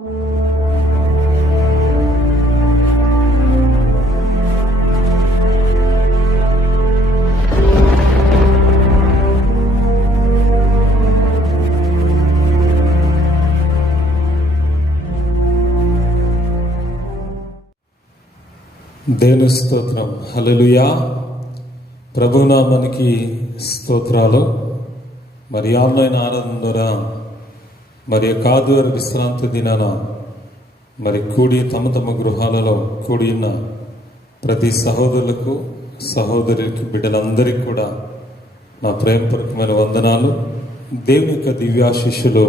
దేవుని స్తోత్రం. హల్లెలూయా. ప్రభునామానికి స్తోత్రాలు. మరి ఆన్లైన్ ఆరాధన ద్వారా మరి ఆదివార విశ్రాంతి దినాన మరి కూడి తమ తమ గృహాలలో కూడి ఉన్న ప్రతి సహోదరులకు సహోదరులకి బిడ్డలందరికీ కూడా నా ప్రేమపూర్వకమైన వందనాలు. దేవుని యొక్క దివ్యాశిష్యులు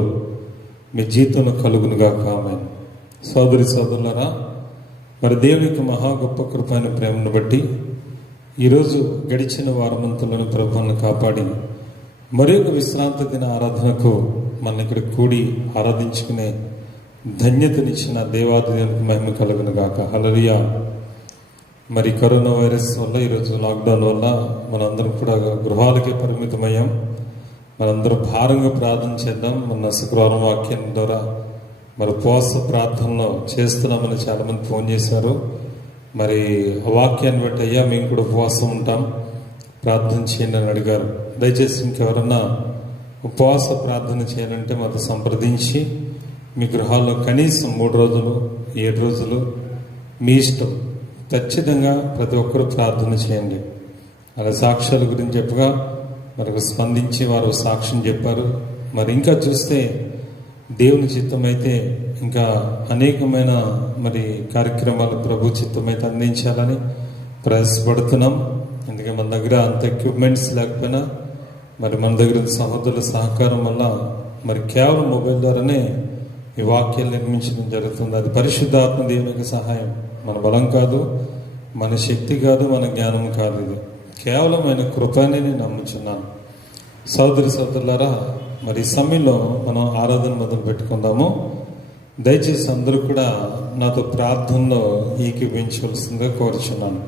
మీ జీవితంలో కలుగునుగాక. ఆమేన్. సోదరి సోదరులారా, మరి దేవుని యొక్క మహా గొప్ప కృపైన ప్రేమను బట్టి ఈరోజు గడిచిన వారమంతలను ప్రభువును కాపాడి మరి ఒక విశ్రాంతి దిన ఆరాధనకు మన ఇక్కడ కూడి ఆరాధించుకునే ధన్యతనిచ్చిన దేవాది దేవునికి మహిమ కలుగును గాక. హల్లెలూయా. మరి కరోనా వైరస్ వల్ల ఈరోజు లాక్డౌన్ వల్ల మనందరం కూడా గృహాలకే పరిమితమయ్యాం. మనందరం భారంగా ప్రార్థన చేద్దాం. మన శుక్రవారం వాక్యం ద్వారా మరి ఉపవాస ప్రార్థనలో చేస్తున్నామని చాలామంది ఫోన్ చేశారు. మరి ఆ వాక్యాన్ని బట్టి అయ్యా మేము కూడా ఉపవాసం ఉంటాం, ప్రార్థన చేయండి అని అడిగారు. దయచేసి ఇంకెవరన్నా ఉపవాస ప్రార్థన చేయాలంటే మాతో సంప్రదించి మీ గృహాల్లో కనీసం 3 రోజులు 7 రోజులు మీ ఇష్టం, ఖచ్చితంగా ప్రతి ఒక్కరూ ప్రార్థన చేయండి. అలా సాక్ష్యాల గురించి చెప్పగా మరొక స్పందించి వారు సాక్ష్యం చెప్పారు. మరి ఇంకా చూస్తే దేవుని చిత్తమైతే ఇంకా అనేకమైన మరి కార్యక్రమాలు ప్రభు చిత్తమైతే అందించాలని ప్రయాసపడుతున్నాం. అందుకే మన దగ్గర అంత ఎక్విప్మెంట్స్ లేకపోయినా మరి మన దగ్గర సహోదరుల సహకారం వల్ల మరి కేవలం మొబైల్ ద్వారానే ఈ వాక్యాలు నిర్మించడం జరుగుతుంది. అది పరిశుద్ధాత్మ దేవుని యొక్క సహాయం. మన బలం కాదు, మన శక్తి కాదు, మన జ్ఞానం కాదు. ఇది కేవలం ఆయన కృపనే నేను నమ్ముచున్నాను. సోదరి సోదరులారా, మరి సమయంలో మనం ఆరాధన మొదలు పెట్టుకుందాము. దయచేసి అందరూ కూడా నాతో ప్రార్థనలో ఏకీభవించవలసిందిగా కోరుచున్నాను.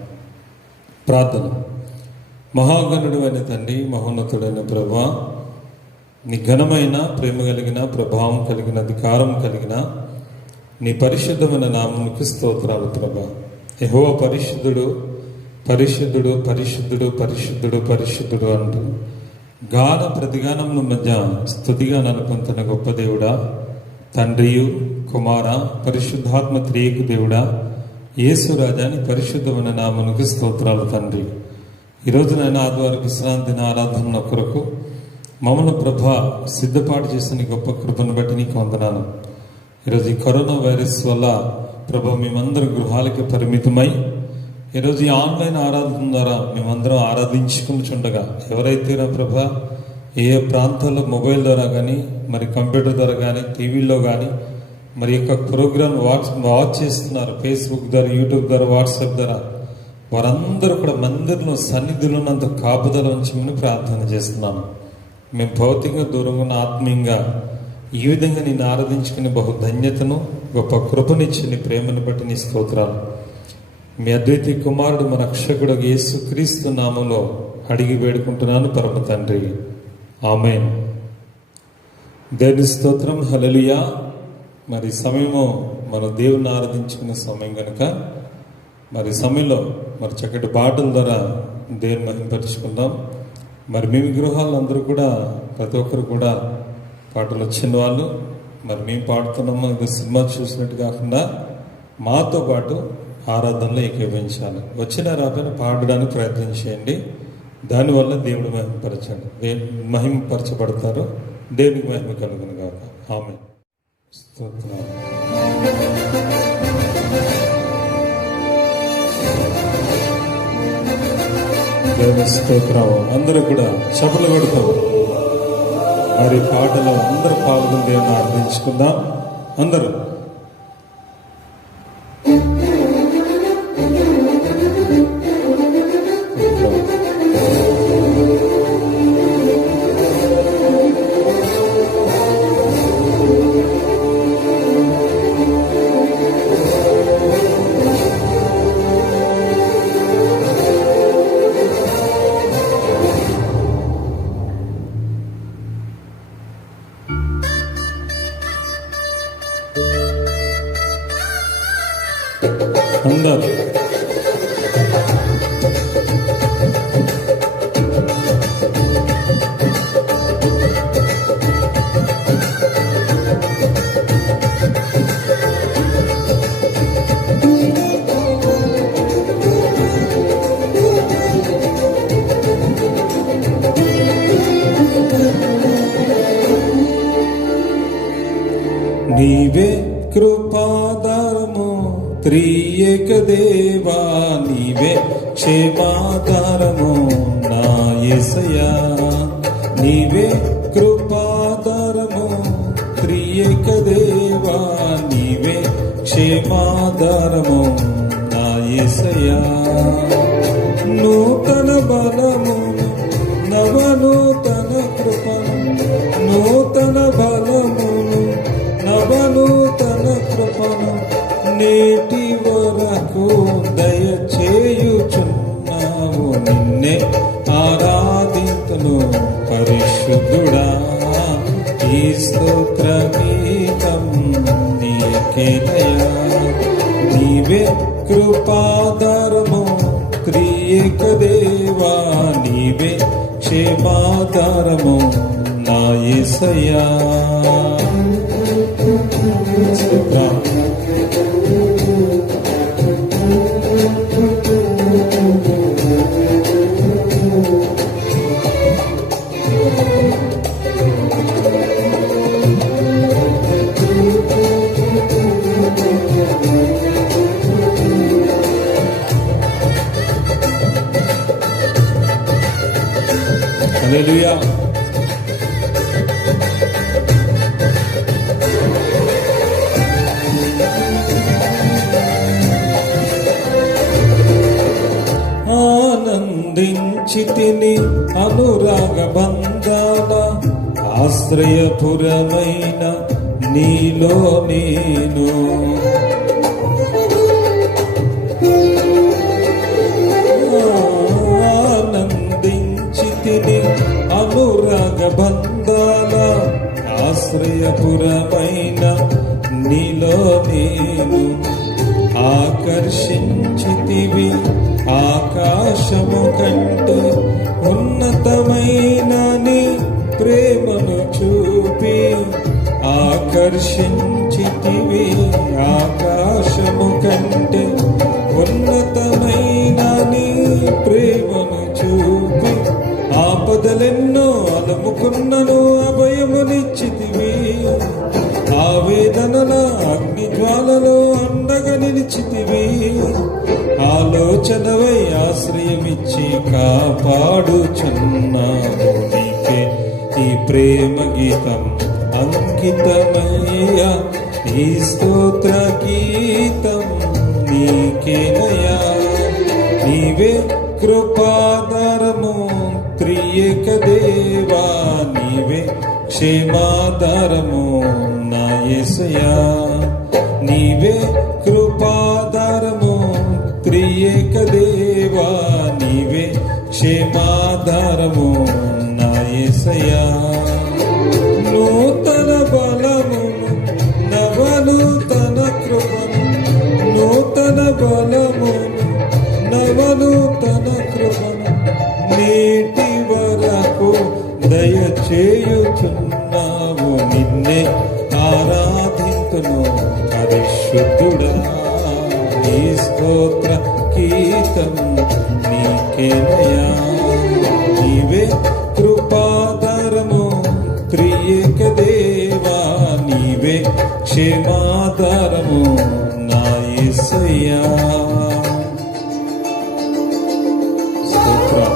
ప్రార్థన. మహాగణుడు అయిన తండ్రి, మహోన్నతుడైన ప్రభువా, నీ ఘనమైన ప్రేమ కలిగిన ప్రభావం కలిగిన అధికారం కలిగిన నీ పరిశుద్ధమైన నామమునికి స్తోత్రాలు ప్రభా. యెహోవా పరిశుద్ధుడు, పరిశుద్ధుడు, పరిశుద్ధుడు, పరిశుద్ధుడు, పరిశుద్ధుడు అంటూ గాన ప్రతిగానముల మధ్య స్తుతిగానాలు పొందుతున్న గొప్ప దేవుడా, తండ్రియు కుమార పరిశుద్ధాత్మ త్రియేక దేవుడా, యేసురాజా నీ పరిశుద్ధమైన నామమునకు స్తోత్రాలు తండ్రి. ఈరోజు నేను ఆదివారం విశ్రాంతిని ఆరాధన కొరకు మమ్మల్ని ప్రభా సిద్ధపాటు చేసిన గొప్ప కృపను బట్టి నీకు వందనాలు. ఈరోజు ఈ కరోనా వైరస్ వల్ల ప్రభా మేమందరం గృహాలకి పరిమితమై ఈరోజు ఈ ఆన్లైన్ ఆరాధన ద్వారా మేమందరం ఆరాధించుకుంటుండగా ఎవరైతే నా ప్రభా ఏ ప్రాంతాల్లో మొబైల్ ద్వారా కానీ మరి కంప్యూటర్ ద్వారా కానీ టీవీలో కానీ మరి యొక్క ప్రోగ్రామ్ వాచ్ చేస్తున్నారు, ఫేస్బుక్ ద్వారా, యూట్యూబ్ ద్వారా, వాట్సాప్ ద్వారా, వారందరూ కూడా మందిరంలో సన్నిధిలో ఉన్నంత కాపుదల ఉంచమని ప్రార్థన చేస్తున్నాను. మేము భౌతికంగా దూరంగా ఉన్న ఆత్మీయంగా ఈ విధంగా నేను ఆరాధించుకునే బహు ధన్యతను గొప్ప కృపనిచ్చి నీ ప్రేమను బట్టి నీ స్తోత్రాలు. మీ అద్వైతి కుమారుడు మన రక్షకుడు యేసు క్రీస్తు నామంలో అడిగి వేడుకుంటున్నాను పరమ తండ్రి. ఆమేన్. దేవుని స్తోత్రం. హల్లెలూయా. మరి సమయము మన దేవుని ఆరాధించుకునే సమయం కనుక మరి సమయంలో మరి చక్కటి పాటల ద్వారా దేవుని మహిమపరుచుకుందాం. మరి మీ గృహాల్లో అందరూ కూడా ప్రతి ఒక్కరు కూడా పాటలు వచ్చిన వాళ్ళు మరి మేము పాడుతున్నాము. ఇది సినిమా చూసినట్టు కాకుండా మాతో పాటు ఆరాధనలో ఏకీభవించాలి. వచ్చిన రాపైన పాడడానికి ప్రయత్నం చేయండి. దానివల్ల దేవుడు మహిమపరచబడతారు. దేవునికి మహిమ కలుగును గాక. ఆమేన్. స్తోత్రం. దేవుని స్తోత్రం. అందరూ కూడా చప్పట్లు కొడతాం. మరి పాటలో అందరూ పాల్గొని దేవుని ఆరాధించుకుందాం. అందరూ అందరు నీవే కృపాధారము త్రియేక దేవా, నీవే క్షేమాధారము నా యేసయ్యా. నీవే కృపాధారము త్రియేక దేవా, నీవే క్షేమాధారము నా యేసయ్యా. నూతన బలము నవనూతన కృపను, నూతన బలమును నవనూతన కృపను నేటి వరకు దయచేయుచున్నావు. నిన్నే ఆరాధింతును పరిశుద్ధుడా, ఈ స్తోత్ర గీతం నీకేనయా. నీవే కృపాధారము త్రియేక దేవా, నీవే క్షేమాధారము నా యేసయ్యా. హల్లెలూయా. ఆనందించితిని అనురాగ బంధాల ఆశ్రయపురమైన నీలో నేను. ఆనందించితిని అనురాగ బంధాల ఆశ్రయపురమైన నీలో నేను. ఆకర్షించితివి ఆకాశము కంటే ఉన్నతమైన నీ ప్రేమను చూపి. ఆకర్షించితివి ఆకాశము కంటే ఉన్నతమైన నీ ప్రేమను చూపి. ఆపదలెన్నో అలుముకున్నను అభయమునిచ్చితివి. ఆవేదనల అగ్ని జ్వాలలో అండగా నిలిచితివి. ఆలోచనవై ఆశ్రయమిచ్చి కాపాడుచున్నావు. నీకే ఈ ప్రేమ గీతం అంకితమయ్యా, ఈ స్తోత్ర గీతం నీకేనయా. నీవే కృపాధారము త్రియేక దేవా, నీవే క్షేమాధారము నా యేసయ్యా. నీవే కృపాధారము త్రియేక దేవా, నీవే క్షేమాధారము నా యేసయ్యా. నూతన బలమును నవనూతన కృపను, నూతన బలమును నవనూతన కృపను నేటి వరకు దయచేయుచున్నావు. నిన్నే ఆరాధింతును పరిశుద్ధుడా, ఈ స్తోత్ర గీతం నీకేనయా. నీవే కృపాధారము త్రియేక దేవా, నీవే క్షేమాధారము నా యేసయ్యా. స్తోత్రం.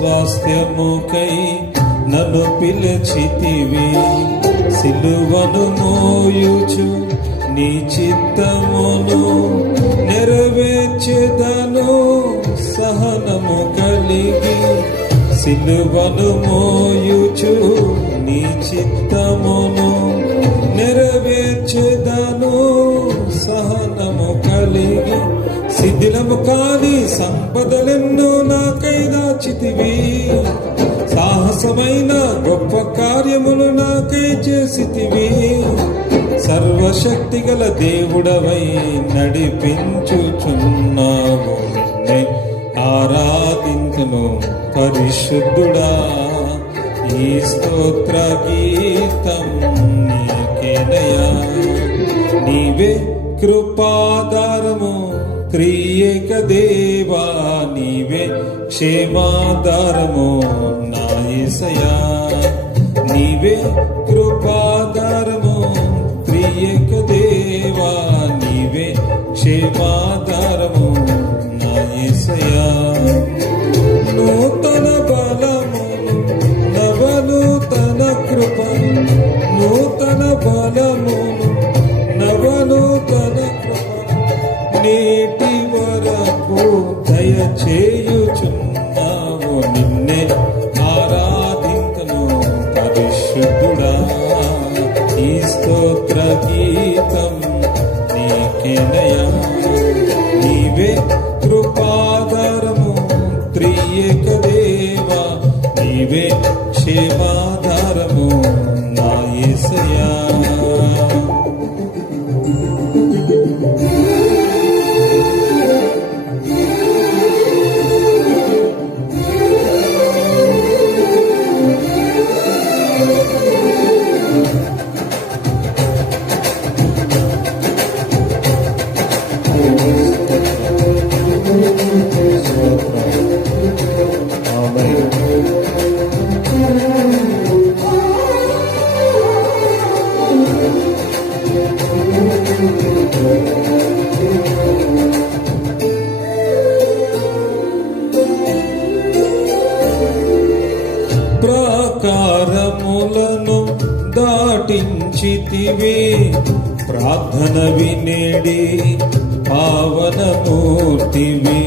స్వాస్థ్యముకై నన్ను పిలిచితివి. సిలువను మోయుచు నీ చిత్తమును నెరవేర్చెదను సహనము కలిగి. సిలువను మోయుచు నీ చిత్తమును నెరవేర్చెదను సహనము కలిగి. శిథిలము కాని సంపదలెన్నో నాకై దాచితివి. సాహసమైన గొప్ప కార్యములు నాకై చేసితివి. సర్వశక్తి గల దేవుడవై నడిపించుచున్నావు. నిన్నే ఆరాధింతును పరిశుద్ధుడా. ఈ స్తోత్ర గీతం నీకేనయా. నీవే కృపాధారము త్రియేక దేవా. నీవే క్షేమాధారము నా యేసయ్యా. నీవే కృపాధారము త్రియేక దేవా. నీవే క్షేమాధారము నా యేసయ్యా. నూతన బలమును నవనూతన కృప, నూతన బలమును నవనూతన కృప నేటి వరకు దయచేయుచున్నావు. నిన్నే ఆరాధింతును పరిశుద్ధుడా. ఈ స్తోత్ర గీతం నీకేనయా. నీవే కృపాధారము త్రియేక దేవా. నీవే క్షేమాధారము నా యేసయ్యా. ప్రాకారములను దాటించితివి. ప్రార్థన వినేడి పావనమూర్తివి.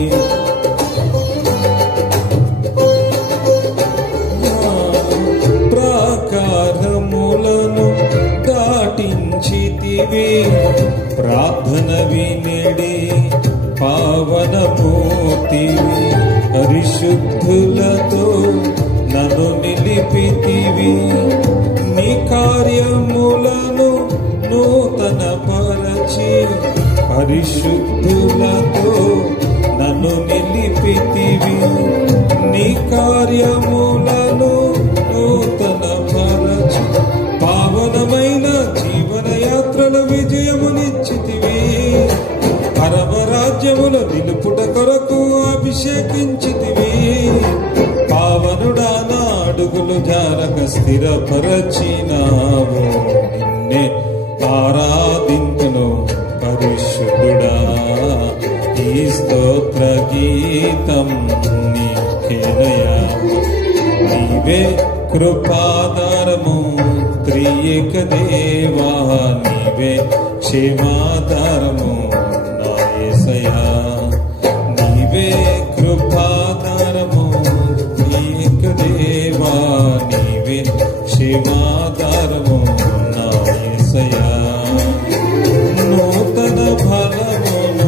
ప్రాకారములను దాటించితివి. ప్రార్థన వినేడి పావనమూర్తివి. పరిశుద్ధులతో నన్ను నిలిపితివి. నీ కార్యములను నూతన పరచి. పరిశుద్ధులతో నన్ను నిలిపితివి. నీ కార్యములను నూతన పరచి. పావనమైన జీవన యాత్రల విజయమునిచ్చితివి. పరమరాజ్యముల నిలుపుట కొరకు అభిషేకించితివి. పావనుడా నా అడుగులు జారక స్థిరపరచినావు. నిన్నే ఆరాధింతును పరిశుద్ధుడా. ఈ స్తోత్ర గీతం నీకేనయా. నీవే కృపాధారము త్రియేక దేవా. నీవే క్షేమాధారము నా యేసయ్యా. నీవే కృపాధారము త్రియేక దేవా. నీవే క్షేమాధారము నా యేసయ్యా. నూతన బలమును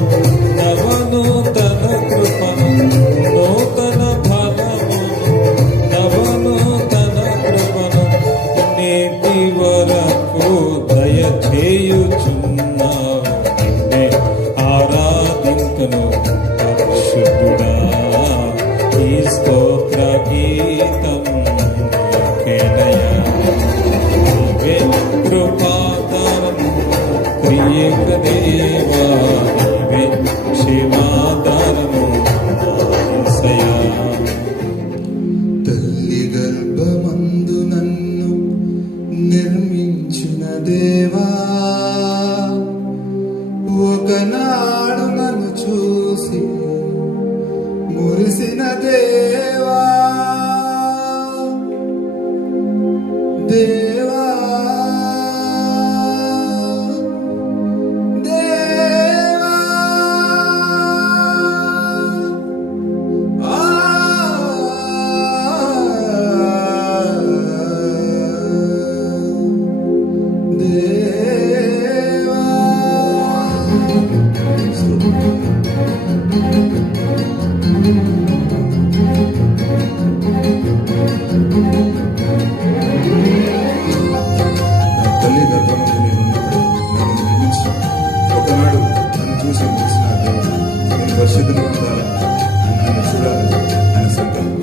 నవనూతన కృపను, నూతన బలమును నవనూతన కృపను నేటి వరకు దయచేయుచున్నావు. నిన్నే ఆరాధింతును పరిశుద్ధుడా. ఈ స్తోత్ర గీతం నీకేనయా. నీవే కృపాధారము త్రియేక దేవా. నీవే క్షేమాధారము నా యేసయ్యా. తల్లి గర్భమందు నన్ను నిర్మించిన దేవా. ఒకనాడు నన్ను చూసి మురిసిన దేవా. దేవా దేవా ఆ తల్లి గర్భంలో నేనున్నప్పుడు నన్ను నిర్మించి ఒకనాడు నన్ను చూసి ముగిసిన దేవుడు నేను పరిశుద్ధులు పొందాలని నన్ను చూడాలని ఆయన సంకల్పం.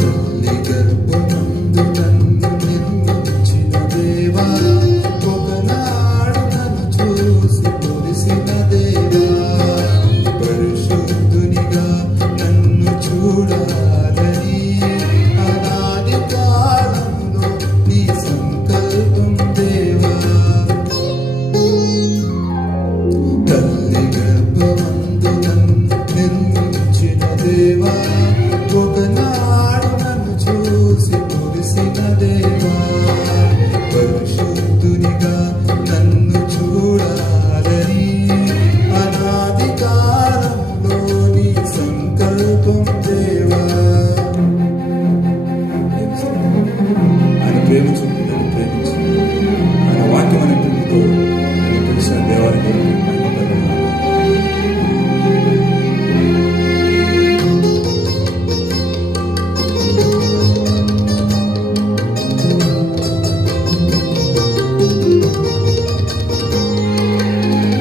తల్లి గర్భమందు నన్ను నిర్మించిన దేవా ఒకనాడు నన్ను చూసి ముగిసిన దేవా పరిశుద్ధునిగా నన్ను చూడాలని అనాది కాలంలో నీ సంకల్పం దేవా. తల్లి గర్భమందు నన్ను నిర్మించిన దేవా ఒకనాడు నన్ను చూసి మురిసిన దేవా పరిశుద్ధునిగా నన్ను చూడాలని అనాది కాలంలో నీ సంకల్పం దేవా. ఆయన ప్రేమ చూపి నన్ను ప్రేమించి ఆయన వాక్యం అనే పిలుపుతో నన్ను పిలిచిన దేవానికి మహిమ.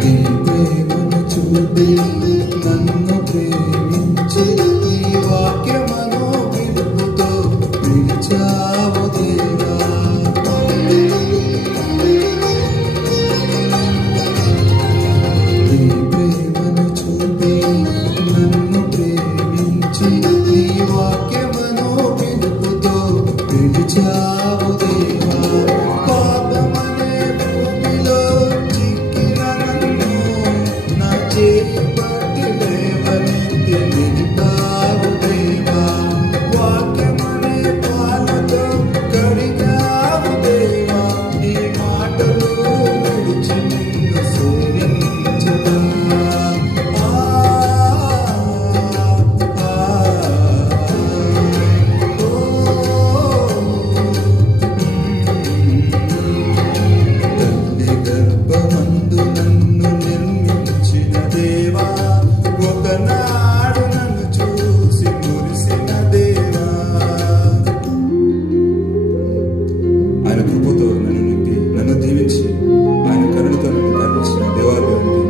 నీ ప్రేమను చూపి నన్ను ప్రేమించి నీ వాక్యమను పిలుపుతో పిలిచావు దేవా. నీ ప్రేమను చూపి నన్ను ప్రేమించి నీ వాక్యమను పిలుపుతో పిలిచావు దేవా. పాపమనే భూమిలో చిక్కిన నన్ను నా చేయి పట్టి లేవనెత్తి నిలిపావు దేవా. వాక్యమనే పాలతో కడిగావు దేవా. నీ మాటలు విడిచి నిన్ను సేవించదా. తల్లి గర్భమందు నన్ను నిర్మించిన దేవా ఒకనాడు నన్ను చూసి మురిసిన దేవా. ఆయన కృపతో నన్ను నింపి నన్ను దీవించి ఆయన కరుణతో నన్ను కరుణించిన దేవాలయానికి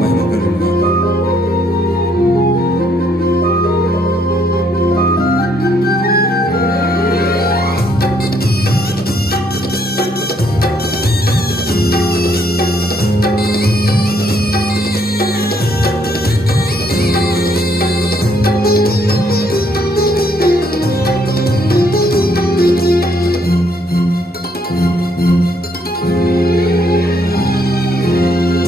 మహిమ కలుగును గాక.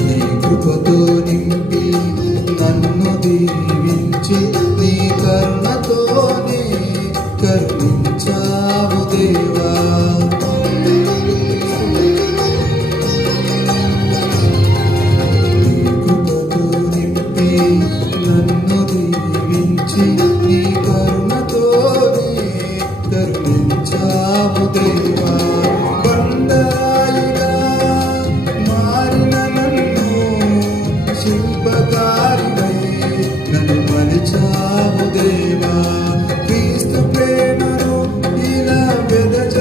నీ కృపతో నింపి నన్ను దీవించి నీ కరుణతోనే కరుణించావు దేవా. నీ కృపతో నింపి నన్ను దీవించి నీ కరుణతోనే కరుణించావు దేవా. బండరాయిగా మారిన నన్ను శిల్పకారివై నన్ను మలిచావు దేవా. క్రీస్తు ప్రేమను ఇలా వెదజ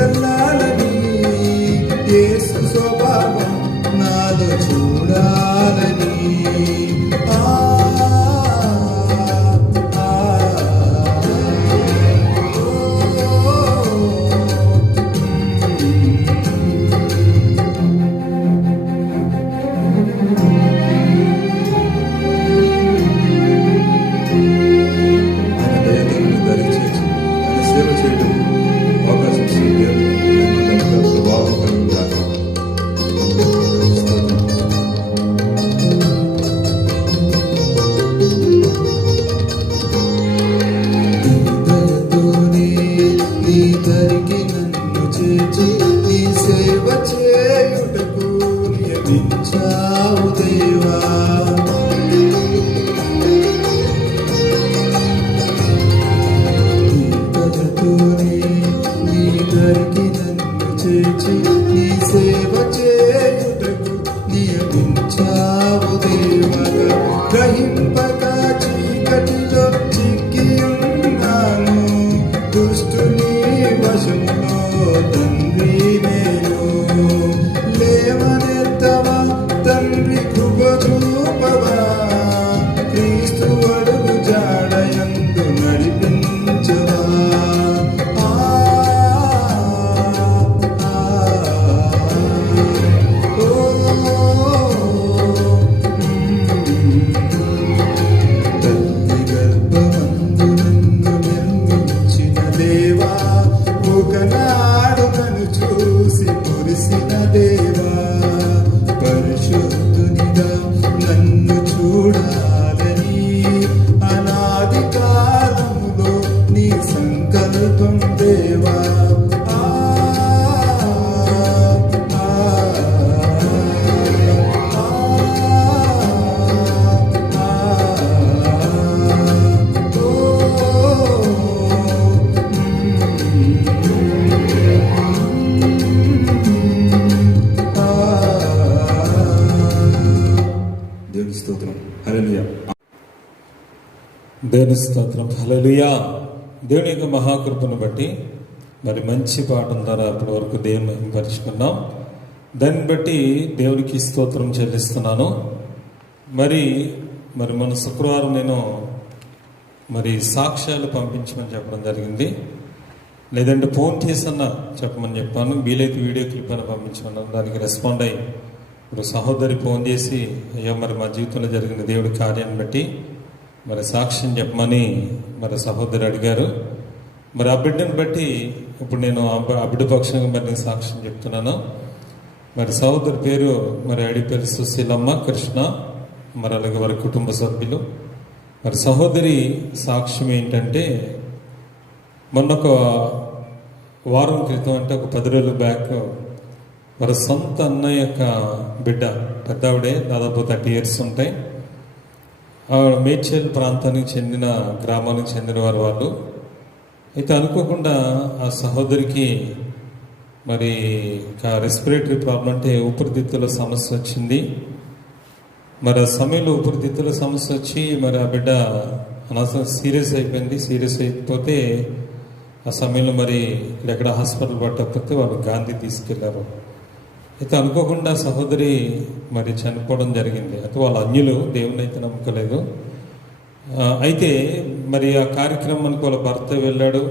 తీసుకొని నీ దరికి నన్ను చేర్చి నీ సేవ చేయుటకు నియమించావు దేవగా. గ్రహింపక చీకటిలో చిక్కియున్నాను, దుష్టుని వశములో తండ్రి నేను. లేవనెత్తవా తండ్రి, కృప చూపవా, క్రీస్తు అడుగు జాడయందు నడిపించవా. తల్లి గర్భమందు నన్ను నిర్మించిన దేవా, ఒకనాడు నన్ను చూసి కురిసిన దేవా. పరిశుద్ధునిగా నన్ను చూడాలని అనాది కాలములో నీ సంకల్పం దేవా. దేవుని స్తోత్రం. హల్లెలూయా. దేవుని స్తోత్రం. హల్లెలూయా. దేవుని యొక్క మహాకృపను బట్టి మరి మంచి పాఠం ద్వారా ఇప్పటి వరకు దేవుని మహిమపరుచుకున్నాం. దాన్ని బట్టి దేవునికి స్తోత్రం చెల్లిస్తున్నాను. మరి మన శుక్రవారం నేను మరి సాక్ష్యాలు పంపించమని చెప్పడం జరిగింది. లేదంటే ఫోన్ చేసన్నా చెప్పమని చెప్పాను. వీలైతే వీడియో క్లిప్ అని పంపించమన్నాను. దానికి రెస్పాండ్ అయ్యి ఇప్పుడు సహోదరి ఫోన్ చేసి, అయ్యా మరి మా జీవితంలో జరిగిన దేవుడి కార్యాన్ని బట్టి మరి సాక్ష్యం చెప్పమని మరి సహోదరి అడిగారు. మరి ఆ బిడ్డను బట్టి ఇప్పుడు నేను ఆ బిడ్డ పక్షంగా మరి నేను సాక్ష్యం చెప్తున్నాను. మరి సహోదరి పేరు మరి అడిపేరు సుశీలమ్మ కృష్ణ, మరి అలాగే వారి కుటుంబ సభ్యులు. మరి సహోదరి సాక్ష్యం ఏంటంటే, మొన్న ఒక వారం క్రితం, అంటే ఒక 10 రోజుల బ్యాక్, వారి సొంత అన్నయ్య యొక్క బిడ్డ, పెద్దవిడే, దాదాపు 30 years ఉంటాయి, మేడ్చల్ ప్రాంతానికి చెందిన గ్రామానికి చెందిన వాళ్ళు. అయితే అనుకోకుండా ఆ సహోదరికి మరి రెస్పిరేటరీ ప్రాబ్లం, అంటే ఊపిరితిత్తుల సమస్య వచ్చింది. మరి ఆ సమయంలో ఊపిరితిత్తుల సమస్య వచ్చి మరి ఆ బిడ్డ అనవసరం సీరియస్ అయిపోయింది. సీరియస్ అయిపోతే ఆ సమయంలో మరి ఎక్కడ హాస్పిటల్ పట్టకపోతే వాళ్ళు గాంధీ తీసుకెళ్లారు. అయితే అనుకోకుండా సహోదరి మరి చనిపోవడం జరిగింది. అయితే వాళ్ళ అన్యులు, దేవుని అయితే నమ్మకలేదు. అయితే మరి ఆ కార్యక్రమానికి వాళ్ళ భర్త వెళ్ళాడు.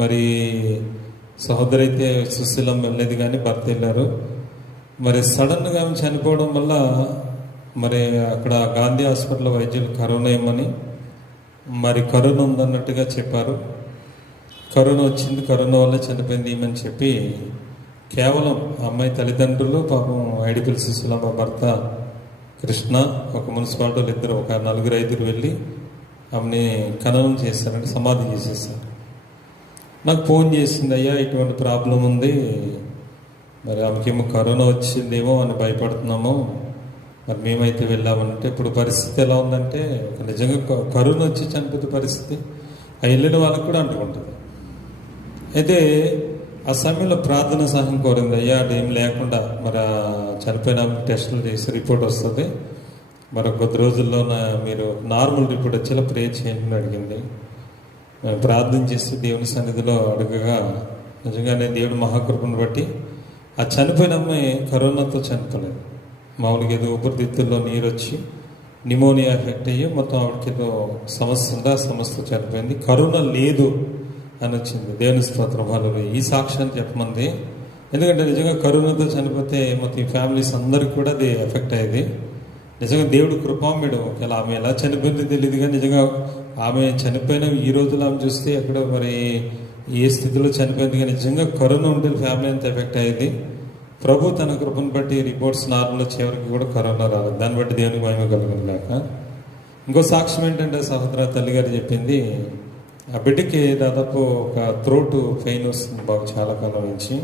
మరి సహోదరి అయితే సుశీలం వెళ్ళేది, కానీ భర్త వెళ్ళారు. మరి సడన్గా ఆమె చనిపోవడం వల్ల మరి అక్కడ గాంధీ హాస్పిటల్ వైద్యులు కరోనా ఏమని, మరి కరోనా ఉందన్నట్టుగా చెప్పారు. కరోనా వచ్చింది, కరోనా వల్ల చనిపోయింది ఏమని చెప్పి, కేవలం అమ్మాయి తల్లిదండ్రులు, పాపం ఐడిపల్ సుశీలమ్మ భర్త కృష్ణ, ఒక మున్సిపాలిటీలు ఇద్దరు, ఒక 4-5 వెళ్ళి ఆమెని ఖననం చేశారంటే సమాధి చేసేసారు. నాకు ఫోన్ చేసింది, అయ్యా ఇటువంటి ప్రాబ్లం ఉంది, మరి ఆమెకేమో కరోనా వచ్చిందేమో అని భయపడుతున్నాము, మరి మేమైతే వెళ్ళామంటే ఇప్పుడు పరిస్థితి ఎలా ఉందంటే, నిజంగా కరోనా వచ్చి చనిపోతే పరిస్థితి ఆ వెళ్ళిన వాళ్ళకి కూడా అంటుకుంటుంది. అయితే ఆ సమయంలో ప్రార్థన సహాయం కోరింది. అయ్యా అదేం లేకుండా మరి చనిపోయిన టెస్టులు చేసి రిపోర్ట్ వస్తుంది, మరి కొద్ది రోజుల్లో మీరు నార్మల్ రిపోర్ట్ వచ్చేలా ప్రే చేయండి అడిగింది. మేము ప్రార్థన చేసి దేవుని సన్నిధిలో అడగగా, నిజంగానే దేవుడి మహాకృపను బట్టి ఆ చనిపోయిన అమ్మాయి కరోనాతో చనిపోలేదు. మామూలుగా ఏదో ఊపిరితిత్తుల్లో నీరు వచ్చి నిమోనియా ఎఫెక్ట్ అయ్యి మొత్తం ఆవిడకి ఏదో సమస్య ఉందా, సమస్య చనిపోయింది. కరోనా లేదు అని వచ్చింది. దేవుని స్తోత్రం. వాళ్ళు ఈ సాక్ష్యాన్ని చెప్పమంది. ఎందుకంటే నిజంగా కరోనాతో చనిపోతే మొత్తం ఫ్యామిలీస్ అందరికి కూడా అది ఎఫెక్ట్ అయ్యేది. నిజంగా దేవుడు కృపామేడు. ఒకవేళ ఆమె ఎలా చనిపోయిందో తెలియదు, కానీ నిజంగా ఆమె చనిపోయిన ఈ రోజులు ఆమె చూస్తే ఎక్కడ మరి ఏ స్థితిలో చనిపోయింది, కానీ నిజంగా కరోనా ఉంటే ఫ్యామిలీ అంతా ఎఫెక్ట్ అయ్యేది. ప్రభు తన కృపను బట్టి రిపోర్ట్స్ నార్మల్ వచ్చేవరకు కూడా కరోనా రాలేదు. దాన్ని బట్టి దేవునికి మహిమ కలుగును గాక. ఇంకో సాక్ష్యం ఏంటంటే, సహోదర తల్లిగారు చెప్పింది, ఆ బిడ్డకి దాదాపు ఒక థ్రోట్ పెయిన్ వస్తుంది బాగా చాలా కాలం నుంచి.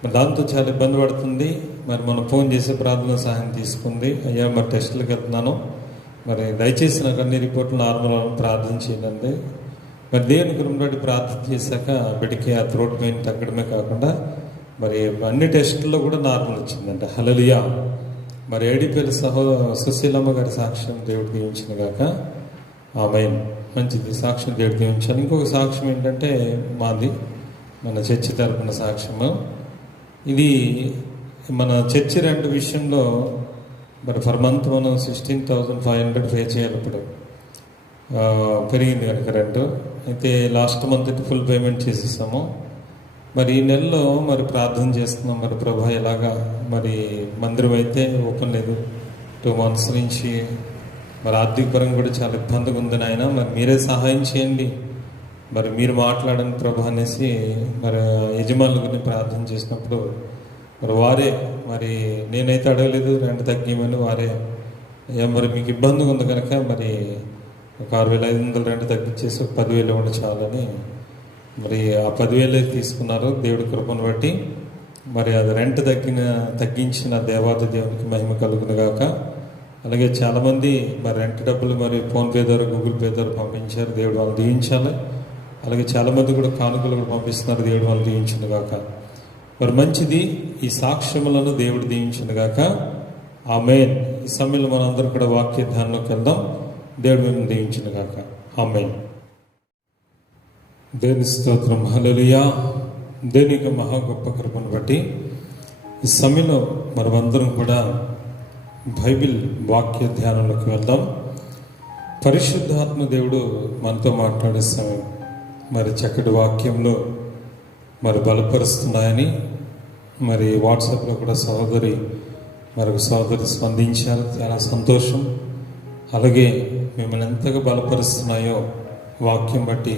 మరి దాంతో చాలా ఇబ్బంది పడుతుంది. మరి మనం ఫోన్ చేసి ప్రార్థన సహాయం తీసుకుంది. అయ్యా మరి టెస్టులకు వెళ్తున్నాను, మరి దయచేసి నాకు అన్ని రిపోర్ట్లు నార్మల్ ప్రార్థన చేయండి. మరి దేవుని కృపను బట్టి ప్రార్థన చేశాక బిడ్డకి ఆ థ్రోట్ పెయిన్ తగ్గడమే కాకుండా మరి అన్ని టెస్టుల్లో కూడా నార్మల్ వచ్చిందంట. హల్లెలూయా. మరి ఏడిపేరు సుశీలమ్మ గారి సాక్ష్యం దేవుడు దీవించిన గాక. ఆమేన్. మంచిది, సాక్ష్యం దేవుడు దీవించాను. ఇంకొక సాక్ష్యం ఏంటంటే మాది మన చర్చి తరపున సాక్ష్యము. ఇది మన చర్చి రెంట్ విషయంలో మరి ఫర్ మంత్ మనం 16,500 పే చేయాలి. ఇప్పుడు పెరిగింది కనుక రెంట్. అయితే లాస్ట్ మంత్ ఫుల్ పేమెంట్ చేసేసాము. మరి ఈ నెలలో మరి ప్రార్థన చేస్తున్నాం. మరి ప్రభా ఎలాగా, మరి మందిరం అయితే ఓపెన్ లేదు 2 months నుంచి. మరి ఆర్థిక పరంగా కూడా చాలా ఇబ్బందిగా ఉంది నాయన, మరి మీరే సహాయం చేయండి, మరి మీరు మాట్లాడండి ప్రభా అనేసి మరి యజమానుల గురించి ప్రార్థన చేసినప్పుడు మరి వారే, మరి నేనైతే అడగలేదు రెంట్ తగ్గిమని, వారే మరి మీకు ఇబ్బందిగా ఉంది కనుక మరి ఒక 6,500 రెంట్ తగ్గించేసి ఒక 10,000 ఇవ్వండి చాలని మరి ఆ 10,000 తీసుకున్నారు దేవుడి కృపను బట్టి. మరి అది రెంట్ తగ్గించిన దేవాది దేవునికి మహిమ కలుగును గాక. అలాగే చాలామంది మరి రెంట్ డబ్బులు మరి ఫోన్పే ద్వారా గూగుల్ పే ద్వారా పంపించారు, దేవుడు వాళ్ళు దీవించాలి. అలాగే చాలామంది కూడా కానుకలు కూడా పంపిస్తున్నారు, దేవుడు వాళ్ళు దీవించును గాక. మరి మంచిది, ఈ సాక్ష్యములను దేవుడు దీవించును గాక. ఆమేన్. ఈ సమయంలో మనందరం కూడా వాక్య ధ్యానంలోకి వెళ్దాం. దేవుడు మేము దీవించును గాక. ఆమేన్. దేవుని స్తోత్రం. హల్లెలూయా. దేవుని యొక్క మహా గొప్ప కృపను బట్టి ఈ సమయంలో మనమందరం కూడా బైబిల్ వాక్య ధ్యానంలోకి వెళ్దాం. పరిశుద్ధాత్మ దేవుడు మనతో మాట్లాడే సమయం. మరి చక్కటి వాక్యంలో మరి బలపరుస్తున్నాయని మరి వాట్సాప్లో కూడా మరొక సహోదరి స్పందించారు, చాలా సంతోషం. అలాగే మిమ్మల్ని ఎంతగా బలపరుస్తున్నాయో వాక్యం బట్టి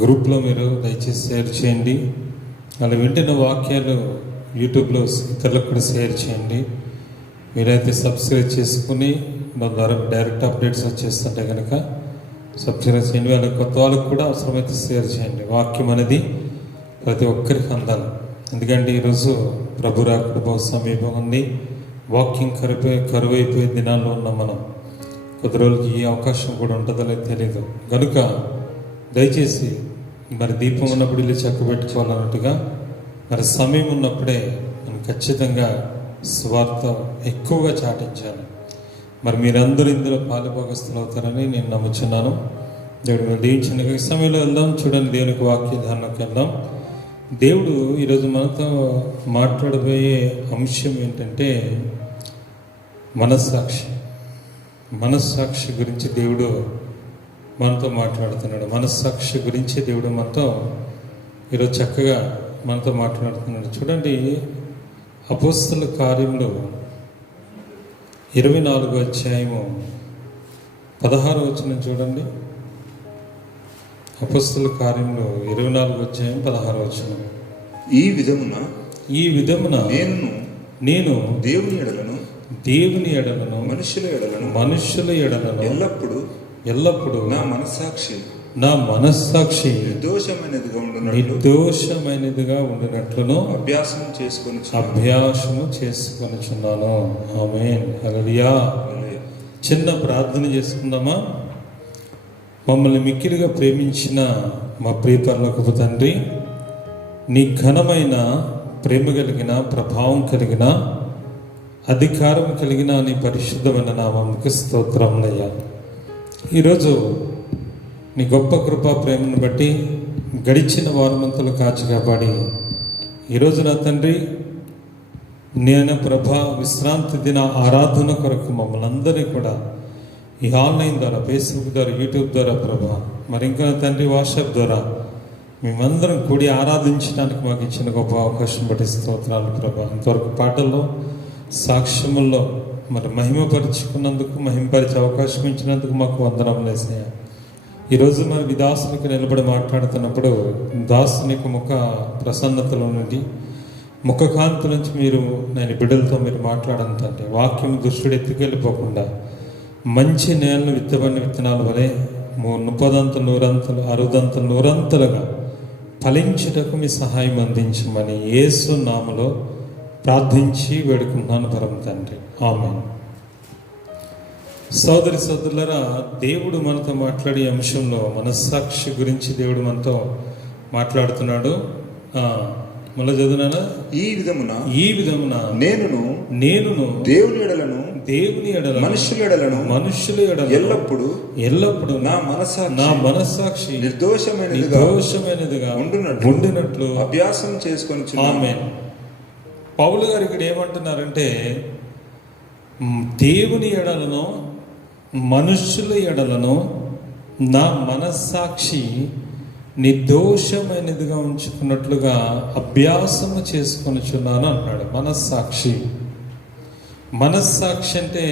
గ్రూప్లో మీరు దయచేసి షేర్ చేయండి. అలా వింటున్న వాక్యాలు యూట్యూబ్లో ఇతరులకు కూడా షేర్ చేయండి. మీరైతే సబ్స్క్రైబ్ చేసుకుని దాని ద్వారా డైరెక్ట్ అప్డేట్స్ వచ్చేస్తుంటే కనుక సబ్స్క్రైబ్ చేయండి. వాళ్ళకి కొత్త వాళ్ళకి కూడా అవసరమైతే షేర్ చేయండి. వాక్యం అనేది ప్రతి ఒక్కరికి అందాలి. ఎందుకంటే ఈరోజు ప్రభు రాకడ బహు సమీపం ఉంది. వాకింగ్ కరువైపోయే దినాల్లో ఉన్నాం మనం. కొద్ది రోజులకి ఈ అవకాశం కూడా ఉంటుందో లేదో తెలియదు కనుక దయచేసి మరి దీపం ఉన్నప్పుడు ఇల్లు చక్కబెట్టుకోవాలన్నట్టుగా మరి సమయం ఉన్నప్పుడే మనం ఖచ్చితంగా స్వార్థ ఎక్కువగా చాటించాలి. మరి మీరందరూ ఇందులో పాలుభాగస్తులు అవుతారని నేను నమ్ముచున్నాను. దేవుడు మీరు దీవించిన ఈ సమయంలో వెళ్దాం. చూడండి, దేవునికి వాక్య ధ్యానంలోకి వెళ్దాం. దేవుడు ఈరోజు మనతో మాట్లాడబోయే అంశం ఏంటంటే మనస్సాక్షి గురించి దేవుడు మనతో మాట్లాడుతున్నాడు. మనస్సాక్షి గురించి దేవుడు మనతో ఈరోజు చక్కగా మనతో మాట్లాడుతున్నాడు. చూడండి, అపోస్తల కార్యములు 24వ అధ్యాయము 16వ వచనం చూడండి. అపోస్తల కార్యములు 24వ అధ్యాయం 16వ వచనం. ఈ విధమున నేను దేవుని ఎడలను మనుషుల ఎడలను ఎల్లప్పుడూ నా మనస్సాక్షి నిర్దోషమైనదిగా ఉండినట్లును అభ్యాసము చేసుకొనుచున్నాను. ఆమేన్. హల్లెలూయా. చిన్న ప్రార్థన చేసుకుందామా? మమ్మల్ని మిక్కిలిగా ప్రేమించిన మా ప్రియ పరలోకపు తండ్రి, నీ ఘనమైన ప్రేమ కలిగిన, ప్రభావం కలిగిన, అధికారం కలిగిన నీ పరిశుద్ధమైన నామముకు స్తోత్రములయ్యా. ఈరోజు నీ గొప్ప కృపా ప్రేమను బట్టి గడిచిన వారమంతలు కాచి కాపాడి ఈరోజు నా తండ్రి నేను ప్రభా విశ్రాంతి దిన ఆరాధన కొరకు మమ్మల్ని అందరినీ కూడా ఈ ఆన్లైన్ ద్వారా, ఫేస్బుక్ ద్వారా, యూట్యూబ్ ద్వారా ప్రభా, మరి ఇంకా తండ్రి వాట్సాప్ ద్వారా మేమందరం కూడి ఆరాధించడానికి మాకు ఇచ్చిన గొప్ప అవకాశం బట్టి స్తోత్రాలు ప్రభా. ఇంతవరకు పాటల్లో, సాక్ష్యముల్లో మరి మహిమపరిచే అవకాశం ఇచ్చినందుకు మాకు వందనములు వేసాయి. ఈరోజు మరి మీ దాసునికి నిలబడి మాట్లాడుతున్నప్పుడు దాసుని ముఖ ప్రసన్నతలో నుండి, ముఖ కాంతి నుంచి నేను బిడ్డలతో మీరు మాట్లాడంతండి. వాక్యం దుష్టుడు ఎత్తుకెళ్ళిపోకుండా మంచి నేలను విత్తబడిన విత్తనాల వలె 30 100 60 100 ఫలించుటకు మీ సహాయం అందించమని యేసు నామములో ప్రార్థించి వేడుకుంటున్నాను పరమ తండ్రి. ఆమేన్. సోదరి సోదరులరా, దేవుడు మనతో మాట్లాడే అంశంలో మనస్సాక్షి గురించి దేవుడు మనతో మాట్లాడుతున్నాడు. మళ్ళీ చదువునా, ఈ విధమున నేనును దేవుని ఎడలను మనుషుల ఎడలను ఎల్లప్పుడు నా మనస్సాక్షి నిర్దోషమైనదిగా ఉండినట్లు అభ్యాసం చేసుకొని. ఆమేన్. పౌలు గారు ఇక్కడ ఏమంటున్నారంటే, దేవుని ఎడలను మనుషుల ఎడలను నా మనస్సాక్షి నిర్దోషమైనదిగా ఉంచుకున్నట్లుగా అభ్యాసము చేసుకొనిచున్నాను అన్నాడు. మనస్సాక్షి అంటే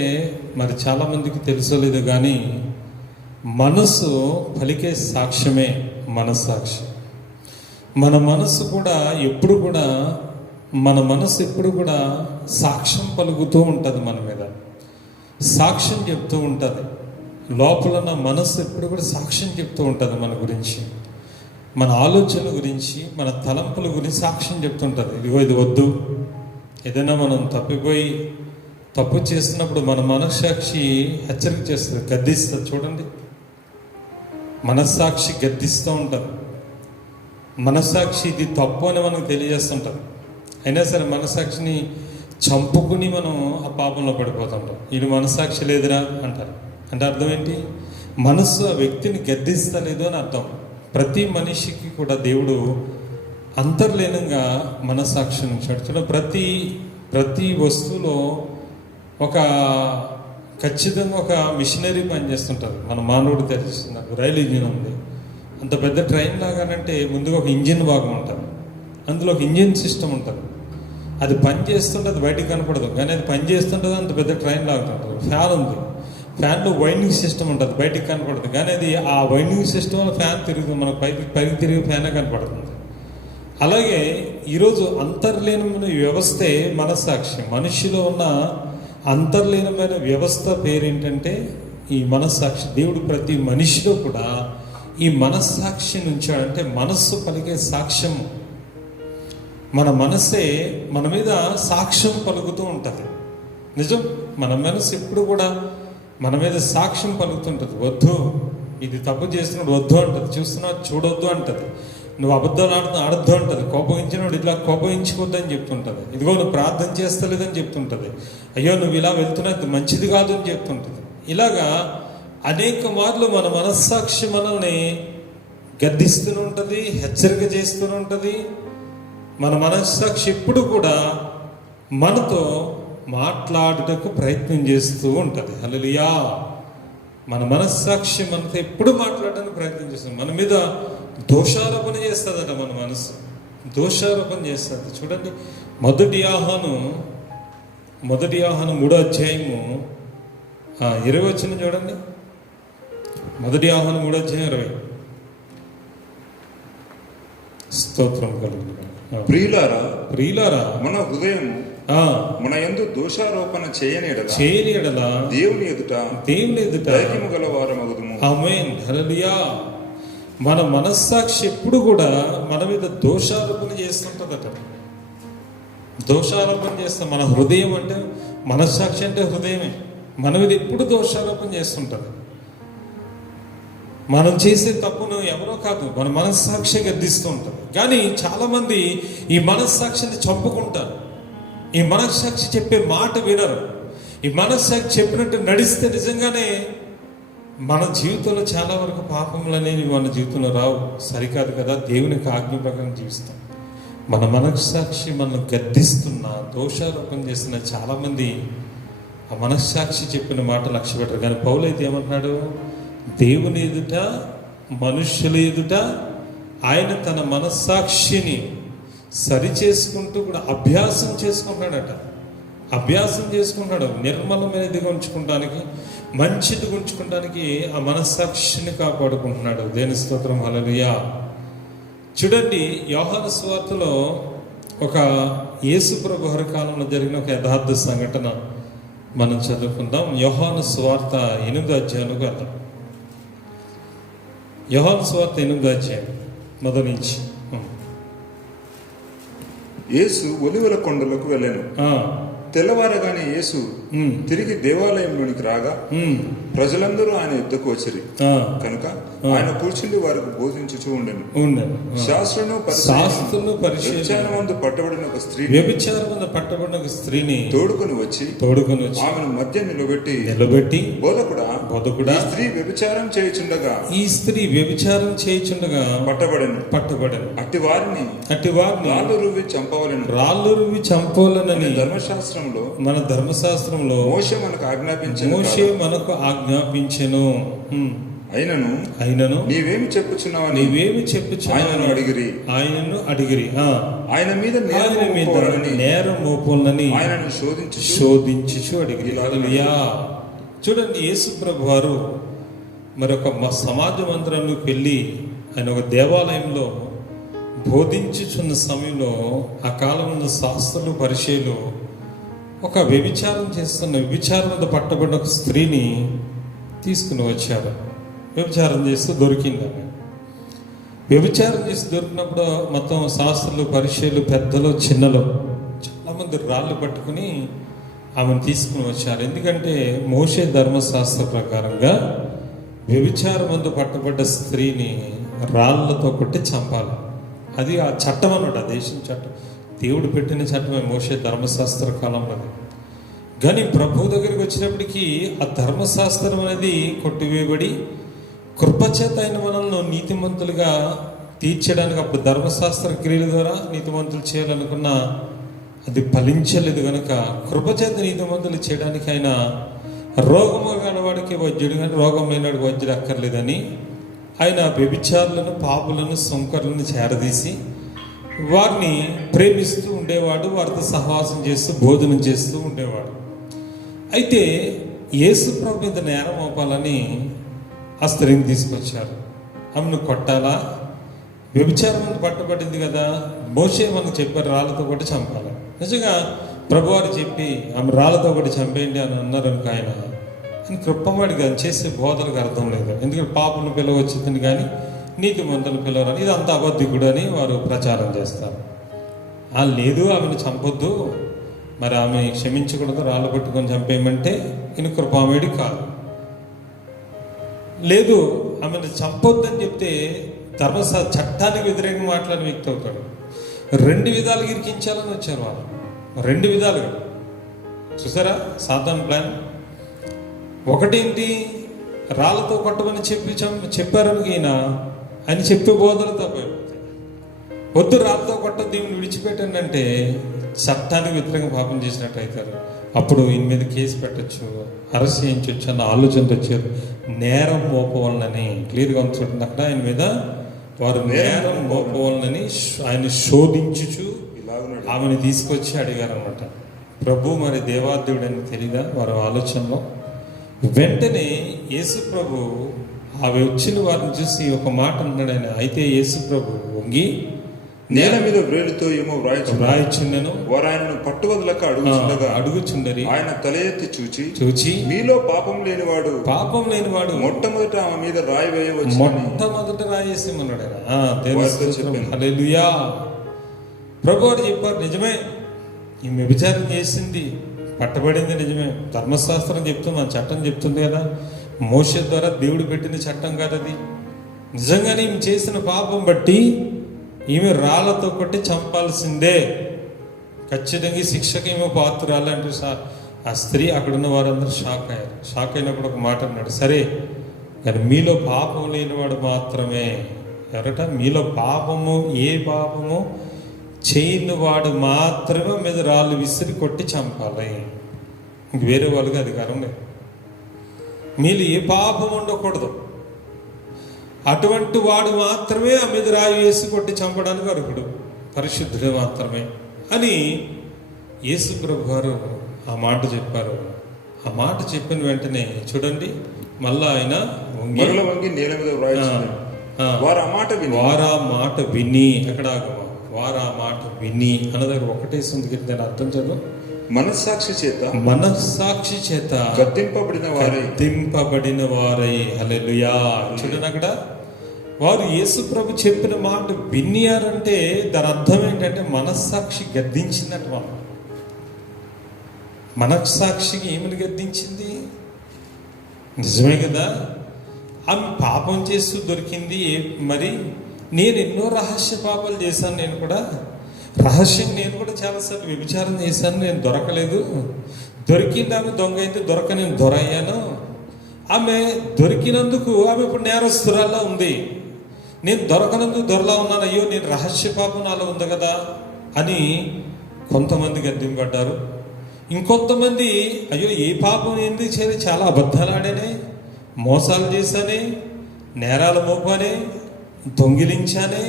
మరి చాలామందికి తెలుసలేదు, కానీ మనసు పలికే సాక్ష్యమే మనస్సాక్షి. మన మనసు ఎప్పుడు సాక్ష్యం పలుకుతూ ఉంటుంది, మన మీద సాక్ష్యం చెప్తూ ఉంటుంది. లోపల నా మనసు ఎప్పుడు కూడా సాక్ష్యం చెప్తూ ఉంటుంది మన గురించి, మన ఆలోచనల గురించి, మన తలంపుల గురించి సాక్ష్యం చెప్తుంటుంది. ఇదిగో ఇది వద్దు. ఏదైనా మనం తప్పు చేస్తున్నప్పుడు మన మనస్సాక్షి హెచ్చరిక చేస్తుంది, గద్దిస్తుంది. చూడండి, మనస్సాక్షి గద్దిస్తూ ఉంటుంది. మనస్సాక్షి ఇది తప్పు అని మనకు తెలియజేస్తుంటుంది. అయినా సరే మనస్సాక్షిని చంపుకుని మనం ఆ పాపంలో పడిపోతుంటాం. ఇది మనస్సాక్షి లేదురా అంటారు. అంటే అర్థం ఏంటి? మనస్సు ఆ వ్యక్తిని గద్దిస్తలేదు అని అర్థం. ప్రతి మనిషికి కూడా దేవుడు అంతర్లీనంగా మనస్సాక్షిని ఉంచాడు. ప్రతి వస్తువులో ఖచ్చితంగా ఒక మిషనరీ పనిచేస్తుంటారు. మన మానవుడు తెలుస్తున్నారు. రైలు ఇంజిన్ ఉంది, అంత పెద్ద ట్రైన్ లాగానంటే ముందుగా ఒక ఇంజిన్ భాగం ఉంటుంది, అందులో ఒక ఇంజిన్ సిస్టమ్ ఉంటుంది. అది పని చేస్తుంటే అది బయటికి కనపడదు, కానీ అది పని చేస్తుంటుంది. అంత పెద్ద ట్రైన్ లాగుతుంటుంది. ఫ్యాన్ ఉంది, ఫ్యాన్లో వైండింగ్ సిస్టమ్ ఉంటుంది, బయటికి కనపడదు, కానీ అది ఆ వైండింగ్ సిస్టంలో ఫ్యాన్ తిరుగుతుంది, మనకు పైకి తిరిగి ఫ్యానే కనపడుతుంది. అలాగే ఈరోజు అంతర్లీనమైన వ్యవస్థే మనస్సాక్షి. మనిషిలో ఉన్న అంతర్లీనమైన వ్యవస్థ పేరేంటంటే ఈ మనస్సాక్షి. దేవుడు ప్రతి మనిషిలో కూడా ఈ మనస్సాక్షిని ఉంచాడంటే, మనస్సు పలికే సాక్ష్యం. మన మనస్సే మన మీద సాక్ష్యం పలుకుతూ ఉంటుంది. నిజం, మన మనసు ఎప్పుడు కూడా మన మీద సాక్ష్యం పలుకుతుంటుంది. వద్దు, ఇది తప్పు చేస్తున్నాడు వద్దు అంటది, చూస్తున్నావు చూడొద్దు అంటది, నువ్వు అబద్ధాలు ఆడొద్దు అంటది, కోపగించినప్పుడు ఇట్లా కోపగించుకోవద్దని చెప్తుంటుంది. ఇదిగో నువ్వు ప్రార్థన చేస్తలేదని చెప్తుంటుంది, అయ్యో నువ్వు ఇలా వెళ్తున్నది మంచిది కాదు అని చెప్తుంటుంది. ఇలాగా అనేక మార్లు మన మనస్సాక్షి మనల్ని గద్దిస్తూనే ఉంటుంది, హెచ్చరిక చేస్తూనే ఉంటుంది. మన మనస్సాక్షి ఎప్పుడు కూడా మనతో మాట్లాడుటకు ప్రయత్నం చేస్తూ ఉంటుంది. హల్లెలూయా. మన మనస్సాక్షి మనతో ఎప్పుడు మాట్లాడడానికి ప్రయత్నం చేస్తుంది. మన మీద దోషారోపణ చేస్తుందట. మన మనసు దోషారోపణ చేస్తుంది. చూడండి, మొదటి యోహాను 3వ అధ్యాయము 20 వచనం చూడండి. మొదటి యోహాను 3వ అధ్యాయం 20. స్తోత్రం కలుగును. ప్రియులారా, మన హృదయము మన యందు దోషారోపణ చేయని ఎడల దేవుని ఎదుట ధైర్యము గలవారమగుదుము. ఆమేన్. హల్లెలూయా. మన మనస్సాక్షి ఎప్పుడు కూడా మన మీద దోషారోపణ చేస్తుంటదట. దోషారోపణ చేస్తాం. మన హృదయం అంటే, మనస్సాక్షి అంటే హృదయమే, మన మీద ఎప్పుడు దోషారోపణ చేస్తుంటది. మనం చేసే తప్పును ఎవరో కాదు, మన మనస్సాక్షి గద్దిస్తూ ఉంటుంది. కానీ చాలామంది ఈ మనస్సాక్షిని చంపుకుంటారు. ఈ మనస్సాక్షి చెప్పే మాట వినరు. ఈ మనస్సాక్షి చెప్పినట్టు నడిస్తే నిజంగానే మన జీవితంలో చాలా వరకు పాపములు అనేవి మన జీవితంలో రావు. సరికాదు కదా, దేవునికి ఆజ్ఞ ప్రకారం జీవిస్తాం. మన మనస్సాక్షి మనల్ని గద్దిస్తున్నా, దోషారోపణ చేస్తున్న చాలామంది ఆ మనస్సాక్షి చెప్పిన మాట లక్ష్య పెట్టరు. కానీ పౌలు అయితే ఏమంటున్నాడు? దేవుని ఎదుట మనుష్యుల ఎదుట ఆయన తన మనస్సాక్షిని సరి చేసుకుంటూ కూడా అభ్యాసం చేసుకుంటాడట. అభ్యాసం చేసుకుంటాడు నిర్మలమైనదిగా ఉంచుకుంటానికి, మంచిదిగా ఉంచుకుంటానికి ఆ మనస్సాక్షిని కాపాడుకుంటున్నాడు. దేని స్తోత్రం. హల్లెలూయా. చూడండి, యోహాను సువార్తలో ఒక యేసు ప్రభు హరికాలంలో జరిగిన ఒక యథార్థ సంఘటన మనం చదువుకుందాం. యోహాను సువార్త 8వ అధ్యాయంలోకి వెళ్దాం. యోహాను సువార్త 8వ అధ్యాయం మొదటి నుంచి. యేసు ఒలివల కొండలకు వెళ్ళాను. తెల్లవారగానే యేసు తిరిగి దేవాలయంలోనికి రాగా ప్రజలందరూ ఆయన యుద్ధకు వచ్చిరి. కనుక ఆయన కూర్చుండి వారికి బోధించుచూ ఉండెను. శాస్త్రులను వ్యభిచారమందు పట్టబడిన ఒక స్త్రీని తోడుకొని వచ్చి ఆమెను మధ్య నిలబెట్టి బోధకుడా ఈ స్త్రీ వ్యభిచారం చేయుచుండగా పట్టబడెను. అట్టి వారిని రాళ్ళు రువ్వి చంపవలెనని మన ధర్మశాస్త్రంలో మోషే మనకు ఆజ్ఞాపించెను. అయినను నీవేమి చెప్పుచున్నావని ఆయనను అడిగిరి. ఆయన మీద నేరం మోపులని ఆయనను శోధించుచు అడిగిరి. చూడండి, యేసు ప్రభు వారు మరొక సమాజ మందిరంలోకి వెళ్ళి ఆయన ఒక దేవాలయంలో బోధించుచున్న సమయంలో ఆ కాలంలో శాస్త్రులు పరిచయులు ఒక వ్యభిచారం పట్టబడిన ఒక స్త్రీని తీసుకుని వచ్చారు. వ్యభిచారం చేస్తూ దొరికింది. ఆమె వ్యభిచారం చేసి దొరికినప్పుడు మొత్తం శాస్త్రులు పరిచయులు పెద్దలు చిన్నలు చాలామంది రాళ్ళు పట్టుకుని ఆమెను తీసుకుని వచ్చారు. ఎందుకంటే మోషే ధర్మశాస్త్ర ప్రకారంగా వ్యభిచారమందు పట్టబడ్డ స్త్రీని రాళ్లతో కొట్టి చంపాలి. అది ఆ చట్టం అన్నమాట, ఆ దేశం చట్టం, దేవుడు పెట్టిన చట్టమే మోషే ధర్మశాస్త్ర కాలంలో. కానీ ప్రభు దగ్గరికి వచ్చినప్పటికీ ఆ ధర్మశాస్త్రం అనేది కొట్టివేయబడి కృపచేత అయిన మనల్ని నీతిమంతులుగా తీర్చడానికి అప్పుడు ధర్మశాస్త్ర క్రియల ద్వారా నీతిమంతులు చేయాలనుకున్న అది ఫలించలేదు. కనుక కృపచేత నీతిమంతులు చేయడానికి ఆయన రోగము గలవాడికి వైద్యుడు కానీ రోగం లేనివాడికి వైద్యుడు అక్కర్లేదని ఆయన వ్యభిచారులను పాపులను సంకరులను చేరదీసి వారిని ప్రేమిస్తూ ఉండేవాడు, వారితో సహవాసం చేస్తూ భోజనం చేస్తూ ఉండేవాడు. అయితే యేసు ప్రభు మీద నేరం మోపాలని ఆ స్త్రీని తీసుకొచ్చారు. ఆమెను కొట్టాలా? వ్యభిచారం పట్టబడింది కదా, మోషే మనకు చెప్పారు రాళ్ళతో కొట్టి చంపాలి. నిజంగా ప్రభువారు చెప్పి ఆమె రాళ్ళతో కొట్టి చంపేయండి అని అన్నారు అనుక ఆయన కృపమాడి కానీ చేసే బోధలకు అర్థం లేదు. ఎందుకంటే పాపులను పిలవచ్చింది కానీ నీతి మంతులు పిలవరని, ఇది అంత అబద్ధికుడు అని వారు ప్రచారం చేస్తారు. లేదు ఆమెను చంపొద్దు, మరి ఆమె క్షమించకూడదు, రాళ్ళు పెట్టుకొని చంపేయమంటే ఈయన కృపామేడి కాదు. లేదు ఆమెను చంపొద్దని చెప్తే చట్టానికి వ్యతిరేకంగా మాట్లాడిన వ్యక్తి అవుతాడు. 2 విధాలుగా ఇరికించాలని వచ్చారు వాళ్ళు, 2 విధాలుగా. చూసారా సాధారణ ప్లాన్? ఒకటేంటి, రాళ్ళతో కొట్టమని చెప్పారని ఆయన చెప్పే బోధలు తప్పైపోతాయి. వద్దు రాళ్ళతో కొట్టద్దు, దీన్ని విడిచిపెట్టండి అంటే చట్టానికి వ్యతిరేకంగా పాపం చేసినట్టు అవుతారు. అప్పుడు ఈయన మీద కేసు పెట్టచ్చు, అరెస్ట్ చేయించవచ్చు అన్న ఆలోచనతో వచ్చారు. నేరం మోపవాలని క్లియర్గా చూడండి అక్కడ ఆయన మీద. వారు నేరం మోపవాలని ఆయన శోధించుచు ఆమెను తీసుకొచ్చి అడిగారు అన్నమాట. ప్రభు మరి దేవాదేవుడు అని తెలియదా వారి ఆలోచనలో? వెంటనే యేసు ప్రభు ఆ వచ్చిన వారిని చూసి ఒక మాట అన్నాడు ఆయన. అయితే యేసు ప్రభు వంగి నేల మీద వ్రేలుతో ఏమో వ్రాయిచుండెను. వారు ఆయనను పట్టువదలక అడుగుచుండరి. ఆయన తల ఎత్తి చూచి మీలో పాపం లేనివాడు మొట్టమొదట ఆమె మీద రాయి వేయవచ్చు, మొట్టమొదట రాయేసేమన్నాడు ఆయన. హల్లెలూయా. ప్రభు వారు చెప్పారు, నిజమే ఈ వ్యభిచారం చేసింది, పట్టబడింది నిజమే. ధర్మశాస్త్రం చెప్తుంది, మన చట్టం చెప్తుంది కదా, మోషే ద్వారా దేవుడు పెట్టిన చట్టం కాదు అది. నిజంగానే ఈమె చేసిన పాపం బట్టి ఈమె రాళ్లతో కొట్టి చంపాల్సిందే, ఖచ్చితంగా ఈ శిక్షకి ఈమె పాత్రురాలంటూ ఆ స్త్రీ అక్కడున్న వారందరూ షాక్ అయ్యారు. షాక్ అయినప్పుడు ఒక మాట అన్నాడు, సరే కానీ మీలో పాపం లేనివాడు మాత్రమే, ఎవరట మీలో పాపము ఏ పాపము చేయని వాడు మాత్రమే మీద రాళ్ళు విసిరి కొట్టి చంపాలి, ఇంక వేరే వాళ్ళకి అధికారం లేదు. మీరు ఏ పాపం ఉండకూడదు, అటువంటి వాడు మాత్రమే ఆ మీద రాయి వేసి కొట్టి చంపడానికి అర్హుడు, పరిశుద్ధుడు మాత్రమే అని యేసు ప్రభు వారు ఆ మాట చెప్పారు. ఆ మాట చెప్పిన వెంటనే చూడండి మళ్ళా ఆయన వంగి నేల మీద వారు ఆ మాట విని అక్కడ వారు ఆ మాట విని అన్న దగ్గర ఒకటే ఉంది. దాని అర్థం చదువు. మనస్సాక్షి చేత గద్దింపబడిన వారై. హల్లెలూయా. చూడండి అక్కడ వారు యేసు ప్రభు చెప్పిన మాట విన్నారంటే దాని అర్థం ఏంటంటే మనస్సాక్షి గద్దించినట్టు. మనస్సాక్షికి ఏమని గద్దించింది? నిజమే కదా, ఆమె పాపం చేస్తూ దొరికింది. మరి నేను ఎన్నో రహస్య పాపాలు చేశాను, నేను కూడా రహస్యం, నేను కూడా చాలాసార్లు వ్యభిచారం చేశాను, నేను దొరకలేదు. దొరికింది ఆమె దొంగ అయితే దొరక నేను దొర అయ్యాను. ఆమె దొరికినందుకు ఆమె ఇప్పుడు నేరస్తురాల్లా ఉంది. నేను దొరకనందుకు దొరలా ఉన్నాను, అయ్యో నేను రహస్య పాపం నాలో ఉంది కదా అని కొంతమంది గద్దింపడ్డారు. ఇంకొంతమంది అయ్యో ఏ పాపం ఏంది చేయాలి, చాలా అబద్ధాలు ఆడానే, మోసాలు చేశానే, నేరాలు మోపానే, దొంగిలించానే,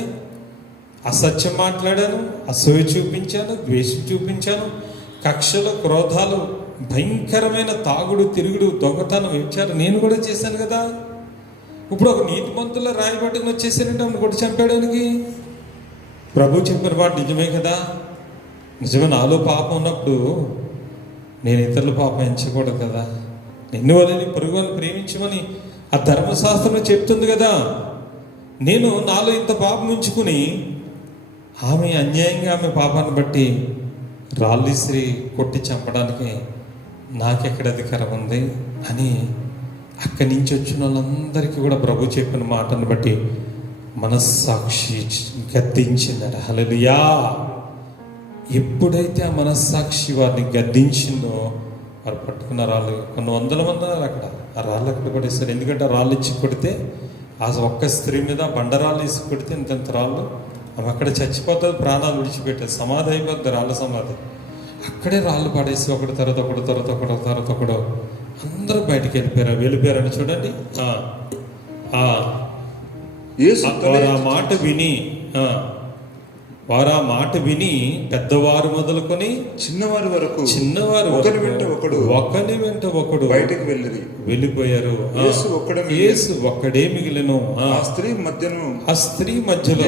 అసత్యం మాట్లాడాను, అసూయ చూపించాను, ద్వేషం చూపించాను, కక్షలు, క్రోధాలు, భయంకరమైన తాగుడు, తిరుగుడు, దొంగతనం, వ్యభిచారం నేను కూడా చేశాను కదా. ఇప్పుడు ఒక నీతిమంతుల రాయబట్టుకుని వచ్చేసానంటే ఆమెను కొట్టి చంపేయడానికి. ప్రభు చెప్పిన మాట నిజమే కదా. నిజమే, నాలో పాపం ఉన్నప్పుడు నేను ఇతరుల పాపం ఎంచకూడదు కదా. నిన్ను వాళ్ళని పొరుగు వాళ్ళని ప్రేమించమని ఆ ధర్మశాస్త్రం చెప్తుంది కదా. నేను నాలో ఇంత పాపం ఉంచుకుని ఆమె అన్యాయంగా ఆమె పాపాన్ని బట్టి రాళ్ళిసిరి కొట్టి చంపడానికి నాకెక్కడ అధికారం ఉంది అని అక్కడి నుంచి వచ్చిన వాళ్ళందరికీ కూడా ప్రభు చెప్పిన మాటను బట్టి మనస్సాక్షి గద్దించిందట. హల్లెలూయా. ఎప్పుడైతే ఆ మనస్సాక్షి వారిని గద్దించిందో వారు పట్టుకున్న రాళ్ళు కొన్ని వందల మంది అక్కడ ఆ రాళ్ళు అక్కడ పడేస్తారు. ఎందుకంటే ఆ రాళ్ళు ఇచ్చి కొడితే ఆ ఒక్క స్త్రీ మీద బండరాళ్ళు ఇసి కొడితే ఇంతంత రాళ్ళు ఆమె అక్కడ చచ్చిపోతుంది, ప్రాణాలు విడిచిపెట్టారు, సమాధి అయిపోద్ది, రాళ్ళ సమాధి. అక్కడే రాళ్ళు పడేసి ఒకటి తర్వాత ఒకటి తర్వాత ఒకటి తర్వాత ఒకడు అందరూ బయటికి వెళ్ళిపోయారని చూడండి. వారు ఆ మాట విని పెద్దవారు మొదలుకొని చిన్నవారు ఒకరి వెంట ఒకడు బయటికి వెళ్ళిపోయారు. యేసు ఒక్కడే మిగిలిను. ఆ స్త్రీ మధ్యలో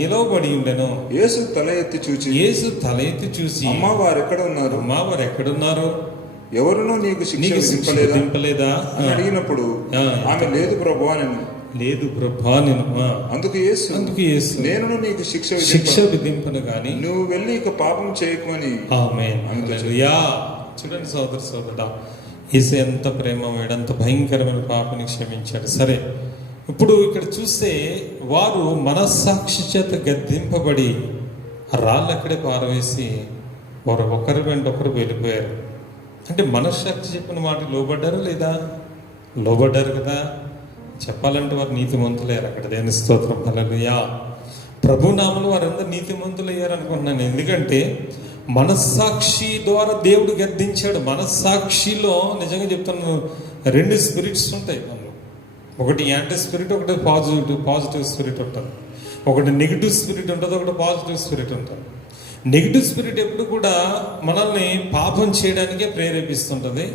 నిలవబడి ఉండెను. యేసు తల ఎత్తి చూసి అమ్మా వారు ఎక్కడున్నారు, ఎవరునూ నీకు శిక్ష దింపలేదా అని అడిగినప్పుడు ఆమె లేదు ప్రభువా నేను. అందుకు యేసు నేను నీకు శిక్ష విధింపను గాని నువ్వు వెళ్ళి ఇక పాపం చేయకమని. ఆమేన్. హల్లెలూయా. చూడండి సోదరుడా, యేసు ఎంత ప్రేమ, ఎంత భయంకరమైన పాపని క్షమించాడు. సరే, ఇప్పుడు ఇక్కడ చూస్తే వారు మనస్సాక్షి చేత గద్దింపబడి ఆ రాళ్ళు అక్కడే పారవేసి వారు ఒకరి వెంట ఒకరు వెళ్ళిపోయారు. అంటే మనస్సాక్షి చెప్పిన మాట లోబడ్డారు లేదా? లోబడ్డారు కదా. చెప్పాలంటే వారు నీతిమంతులయ్యారు అక్కడ. దేవుని స్తోత్రం. హల్లెలూయా. ప్రభునామములో వారందరూ నీతిమంతులు అయ్యారు అనుకుంటున్నాను. ఎందుకంటే మనస్సాక్షి ద్వారా దేవుడు గద్దించాడు. మనస్సాక్షిలో నిజంగా చెప్తున్నాను, రెండు స్పిరిట్స్ ఉంటాయి మనలో. ఒకటి యాంటీ స్పిరిట్, ఒకటి పాజిటివ్ స్పిరిట్ ఉంటుంది. ఒకటి నెగిటివ్ స్పిరిట్ ఉంటుంది, ఒకటి పాజిటివ్ స్పిరిట్ ఉంటుంది. నెగిటివ్ స్పిరిట్ ఎప్పుడు కూడా మనల్ని పాపం చేయడానికే ప్రేరేపిస్తుంటుంది.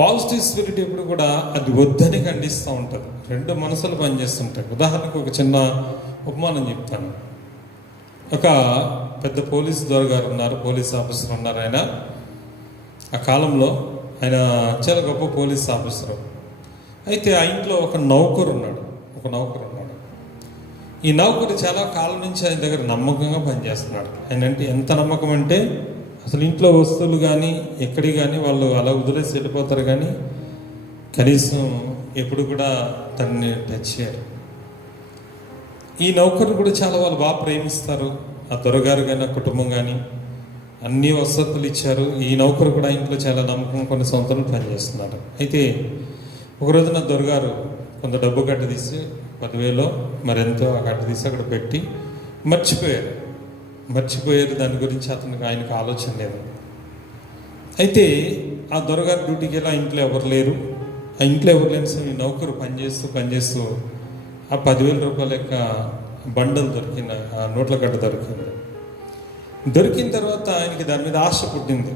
పాజిటివ్ స్పిరిట్ ఎప్పుడు కూడా అది వద్దని ఖండిస్తూ ఉంటుంది. రెండు మనసులు పనిచేస్తుంటాయి. ఉదాహరణకు ఒక చిన్న ఉపమానం చెప్తాను. ఒక పెద్ద పోలీస్ దొరగారు ఉన్నారు, పోలీస్ ఆఫీసర్ ఉన్నారు. ఆయన ఆ కాలంలో ఆయన చాలా గొప్ప పోలీస్ ఆఫీసర్. అయితే ఆ ఇంట్లో ఒక నౌకరు ఉన్నాడు. ఈ నౌకరు చాలా కాలం నుంచి ఆయన దగ్గర నమ్మకంగా పనిచేస్తున్నాడు. ఆయన అంటే ఎంత నమ్మకం అంటే అసలు ఇంట్లో వస్తువులు కానీ ఎక్కడి కానీ వాళ్ళు అలా వదిలేసి వెళ్ళిపోతారు, కానీ కనీసం ఎప్పుడు కూడా తనని టచ్ చేయరు. ఈ నౌకరు కూడా చాలా వాళ్ళు బాగా ప్రేమిస్తారు. ఆ దొరగారు కానీ ఆ కుటుంబం కానీ అన్ని వసతులు ఇచ్చారు. ఈ నౌకరు కూడా ఇంట్లో చాలా నమ్మకం కొన్ని సంవత్సరాలు పనిచేస్తున్నాడు. అయితే ఒకరోజు నా దొరగారు కొంత డబ్బు కట్ట తీసి 10,000 మరెంతో ఆ కట్ట తీసి అక్కడ పెట్టి మర్చిపోయారు. దాని గురించి ఆయనకు ఆలోచన లేదు. అయితే ఆ దొరగారు డ్యూటీకి వెళ్ళి ఆ ఇంట్లో ఎవరు లేరు. ఆ ఇంట్లో ఎవరు లేని ఈ నౌకరు పనిచేస్తూ ఆ 10,000 రూపాయల యొక్క బండలు దొరికిన, ఆ నోట్ల గడ్డ దొరికిన తర్వాత ఆయనకి దాని మీద ఆశ పుట్టింది.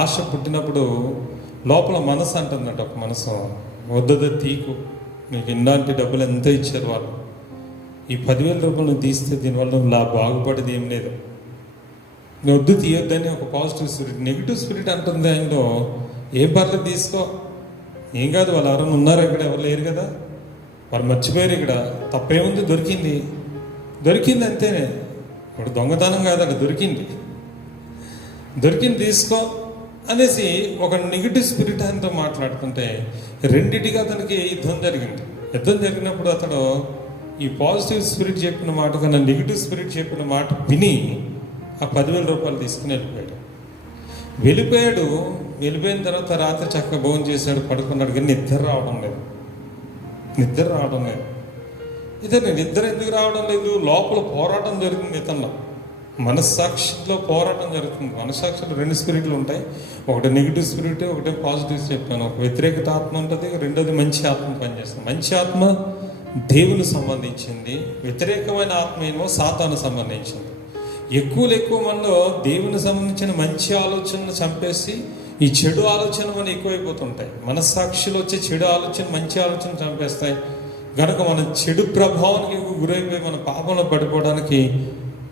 ఆశ పుట్టినప్పుడు లోపల మనసు అంటుందట, ఒక మనసు, వద్దద తీకు, నీకు ఇలాంటి డబ్బులు ఎంత ఇచ్చారు వాళ్ళు, ఈ 10,000 రూపాయలు తీస్తే దీనివల్ల నువ్వు బాగుపడేది ఏం లేదు, నువ్వు వద్దు తీయొద్దని ఒక పాజిటివ్ స్పిరిట్. నెగిటివ్ స్పిరిట్ అంటుంది ఆయనలో, ఏం పర్లేదు తీసుకో, ఏం కాదు, వాళ్ళు ఎవరైనా ఉన్నారు ఇక్కడ, ఎవరు లేరు కదా, వారు మర్చిపోయారు, ఇక్కడ తప్పేముంది, దొరికింది అంతేనే. ఇప్పుడు దొంగతనం కాదు, అక్కడ దొరికింది తీసుకో అనేసి ఒక నెగిటివ్ స్పిరిట్ ఆయనతో మాట్లాడుతుంటే రెండిటిగా అతనికి యుద్ధం జరిగింది. యుద్ధం జరిగినప్పుడు అతడు ఈ పాజిటివ్ స్పిరిట్ చెప్పిన మాట కన్నా నెగిటివ్ స్పిరిట్ చెప్పిన మాట విని ఆ 10,000 రూపాయలు తీసుకుని వెళ్ళిపోయాడు. వెళ్ళిపోయిన తర్వాత రాత్రి చక్కగా భోజనం చేశాడు, పడుకున్నాడు. కానీ నిద్ర రావడం లేదు. నిద్ర ఎందుకు రావడం లేదు? లోపల పోరాటం జరుగుతుంది ఇతనిలో, మనస్సాక్షిలో పోరాటం జరుగుతుంది. మనస్సాక్షిలో 2 స్పిరిట్లు ఉంటాయి. ఒకటి నెగిటివ్ స్పిరిట్, ఒకటి పాజిటివ్ చెప్పాను. ఒక వ్యతిరేకత ఆత్మ ఉంటుంది, రెండోది మంచి ఆత్మ పనిచేస్తుంది. మంచి ఆత్మ దేవుని సంబంధించింది, వ్యతిరేకమైన ఆత్మ ఏమో సాతాను సంబంధించింది. ఎక్కువ మనలో దేవుని సంబంధించిన మంచి ఆలోచనలు చంపేసి ఈ చెడు ఆలోచన మన ఎక్కువైపోతుంటాయి. మనస్సాక్షిలో వచ్చే చెడు ఆలోచన మంచి ఆలోచన చంపేస్తాయి. కనుక మన చెడు ప్రభావానికి గురైపోయి మన పాపంలో పడిపోవడానికి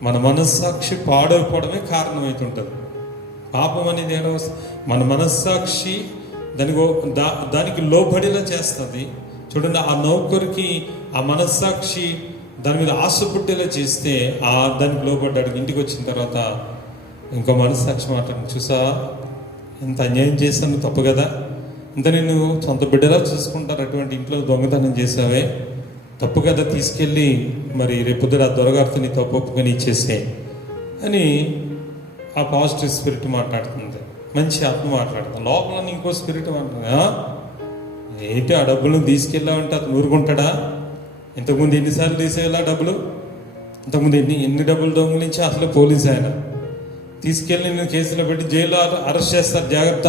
మన మనస్సాక్షి పాడైపోవడమే కారణమవుతుంటుంది. పాపం అనేది ఏదో మన మనస్సాక్షి దానికి లోబడిలా చేస్తుంది. చూడండి, ఆ నౌకరికి ఆ మనస్సాక్షి దాని మీద ఆశ పుట్టేలా చేస్తే దానికి లోబడ్డాడు. ఇంటికి వచ్చిన తర్వాత ఇంకో మనస్సాక్షి మాట్లాడి, చూసా ఇంత అన్యాయం చేశాను, తప్పు కదా, ఇంత నేను సొంత బిడ్డలా చూసుకుంటారు, అటువంటి ఇంట్లో దొంగతనం చేసావే, తప్పు కదా, తీసుకెళ్ళి మరి రేపొద్దున ఆ దొరగారితో నీ తప్పు ఒప్పుకొని ఇచ్చేసే అని ఆ పాజిటివ్ స్పిరిట్ మాట్లాడుతుంది. మంచి ఆత్మ మాట్లాడుతుంది. లోపల ఇంకో స్పిరిట్ మాట్లాడుతుంది, ఏంటి ఆ డబ్బులను తీసుకెళ్ళామంటే అతను ఊరుకుంటాడా? ఇంతకుముందు ఎన్నిసార్లు తీసేయాలా డబ్బులు? ఇంతకుముందు ఎన్ని డబ్బులు దొంగిలించి అసలు పోలీసు ఆయన తీసుకెళ్ళి నేను కేసులో పెట్టి జైల్లో అరెస్ట్ చేస్తారు, జాగ్రత్త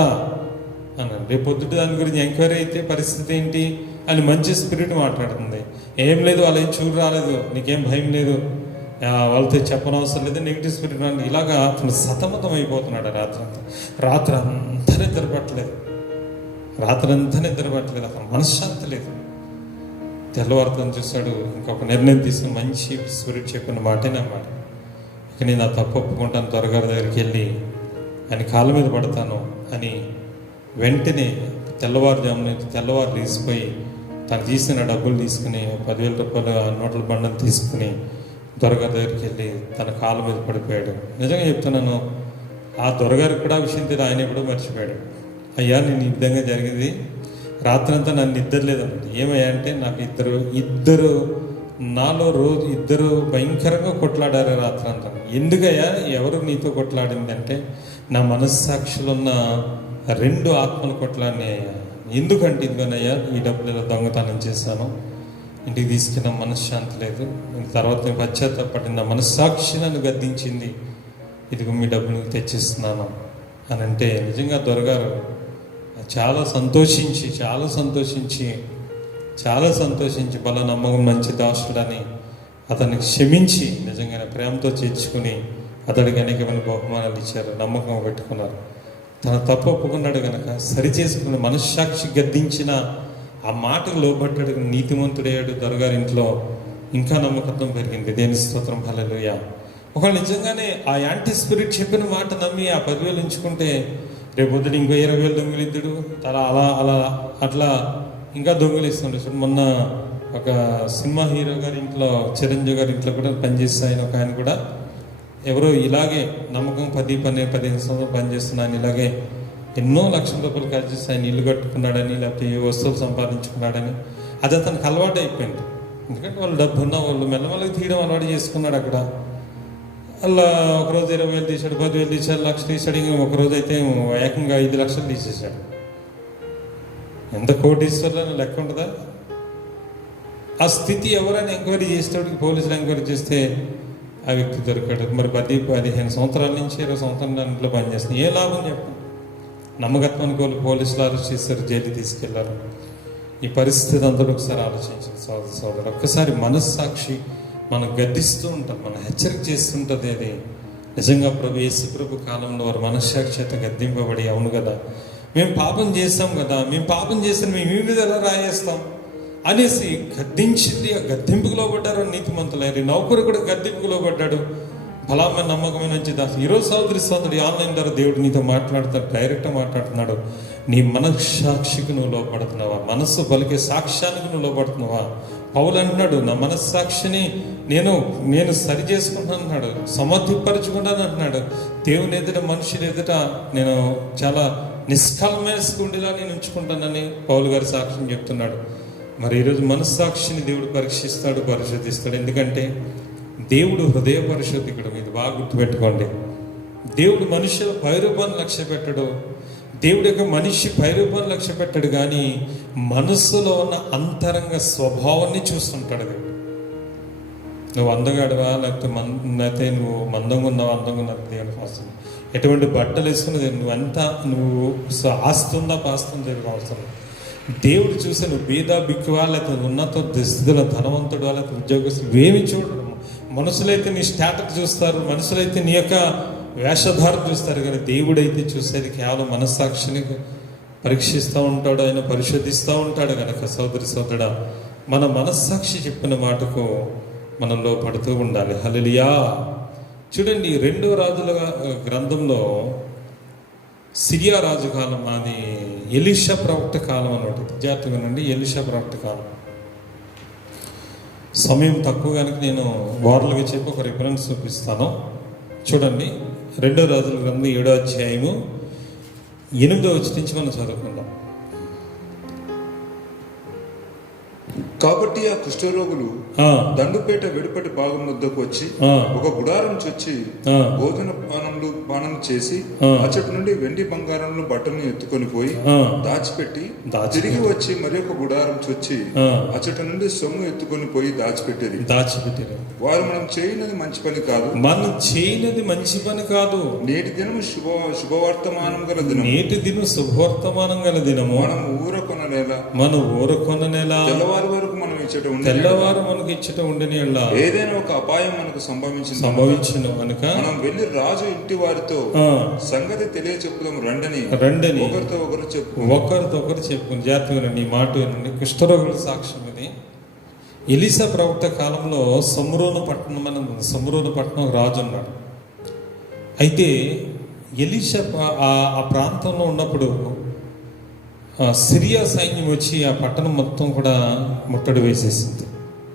అన్నాను. రేపు పొద్దుట దాని గురించి ఎంక్వైరీ అయితే పరిస్థితి ఏంటి అని మంచి స్పిరిట్ మాట్లాడుతుంది. ఏం లేదు, వాళ్ళు ఏం చూడు రాలేదు, నీకేం భయం లేదు, వాళ్ళతో చెప్పనవసరం లేదు. నెగిటివ్ స్పిరిట్ అంటే ఇలాగా అతను సతమతం అయిపోతున్నాడు. రాత్రి అంతా నిద్రపట్టలేదు. అతను మనశ్శాంతి లేదు. తెల్లవారుతను చూశాడు. ఇంకొక నిర్ణయం తీసుకుని మంచి స్పిరిట్ చెప్పిన మాటేనమాట, ఇక నేను ఆ తప్పు ఒప్పుకుంటాను, దొరగారి దగ్గరికి వెళ్ళి ఆయన కాళ్ళ మీద పడతాను అని వెంటనే తెల్లవారు తీసిపోయి తను తీసిన డబ్బులు తీసుకుని 10,000 రూపాయలు ఆ నోట్ల బండను తీసుకుని దొరగారి దగ్గరికి వెళ్ళి తన కాళ్ళ మీద పడిపోయాడు. నిజంగా చెప్తున్నాను, ఆ దొరగారికి కూడా విషయం తెలియదు, ఆయన ఎప్పుడో మర్చిపోయాడు. అయ్యా, నేను ఈ విధంగా జరిగింది, రాత్రంతా నన్ను నిద్ర లేదన్నమాట. ఏమయ్యా అంటే నాకు ఇద్దరు భయంకరంగా కొట్లాడారు రాత్రంతా. ఎందుకయ్యా, ఎవరు నీతో కొట్లాడింది అంటే నా మనస్సాక్షిలో ఉన్న 2 ఆత్మలు కొట్లాడినాయ్యా. ఎందుకంటే ఇదిగోనయ్యా, ఈ డబ్బులు ఇలా దొంగతనం చేశాను, ఇంటికి తీసుకున్న మనశ్శాంతి లేదు, తర్వాత పశ్చాత్తాపడి నా మనస్సాక్షి నన్ను గద్దించింది, ఇదిగో మీ డబ్బులు తెచ్చిస్తున్నాను అని అంటే నిజంగా దొరగారు చాలా సంతోషించి బల నమ్మకం మంచి దాసుడని అతన్ని క్షమించి నిజంగా ప్రేమతో చేర్చుకుని అతడికి అనేకమైన బహుమానాలు ఇచ్చారు, నమ్మకం పెట్టుకున్నారు. తన తప్పు ఒప్పుకున్నాడు కనుక సరి చేసుకుని మనస్సాక్షి గద్దించిన ఆ మాటకు లోబడ్డాడు, నీతిమంతుడయ్యాడు. దొరగారి ఇంట్లో ఇంకా నమ్మకత్వం పెరిగింది. దేని స్తోత్రం, హల్లెలూయా. ఒకవేళ నిజంగానే ఆ యాంటీ స్పిరిట్ చెప్పిన మాట నమ్మి ఆ 10,000 ఉంచుకుంటే రేపు పొద్దున ఇంకో 20,000 దొంగిలిద్దుడు, అట్లా ఇంకా దొంగిలిస్తుండే. మొన్న ఒక సినిమా హీరో గారి ఇంట్లో, చిరంజీవి గారి ఇంట్లో కూడా పనిచేస్తే ఆయన కూడా ఎవరో ఇలాగే నమ్మకం 10-15 సంవత్సరాలు పనిచేస్తున్న ఆయన ఇలాగే ఎన్నో లక్షల రూపాయలు ఖర్చు చేసి ఆయన ఇల్లు కట్టుకున్నాడని, లేకపోతే ఏ వస్తువులు సంపాదించుకున్నాడని అది అతనికి అలవాటు అయిపోయింది. ఎందుకంటే వాళ్ళు డబ్బు ఉన్న వాళ్ళు మెల్లమెల్లగా తీయడం అలవాటు చేసుకున్నాడు. అక్కడ అలా ఒకరోజు 20,000 తీసాడు, 10,000 తీసాడు, 1,00,000 తీసాడు. ఇంకా ఒకరోజు అయితే ఏకంగా 5 లక్షలు తీసేశాడు. ఎంత కోటీశ్వర్లను లెక్క ఉంటుందా? ఆ స్థితి ఎవరైనా ఎంక్వైరీ చేసేటప్పటికి పోలీసులు ఎంక్వైరీ చేస్తే ఆ వ్యక్తి దొరికాడు. మరి 10-15 సంవత్సరాల నుంచి 20 సంవత్సరాల ఇంట్లో పనిచేస్తుంది. ఏ లాభం చెప్పండి? నమ్మకత్వానికి వాళ్ళు పోలీసులు అరెస్ట్ చేశారు, జైలు తీసుకెళ్లారు. ఈ పరిస్థితి అంతా ఒకసారి ఆలోచించండి సోదరు. ఒక్కసారి మనస్సాక్షి మనం గద్దిస్తూ ఉంటాం, మనం హెచ్చరిక చేస్తుంటుంది. అది నిజంగా యేసు ప్రభు కాలంలో వారు మనస్సాక్షి చేత గద్దింపబడి, అవును కదా మేము పాపం చేస్తాం కదా, మేము పాపం చేస్తాం, మేము ఈ మీద ఎలా రాయేస్తాం అనేసి గద్దించింది. ఆ గద్దింపుకు లోబడ్డారు నీతిమంతులైన. నౌకరు కూడా గద్దింపుకు లోబడ్డాడు. ఫలామైన నమ్మకమైన మంచి దాసు. ఈరోజు సోదరి సోదరుడు ఆన్లైన్ ద్వారా దేవుడు నీతో మాట్లాడతాడు, డైరెక్ట్గా మాట్లాడుతున్నాడు. నీ మనస్సాక్షికి నువ్వు లోపడుతున్నావా? మనస్సు పలికే సాక్ష్యానికి నువ్వు లోపడుతున్నావా? పౌలు అంటున్నాడు, నా మనస్సాక్షిని నేను సరి చేసుకుంటాను అన్నాడు, సమర్థిపరచుకుంటాను అంటున్నాడు. దేవుని ఎదుట, మనుషుల ఎదుట నేను చాలా నిష్కల్మేసుకుండేలా నేను ఉంచుకుంటానని పౌలు గారి సాక్ష్యం చెప్తున్నాడు. మరి ఈరోజు మనస్సాక్షిని దేవుడు పరీక్షిస్తాడు, పరిశోధిస్తాడు. ఎందుకంటే దేవుడు హృదయ పరిశోధికుడు. మీరు బాగా గుర్తుపెట్టుకోండి. దేవుడు మనుషుల పైరూపాన్ని లక్ష్య పెట్టడు. దేవుడి యొక్క మనిషి పైరూపాన్ని లక్ష్య పెట్టాడు, కానీ మనస్సులో ఉన్న అంతరంగ స్వభావాన్ని చూస్తుంటాడు. నువ్వు అందగాడువా, లేకపోతే నువ్వు మందంగా ఉన్నావా, అందంగా ఉన్నావు దేవుని అవసరం. ఎటువంటి బట్టలు వేసుకున్నది నువ్వు ఆస్తి ఉందా, పాస్తుందా దేవుడికి అవసరం. దేవుడు చూసే నువ్వు బీదా బిక్కువా, లేకపోతే ఉన్నత స్థితిలో ధనవంతుడువా, లేకపోతే ఉద్యోగస్తులు ఏమి చూడడం. మనుషులైతే నీ స్టాటస్ చూస్తారు, మనుషులైతే నీ యొక్క వేషధారం చూస్తారు, కానీ దేవుడైతే చూసేది కేవలం మనస్సాక్షిని పరీక్షిస్తూ ఉంటాడు, ఆయన పరిశోధిస్తూ ఉంటాడు. కనుక సోదరి సోదరుడా, మన మనస్సాక్షి చెప్పిన మాటకు మనలో పడుతూ ఉండాలి. హల్లెలూయా. చూడండి, 2వ రాజుల గ్రంథంలో సిరియా రాజు కాలం, అది ఎలీషా ప్రవక్త కాలం అన్నట్టు. జాగ్రత్తగా వినండి, ఎలీషా ప్రవక్త కాలం. సమయం తక్కువ కనుక నేను వార్లుగా చెప్పి ఒక రిఫరెన్స్ చూపిస్తాను. చూడండి, 2వ రాజుల గ్రంథం 7వ అధ్యాయము 8వ వచనం నుంచి మనం చదువుకుందాం. కాబట్టి ఆ కుష్ఠరోగులు దండుపేట వెడుపటి భాగం వద్దకు వచ్చి ఒక గుడారం చొచ్చి భోజన పానం చేసి అచ్చటి నుండి వెండి బంగారంలో బట్టలను ఎత్తుకొని పోయి దాచిపెట్టి తిరిగి వచ్చి మరి ఒక గుడారం చొచ్చి అచ్చటి నుండి సొమ్ము ఎత్తుకొని పోయి దాచిపెట్టేది. వారు మనం చేయనది మంచి పని కాదు. నేటి దినము శుభవర్తమానం గల దినం. నేటి దినం శుభవర్తమానం గల దినము. మనం ఊర కొననేలా తెల్లవారు మనకు ఇచ్చట ఉండని ఏదైనా ఒక అపాయం మనకు సంభవించిన కనుక మనం వెళ్ళి రాజు ఇంటి వారితో సంగతి తెలియచెప్పుదాం రండని ఒకరితో ఒకరు చెప్పుకుని. జాగ్రత్తగా ఈ మాట వినండి. కుష్ఠరోగుల సాక్ష్యం ఇది. ఎలీషా ప్రవక్త కాలంలో సమ్రోను పట్టణం రాజు ఉన్నాడు. అయితే ఎలీషా ఆ ప్రాంతంలో ఉన్నప్పుడు సిరియా సైన్యం వచ్చి ఆ పట్టణం మొత్తం కూడా ముట్టడి వేసేసింది.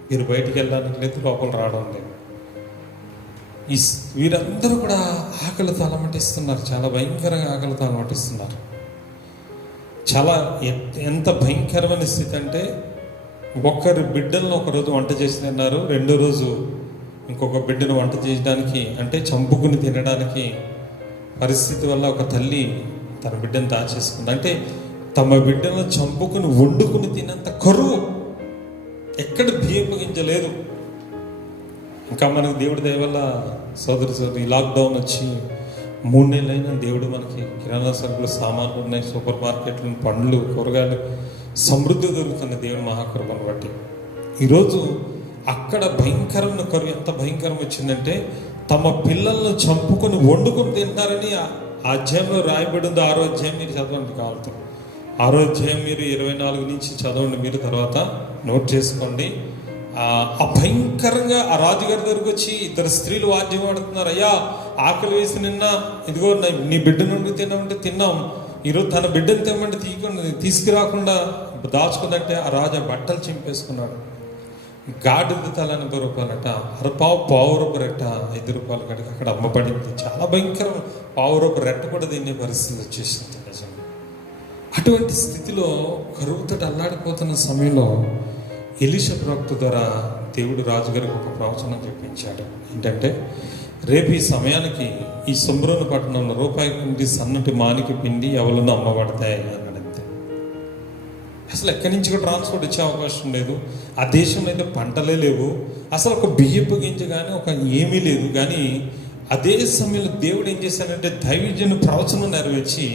వీరు బయటికి వెళ్ళడానికి లేదు, లోపల రావడం లేదు. వీరందరూ కూడా ఆకలితో అలమటిస్తున్నారు. చాలా భయంకరంగా ఆకలితో అలమటిస్తున్నారు. చాలా ఎంత భయంకరమైన స్థితి అంటే, ఒకరి బిడ్డలను ఒకరోజు వంట చేసి తిన్నారు, 2వ రోజు ఇంకొక బిడ్డను వంట చేయడానికి, అంటే చంపుకుని తినడానికి పరిస్థితి వల్ల ఒక తల్లి తన బిడ్డను దాచేసుకుంది. అంటే తమ బిడ్డను చంపుకుని వండుకుని తినంత కరువు, ఎక్కడ బియ్యపగించలేదు. ఇంకా మనకు దేవుడి దయ వల్ల సోదరి లాక్డౌన్ వచ్చి 3 నెలలైనా దేవుడు మనకి కిరాణా సరుకులు, సామాన్లు ఉన్నాయి, సూపర్ మార్కెట్లు, పండ్లు, కూరగాయలు సమృద్ధి దొరుకుతున్న దేవుడి మహాకృపను బట్టి. ఈరోజు అక్కడ భయంకరమైన కరువు ఎంత భయంకరం వచ్చిందంటే, తమ పిల్లలను చంపుకొని వండుకొని తింటారని ఆ అధ్యాయంలో రాయబడి ఉంది. 6వ అధ్యాయం మీరు చదవండి కావాలంటే. 6వ అధ్యాయం మీరు 24 నుంచి చదవండి, మీరు తర్వాత నోట్ చేసుకోండి. భయంకరంగా ఆ రాజుగారి దగ్గరకు వచ్చి 2 స్త్రీలు వాద్యం ఆడుతున్నారు. అయ్యా, ఆకలి వేసి నిన్న ఇదిగో నీ బిడ్డ నుండి తిన్నామంటే తిన్నాం, ఈరోజు తన బిడ్డను తెమ్మంటే తీసుకురాకుండా దాచుకుందంటే ఆ రాజు బట్టలు చింపేసుకున్నాడు. గాడిద తల 80 రూపాయలట, పావు రూపాయ రెట్ట 5 రూపాయల కాడికి అక్కడ అమ్మబడింది. చాలా భయంకరం. పావు రూపాయ రెట్ట కూడా దీన్ని పరిస్థితి వచ్చేసింది. అటువంటి స్థితిలో కరువుతో అల్లాడిపోతున్న సమయంలో ఎలీషా ప్రవక్త ద్వారా దేవుడు రాజుగారికి ఒక ప్రవచనం చెప్పించాడు. ఏంటంటే, రేపు ఈ సమయానికి ఈ సమ్రోను పట్టణంలో రూపాయి కుండి సన్నటి మానికి పిండి ఎవరినో అమ్మబడతాయి అన్నాడంతే. అసలు ఎక్కడి నుంచి కూడా ట్రాన్స్పోర్ట్ వచ్చే అవకాశం లేదు. ఆ దేశంలో అయితే పంటలే లేవు, అసలు ఒక బియ్యపు గింజ కానీ ఒక ఏమీ లేదు. కానీ అదే సమయంలో దేవుడు ఏం చేశాడంటే, దైవజను ప్రవచనం నెరవేర్చి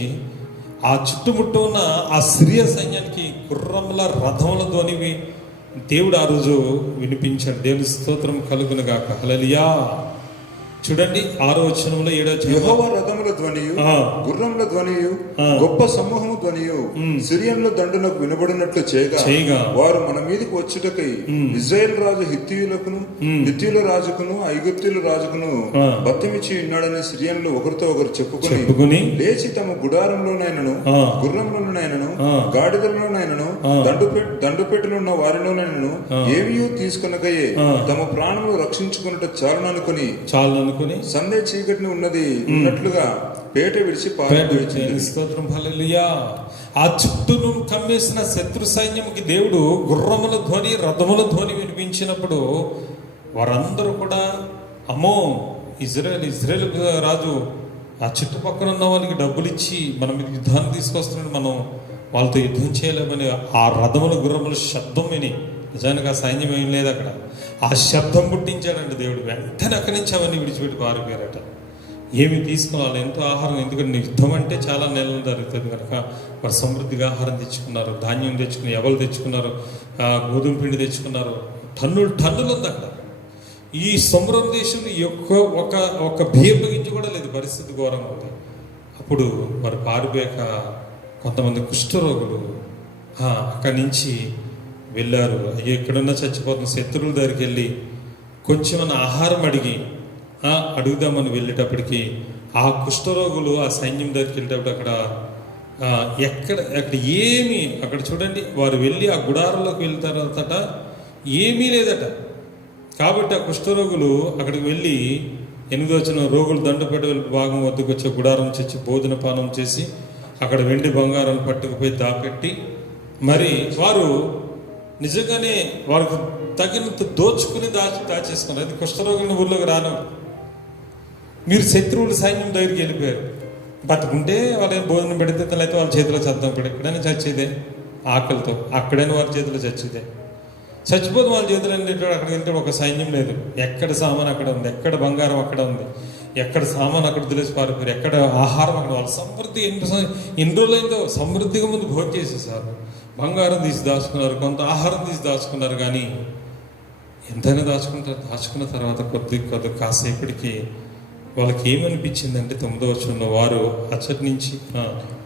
ఆ చుట్టుముట్టు ఉన్న ఆ సిరియా సైన్యానికి గుర్రముల రథముల ధ్వనివి దేవుడు ఆ రోజు వినిపించాడు. దేవుని స్తోత్రం కలుగునుగాక. హల్లెలూయా. చూడండి 6వ వచనంలో 7వ వచనంలో యెహోవా రథముల ధ్వనియు గుర్రముల ధ్వనియు గొప్ప సమూహము ధ్వనియు సిరియన్ల దండునకు వినబడినట్లు చేయగా వారు మన మీదకి వచ్చుటకై ఇజ్రాయేల్ రాజు హిత్తీయుల రాజుకును ఐగుప్తీయుల రాజుకును బత్తమిచ్చి ఉన్నాడని సిరియన్లు ఒకరితో ఒకరు చెప్పుకుని లేచి తమ గుడారంలోనైనను గుర్రంలోనైనను గాడిదలోనైనను దండుపెట్టులో ఉన్న వారిలోనైనను ఏవియూ తీసుకొనకయే తమ ప్రాణములు రక్షించుకున్నట్టు చాలననుకుని సందే చీకటిని ఉన్నట్లుగా పేట విడిచి స్తోత్రం హల్లెలూయా. ఆ చుట్టూను కమ్మేసిన శత్రు సైన్యముకి దేవుడు గుర్రముల ధ్వని రథముల ధ్వని వినిపించినప్పుడు వారందరూ కూడా అమ్మో ఇజ్రాయేల్ రాజు ఆ చుట్టుపక్కల ఉన్న వాళ్ళకి డబ్బులు ఇచ్చి మన మీద యుద్ధాన్ని తీసుకొస్తున్నాడు, మనం వాళ్ళతో యుద్ధం చేయలేమని ఆ రథముల గుర్రముల శబ్దం విని, నిజానికి ఆ సైన్యం ఏం లేదు అక్కడ, ఆ శబ్దం పుట్టించాడంటే దేవుడు వెంటనే అక్కడి నుంచి అవన్నీ విడిచిపెట్టి పారిపోయారట. ఏమి తీసుకోవాలి, ఎంతో ఆహారం, ఎందుకంటే యుద్ధం అంటే చాలా నెలలు జరుగుతుంది కనుక వారు సమృద్ధిగా ఆహారం తెచ్చుకున్నారు, ధాన్యం తెచ్చుకున్నారు, ఎవరు తెచ్చుకున్నారు, గోధుమ పిండి తెచ్చుకున్నారు, టన్నులు ఉంది అక్కడ. ఈ సముద్రం దేశంలో ఒక బియ్యం గింజ కూడా లేదు, పరిస్థితి ఘోరంగా ఉంది. అప్పుడు వారు పారిపోయాక కొంతమంది కుష్ఠరోగులు అక్కడి నుంచి వెళ్ళారు. అయ్యో ఎక్కడున్నా చచ్చిపోతున్న శత్రువుల దగ్గరికి వెళ్ళి కొంచెం ఆహారం అడుగుదామని వెళ్ళేటప్పటికి ఆ కుష్ఠరోగులు ఆ సైన్యం దగ్గరికి వెళ్ళేటప్పుడు అక్కడ ఏమీ అక్కడ చూడండి, వారు వెళ్ళి ఆ గుడారంలోకి వెళ్తారట, ఏమీ లేదట. కాబట్టి ఆ కుష్ఠరోగులు అక్కడికి వెళ్ళి 8వ వచనం, రోగులు దండపేట భాగం వద్దకు వచ్చే గుడారం చేసి భోజన పానం చేసి అక్కడ వెండి బంగారం పట్టుకుపోయి దాపెట్టి, మరి వారు నిజంగానే వారికి తగినంత దోచుకుని దాచేసుకున్నారు. అది కుష్ఠరోగులను ఊళ్ళోకి రాను. మీరు శత్రువుల సైన్యం దగ్గరికి వెళ్ళిపోయారు, బతుకుంటే వాళ్ళని భోజనం పెడితే అయితే వాళ్ళ చేతిలో చద్దాం పడి ఎక్కడైనా చచ్చేదే, ఆకలితో అక్కడైనా వారి చేతిలో చచ్చేదే. చచ్చిపోతే వాళ్ళ చేతులు వెళ్ళేటప్పుడు అక్కడికి వెళ్తే ఒక సైన్యం లేదు, ఎక్కడ సామాన్ అక్కడ ఉంది, ఎక్కడ బంగారం అక్కడ ఉంది, ఎక్కడ సామాన్ అక్కడ తెలిసి పారిపోయారు, ఎక్కడ ఆహారం అక్కడ. వాళ్ళ సమృద్ధి ఎన్ని రోజులైందో సమృద్ధిగా ముందు భోజనం చేసేసారు, బంగారం తీసి దాచుకున్నారు, కొంత ఆహారం తీసి దాచుకున్నారు. కానీ ఎంతైనా దాచుకున్న తర్వాత కొద్ది కాసేపటికి వాళ్ళకి ఏమనిపించిందంటే 9వ వచనంలో వారు అచ్చటి నుంచి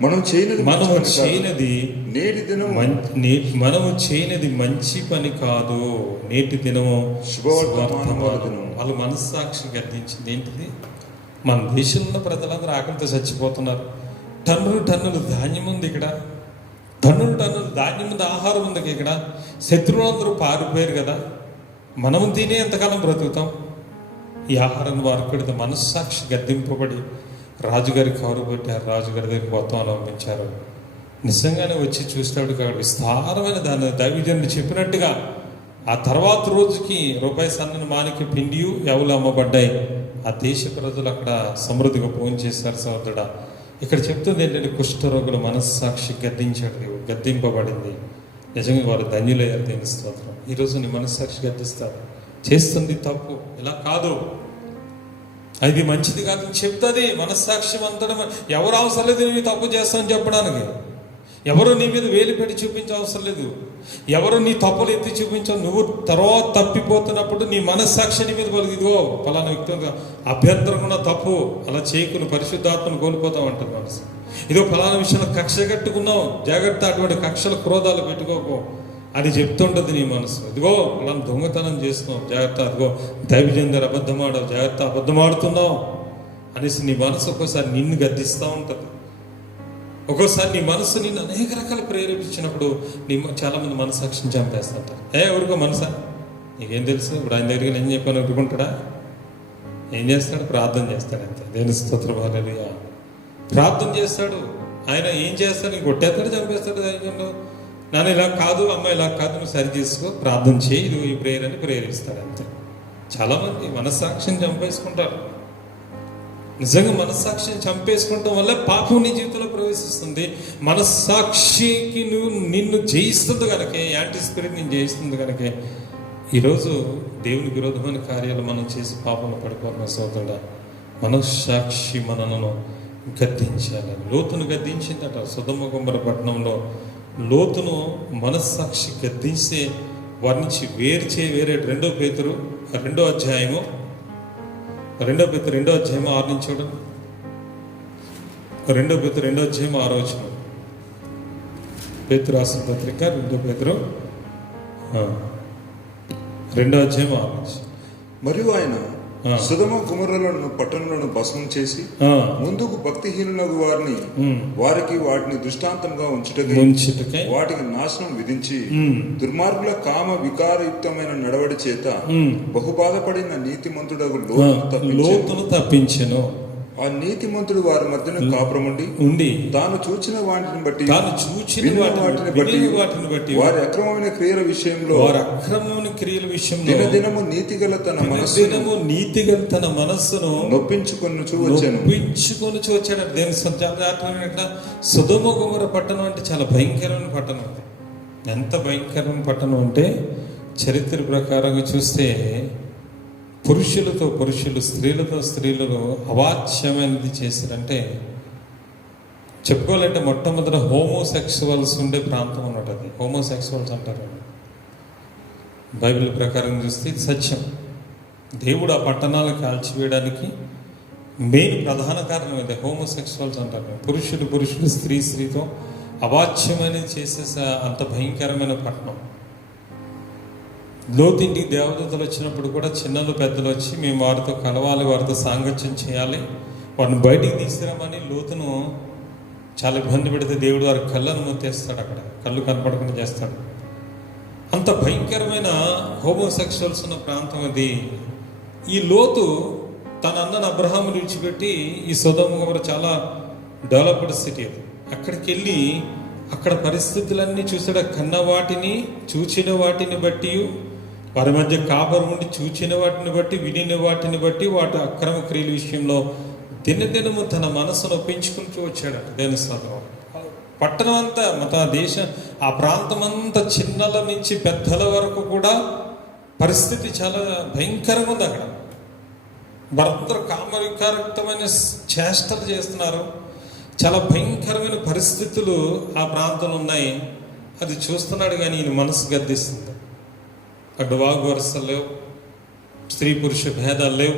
మనము చేయనది మంచి పని కాదు, నేటి దినము వాళ్ళు మనస్సాక్షి గద్దించింది. ఏంటిది? మన దేశంలో ప్రజలందరూ ఆకలితో చచ్చిపోతున్నారు, టన్నులు ధాన్యం ఉంది ఇక్కడ, టన్నులు ధాన్యం ఉంది, ఆహారం ఉంది ఇక్కడ, శత్రువులందరూ పారిపోయారు కదా, మనం తినే ఎంతకాలం బ్రతుకుతాం? ఈ ఆహారాన్ని వారు పెడితే మనస్సాక్షి గద్దింపబడి రాజుగారి కవరు పెట్టారు, రాజుగారి దగ్గరికి మొత్తం పంపించారు. నిజంగానే వచ్చి చూసినప్పుడు అక్కడ విస్తారమైన దాని దైవజనుడు చెప్పినట్టుగా ఆ తర్వాత రోజుకి రూపాయి సన్నని మానికి పిండియు ఎవలు అమ్మబడ్డాయి. ఆ దేశ ప్రజలు అక్కడ సమృద్ధిగా భోజనం చేశారు. సోదరుడా, ఇక్కడ చెప్తుంది ఏంటంటే కుష్ఠరోగుల మనస్సాక్షి గద్దింపబడింది. నిజంగా వారు ధన్యులయ్యారు. దేవుని స్తోత్రం. ఈరోజు నీ మనస్సాక్షి గద్దిస్తారు, చేస్తుంది తప్పు, ఇలా కాదు, అది మంచిది కాదు చెప్తుంది. మనస్సాక్షి అంతడం ఎవరు అవసరం లేదు నీ తప్పు చేస్తామని చెప్పడానికి, ఎవరు నీ మీద వేలు పెట్టి చూపించే అవసరం లేదు, ఎవరు నీ తప్పులు ఎత్తి చూపించావు. నువ్వు తర్వాత తప్పిపోతున్నప్పుడు నీ మనస్సాక్షి నీ మీద పలుకు, ఇదిగో ఫలానా వ్యక్తి అభ్యంతరం కూడా తప్పు, అలా చేయకుని పరిశుద్ధాత్మను కోల్పోతావు అంటుంది మనసు. ఇదో ఫలానా విషయంలో కక్ష కట్టుకున్నావు, జాగ్రత్త, అటువంటి కక్షలు క్రోధాలు పెట్టుకోకు అని చెప్తుంటుంది నీ మనసు. ఇదిగో అలా దొంగతనం చేస్తున్నావు, జాగ్రత్త, అదిగో దైవజందరు అబద్ధమాడావు, జాగ్రత్త, అబద్ధమాడుతున్నావు అనేసి నీ మనసు ఒక్కోసారి నిన్ను గద్దిస్తూ ఉంటుంది. ఒక్కోసారి నీ మనసు నిన్ను అనేక రకాలు ప్రేరేపించినప్పుడు చాలా మంది మనసాక్షిని చంపేస్తుంటారు. ఎవరికో మనసా నీకేం తెలుసు? ఇప్పుడు ఆయన దగ్గరికి ఏం చెప్పాను ఒప్పుకుంటాడా? ఏం చేస్తాడు? ప్రార్థన చేస్తాడు, అంతే. దేవుని స్తోత్రం హల్లెలూయా. ప్రార్థన చేస్తాడు. ఆయన ఏం చేస్తాడు? కొట్టేస్తాడు, చంపేస్తాడు. దైవంలో నాన్న ఇలా కాదు, అమ్మ ఇలా కాదు, నువ్వు సరి చేసుకో, ప్రార్థన చేయి, ఇది ఈ ప్రేయర్ అని ప్రేరిస్తాడు, అంతే. చాలామంది మనస్సాక్షిని చంపేసుకుంటారు. నిజంగా మనస్సాక్షిని చంపేసుకుంటాం వల్ల పాపం నీ జీవితంలో ప్రవేశిస్తుంది. మనస్సాక్షికి నిన్ను జయిస్తుంది కనుకే, యాంటీ స్పిరిట్ నేను జయిస్తుంది కనుకే ఈరోజు దేవుని విరోధమైన కార్యాలు మనం చేసి పాపంలో పడిపోతున్న సోదరుడా, మనస్సాక్షి మనలను గద్దించాలి. లోతును గద్దించిందట సొదొమ గొమొర్రా పట్టణంలో. లోతును మనస్సాక్షి గద్దించే వారి నుంచి వేరే 2 పేతురు 2వ అధ్యాయము రెండో పేతురు 2వ అధ్యాయం 6 నుంచి చూడండి. 2 పేతురు 2వ అధ్యాయం 6వ వచనం. పేతురు రాసిన పత్రిక 2 పేతురు 2వ అధ్యాయం 6 నుంచి. మరియు ఆయన సొదొమ గొమొర్రాలను పట్టణాలను భస్మం చేసి ముందుకు భక్తిహీనులకు వారికి వాటిని దృష్టాంతంగా ఉంచుటకై వాటికి నాశనం విధించి దుర్మార్గుల కామ వికారయుక్తమైన నడవడి చేత బహుబాధపడిన నీతిమంతుడగు లోతును తప్పించెను. ఆ నీతిమంతుడు వారి మధ్యన కాపురముండి ఉండి తాను చూచిన వాటిని బట్టి వాటిని బట్టి వారి అక్రమమైన క్రియల విషయంలో దినదినము నీతిగల తన మనస్సును నొప్పించుకొని వచ్చాడు. దేని సొదొమ గొమొర్రా పట్టణం అంటే చాలా భయంకరమైన పట్టణం. ఎంత భయంకరమైన పట్టణం అంటే చరిత్ర ప్రకారంగా చూస్తే పురుషులతో పురుషులు, స్త్రీలతో స్త్రీలు అవాచ్యమైనది చేశారంటే చెప్పుకోవాలంటే మొట్టమొదట హోమోసెక్సువల్స్ ఉండే ప్రాంతం అన్నట్టు. అది హోమోసెక్సువల్స్ అంటారు. బైబిల్ ప్రకారం చూస్తే ఇది సత్యం. దేవుడు ఆ పట్టణాలను కాల్చివేయడానికి మెయిన్ ప్రధాన కారణం ఇది. హోమోసెక్సువల్స్ అంటారు. పురుషులు స్త్రీతో అవాచ్యమైనది చేసే అంత భయంకరమైన పట్టణం. లోతింటికి దేవదూతలు వచ్చినప్పుడు కూడా చిన్నలు పెద్దలు వచ్చి మేము వారితో కలవాలి, వారితో సాంగత్యం చేయాలి, వారిని బయటికి తీసుకురామని లోతును చాలా ఇబ్బంది పెడితే దేవుడు వారి కళ్ళను మూతేస్తాడు. అక్కడ కళ్ళు కనపడకుండా చేస్తాడు. అంత భయంకరమైన హోమోసెక్షువల్స్ ఉన్న ప్రాంతం అది. ఈ లోతు తన అన్నను అబ్రహాము విడిచిపెట్టి ఈ సొదొమ గొమొర్రా చాలా డెవలప్డ్ సిటీ అది. అక్కడికి వెళ్ళి అక్కడ పరిస్థితులన్నీ చూసాడు. కన్న వాటిని చూచిన వాటిని బట్టి వారి మధ్య కాపరు ఉండి చూచిన వాటిని బట్టి వినిన వాటిని బట్టి వాటి అక్రమ క్రియల విషయంలో దినదినము తన మనసును పెంచుకుంటూ వచ్చాడు. దేని స్తోత్రం. పట్టణం అంతా మన దేశం ఆ ప్రాంతం అంతా చిన్నల నుంచి పెద్దల వరకు కూడా పరిస్థితి చాలా భయంకరంగా ఉంది. అక్కడ భర్తలు కామవికారయుక్తమైన చేష్టలు చేస్తున్నారు. చాలా భయంకరమైన పరిస్థితులు ఆ ప్రాంతంలో ఉన్నాయి. అది చూస్తున్నాడు కానీ ఈయన మనసు గద్దిస్తుంది. అటు వాగు వరుసలు లేవు, స్త్రీ పురుష భేదాలు లేవు,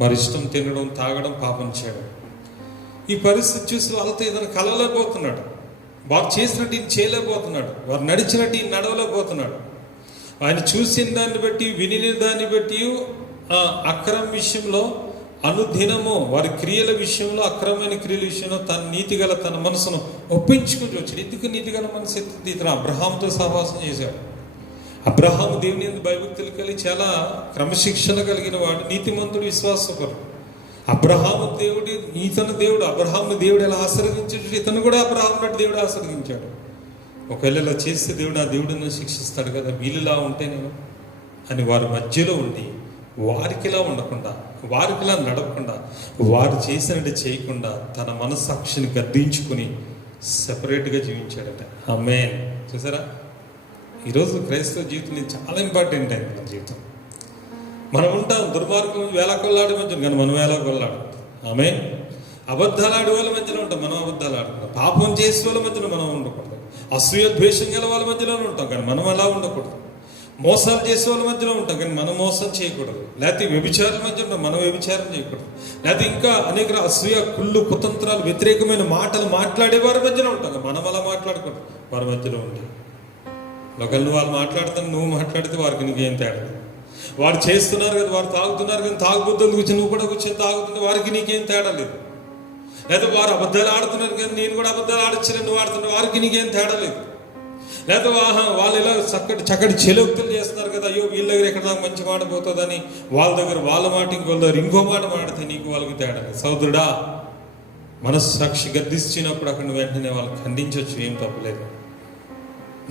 వారి ఇష్టం తినడం తాగడం పాపం చేయడం. ఈ పరిస్థితి చూసి వాళ్ళతో ఏదైనా కలవలేకపోతున్నాడు. వారు చేసినట్టు ఈయన చేయలేకపోతున్నాడు. వారు నడిచినట్టు ఈయన నడవలేకపోతున్నాడు. ఆయన చూసిన దాన్ని బట్టి విని దాన్ని బట్టి అక్రమ విషయంలో అనుదినము వారి క్రియల విషయంలో అక్రమమైన క్రియల విషయంలో తన నీతిగల తన మనసును ఒప్పించుకుంటూ వచ్చాడు. ఎందుకు నీతిగల మనసు ఎత్తుంది? ఇతను అబ్రహాముతో సహవాసం చేశాడు. అబ్రహాము దేవుని యందు భయభక్తులు కలిగి చాలా క్రమశిక్షణ కలిగిన వాడు, నీతిమంతుడు, విశ్వాసపరుడు. అబ్రహాము దేవుడు, ఇతను దేవుడు. అబ్రహాము దేవుడు ఎలా ఆశీర్వదించాడు, ఇతను కూడా అబ్రహాము నాటి దేవుడు ఆశీర్వదించాడు. ఒకవేళ ఇలా చేస్తే దేవుడు ఆ దేవుడిని శిక్షిస్తాడు కదా, వీళ్ళలా ఉంటే నేను అని వారి మధ్యలో ఉండి వారికిలా ఉండకుండా, వారికిలా నడవకుండా, వారు చేసినట్టు చేయకుండా తన మనస్సాక్షిని గద్దించుకుని సెపరేట్గా జీవించాడట. ఆమేన్. చూసారా, ఈరోజు క్రైస్తవ జీవితం చాలా ఇంపార్టెంట్ అయింది. మన జీవితం మనం ఉంటాం దుర్మార్గం వేలాకొల్లాడే మధ్యలో, కానీ మనం వేలాకొల్లాడు. ఆమేన్. అబద్ధాలు ఆడే వాళ్ళ మధ్యలో ఉంటాం, మనం అబద్ధాలు ఆడుకుంటాం. పాపం చేసే వాళ్ళ మధ్యలో మనం ఉండకూడదు. అసూయ ద్వేషం గల వాళ్ళ మధ్యలోనే ఉంటాం, కానీ మనం అలా ఉండకూడదు. మోసాలు చేసే వాళ్ళ మధ్యలో ఉంటాం, కానీ మనం మోసం చేయకూడదు. లేకపోతే వ్యభిచారుల మధ్య ఉంటాం, మనం వ్యభిచారం చేయకూడదు. లేకపోతే ఇంకా అనేక అసూయ, కుళ్ళు, కుతంత్రాలు, వ్యతిరేకమైన మాటలు మాట్లాడే వారి మధ్యలో ఉంటాం, మనం అలా మాట్లాడకూడదు. వారి మధ్యలో ఉండి ఒకళ్ళు వాళ్ళు మాట్లాడుతాను, నువ్వు మాట్లాడితే వారికి నీకేం తేడా. వారు చేస్తున్నారు కదా, వారు తాగుతున్నారు కానీ తాగుబుద్ధులు కూర్చొని నువ్వు కూడా కూర్చొని తాగుతుంటే వారికి నీకేం తేడా లేదు. లేదా వారు అబద్ధాలు ఆడుతున్నారు కానీ నేను కూడా అబద్ధాలు ఆడొచ్చిన నువ్వు ఆడుతున్నా, వారికి నీకేం తేడా లేదు. లేదా వాళ్ళు ఇలా చక్కటి చెలోక్తులు చేస్తున్నారు కదా, అయ్యో వీళ్ళ దగ్గర ఎక్కడ దాకా మంచి మాట పోతుందని వాళ్ళ దగ్గర వాళ్ళ మాట ఇంకోళ్ళ దగ్గర ఇంకో మాట మాడితే నీకు వాళ్ళకి తేడా లేదు. సోదరుడా, మనస్సాక్షి గద్దించినప్పుడు అక్కడ వెంటనే వాళ్ళని ఖండించవచ్చు, ఏం తప్పలేదు.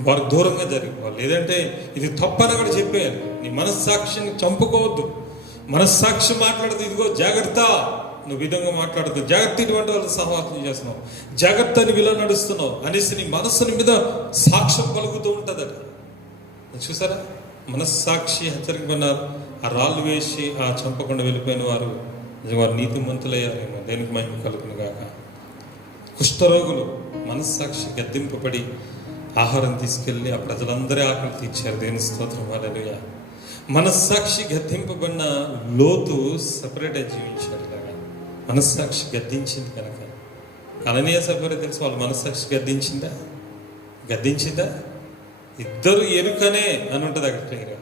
వారు దూరంగా జరిగిపోవాలి. లేదంటే ఇది తప్పని కూడా చెప్పేయాలి. నీ మనస్సాక్షిని చంపుకోవద్దు. మనస్సాక్షి మాట్లాడుతూ ఇదిగో జాగ్రత్త, నువ్వు విధంగా మాట్లాడుతూ జాగ్రత్త, ఇటువంటి వాళ్ళు సహవాసం చేస్తున్నావు, జాగ్రత్త అని విలా నడుస్తున్నావు అనేసి నీ మనస్సుని మీద సాక్ష్యం పలుకుతూ ఉంటుందట. చూసారా, మనస్సాక్షి హెచ్చరికమన్నారు. ఆ రాళ్ళు వేసి ఆ చంపకుండా వెళ్ళిపోయిన వారు వారు నీతిమంతులయ్యారేమో. దేనికి మహిమ కలుగును గాక. కుష్ఠరోగులు మనస్సాక్షి గద్దింపబడి ఆహారం తీసుకెళ్ళి ఆ ప్రజలందరి ఆకలి తీర్చారు. దేని స్తోత్రం. హల్లెలూయా. మనస్సాక్షి గద్దింపబడిన లోతు సపరేట్గా జీవించాడు కదా. మనస్సాక్షి గద్దించింది కనుక. అననీయ సపరేట్ తెలుసు, వాళ్ళ మనస్సాక్షి గద్దించిందా? ఇద్దరు ఎరుకనే అని ఉంటుంది అక్కడ క్లియర్గా.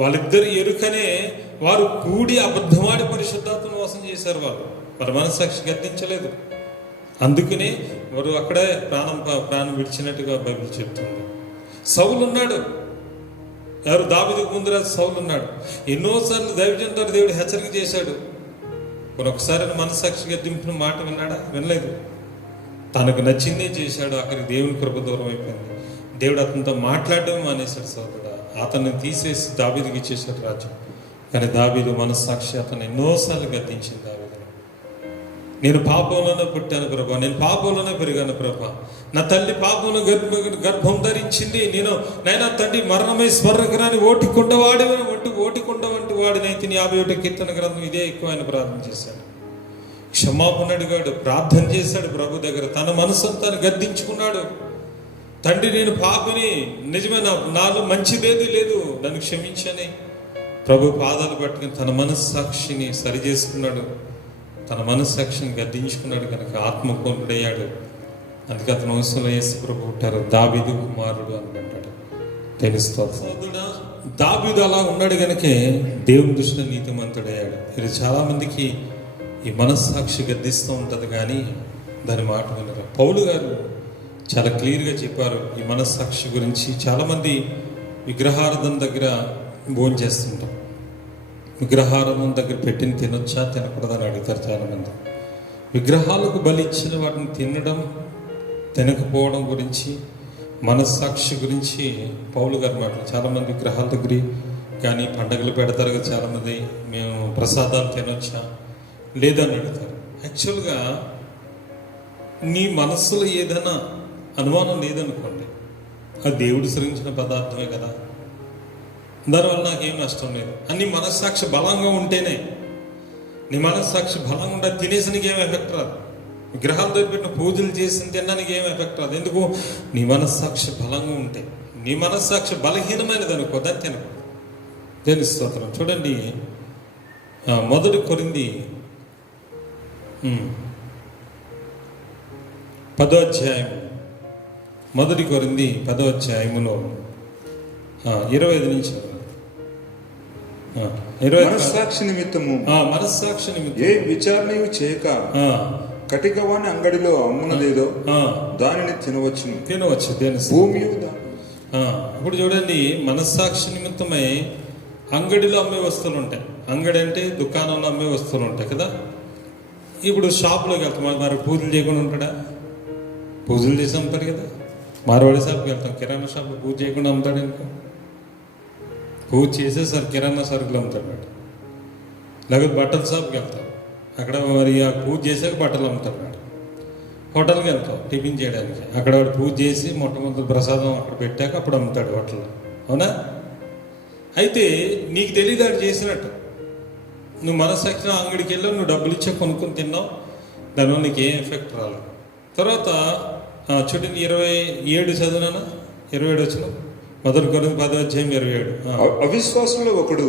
వాళ్ళిద్దరు ఎరుకనే వారు కూడి అబద్ధమాడి పరిశుద్ధాత్మను మోసం చేశారు. వాళ్ళ మనస్సాక్షి గద్దించలేదు. అందుకనే వారు అక్కడే ప్రాణం విడిచినట్టుగా బైబిల్ చెప్తుంది. సౌలు ఉన్నాడు, ఎవరు దావీదుకు ముందు రాజు సౌలు ఉన్నాడు. ఎన్నోసార్లు దైవజనం ద్వారా దేవుడు హెచ్చరిక చేశాడు. ఒకసారి మనస్సాక్షి గద్దింపున మాట విన్నాడా? వినలేదు. తనకు నచ్చిందే చేశాడు. అక్కడికి దేవుని కృప దూరం అయిపోయింది. దేవుడు అతనితో మాట్లాడడం మానేశాడు. సోదరుడు అతన్ని తీసేసి దావీదుకి ఇచ్చేశాడు రాజ్యం. కానీ దావీదు మనస్సాక్షి అతను ఎన్నోసార్లు గద్దించింది. దావీదు, నేను పాపంలోనే పుట్టాను ప్రభా, నేను పాపంలోనే పెరిగాను ప్రభా, నా తల్లి పాపంలో గర్భం ధరించింది, నైనా తండ్రి మరణమై స్వర్గరాని ఓటికొండ వంటి వాడినైతే 51 కీర్తన గ్రంథం ఇదే ఎక్కువ ఆయన ప్రార్థన చేశాడు. క్షమాపణ అడిగాడు, ప్రార్థన చేశాడు ప్రభు దగ్గర. తన మనసంతా గద్దించుకున్నాడు. తండ్రి, నేను పాపిని, నిజమే, నాలో మంచిదేది లేదు, నన్ను క్షమించని ప్రభు పాదాలు పట్టుకుని తన మనస్సాక్షిని సరి చేసుకున్నాడు. తన మనస్సాక్షిని గద్దించుకున్నాడు కనుక ఆత్మపూర్ణుడయ్యాడు. అందుకే అతను వంశంలో యేసు ప్రభు పుట్టారు, దావీదు కుమారుడు అని అంటాడు. తెలుస్తుంది దావీదు అలా ఉన్నాడు కనుకే దేవుని దృష్టిలో నీతిమంతుడయ్యాడు. ఇది చాలా మందికి ఈ మనస్సాక్షి గద్దిస్తూ ఉంటుంది కానీ దాని మాట వినరు. పౌలు గారు చాలా క్లియర్గా చెప్పారు ఈ మనస్సాక్షి గురించి. చాలామంది విగ్రహారాధన దగ్గర భోజనం చేస్తుంటాం. విగ్రహారాధన దగ్గర పెట్టిన తినొచ్చా తినకూడదని అడుగుతారు చాలామంది. విగ్రహాలకు బలి ఇచ్చిన వాటిని తినడం తినకపోవడం గురించి, మనస్సాక్షి గురించి పౌలు గారి మాటలు. చాలామంది విగ్రహాల దగ్గర కానీ పండగలు పెడతారు కదా చాలామంది, మేము ప్రసాదాలు తినొచ్చా లేదని అడుగుతారు. యాక్చువల్గా నీ మనస్సులో ఏదైనా అనుమానం లేదనుకోండి, అది దేవుడు సృష్టించిన పదార్థమే కదా, దానివల్ల నాకేం నష్టం లేదు. అని మనస్సాక్షి బలంగా ఉంటేనే, నీ మనస్సాక్షి బలంగా ఉంటే తినేసి నీకేం ఎఫెక్ట్ రాదు. విగ్రహాలు పెట్టిన పూజలు చేసి తినడానికి ఏం ఎఫెక్ట్ రాదు. ఎందుకు? నీ మనస్సాక్షి బలంగా ఉంటే. నీ మనస్సాక్షి బలహీనమైనది అనుకో, దాన్ని తినకు. దేని స్తోత్రం. చూడండి, 1 కొరింథీ 10వ అధ్యాయం, 1 కొరింథీ 10వ అధ్యాయములో 25 నుంచి 20. మనస్సాక్షి నిమిత్తము ఏ విచారణయు చేయక కటికవాని అంగడిలో అమ్మునదేదో దానిని తినవచ్చు. భూమి ఇప్పుడు చూడండి, మనస్సాక్షి నిమిత్తమై అంగడిలో అమ్మే వస్తువులు ఉంటాయి. అంగడి అంటే దుకాణంలో అమ్మే వస్తువులు ఉంటాయి కదా. ఇప్పుడు షాప్లోకి వెళ్తాం, మరి పూజలు చేయకుండా ఉంటాడా? పూజలు చేసి అమ్ముతాడు కదా. మార్వాడి షాప్కి వెళ్తాం, కిరాణా షాప్లో పూజ చేయకుండా అమ్ముతాడు అనుకో. పూజ చేసేసరి కిరాణా సరుకులు అమ్ముతాడు. లేకపోతే బట్టల షాప్కి వెళ్తాం, అక్కడ మరి ఆ పూజ చేసాక బట్టలు అమ్ముతాడు. హోటల్కి వెళ్తాం టిఫిన్ చేయడానికి, అక్కడ వాడు పూజ చేసి మొట్టమొదటి ప్రసాదం అక్కడ పెట్టాక అప్పుడు అమ్ముతాడు హోటల్లో, అవునా? అయితే నీకు తెలియదు ఆడు చేసినట్టు. నువ్వు మనస్సాక్షి అంగడికి వెళ్ళావు, నువ్వు డబ్బులు ఇచ్చా కొనుక్కొని తిన్నావు, దానివల్ల నీకు ఏం ఎఫెక్ట్ రాలేదు. తర్వాత చూడండి, 27 చదువునా, 27 వచ్చిన 1 కొరింథీ 10వ అధ్యాయం 27. అవిశ్వాసులు ఒకడు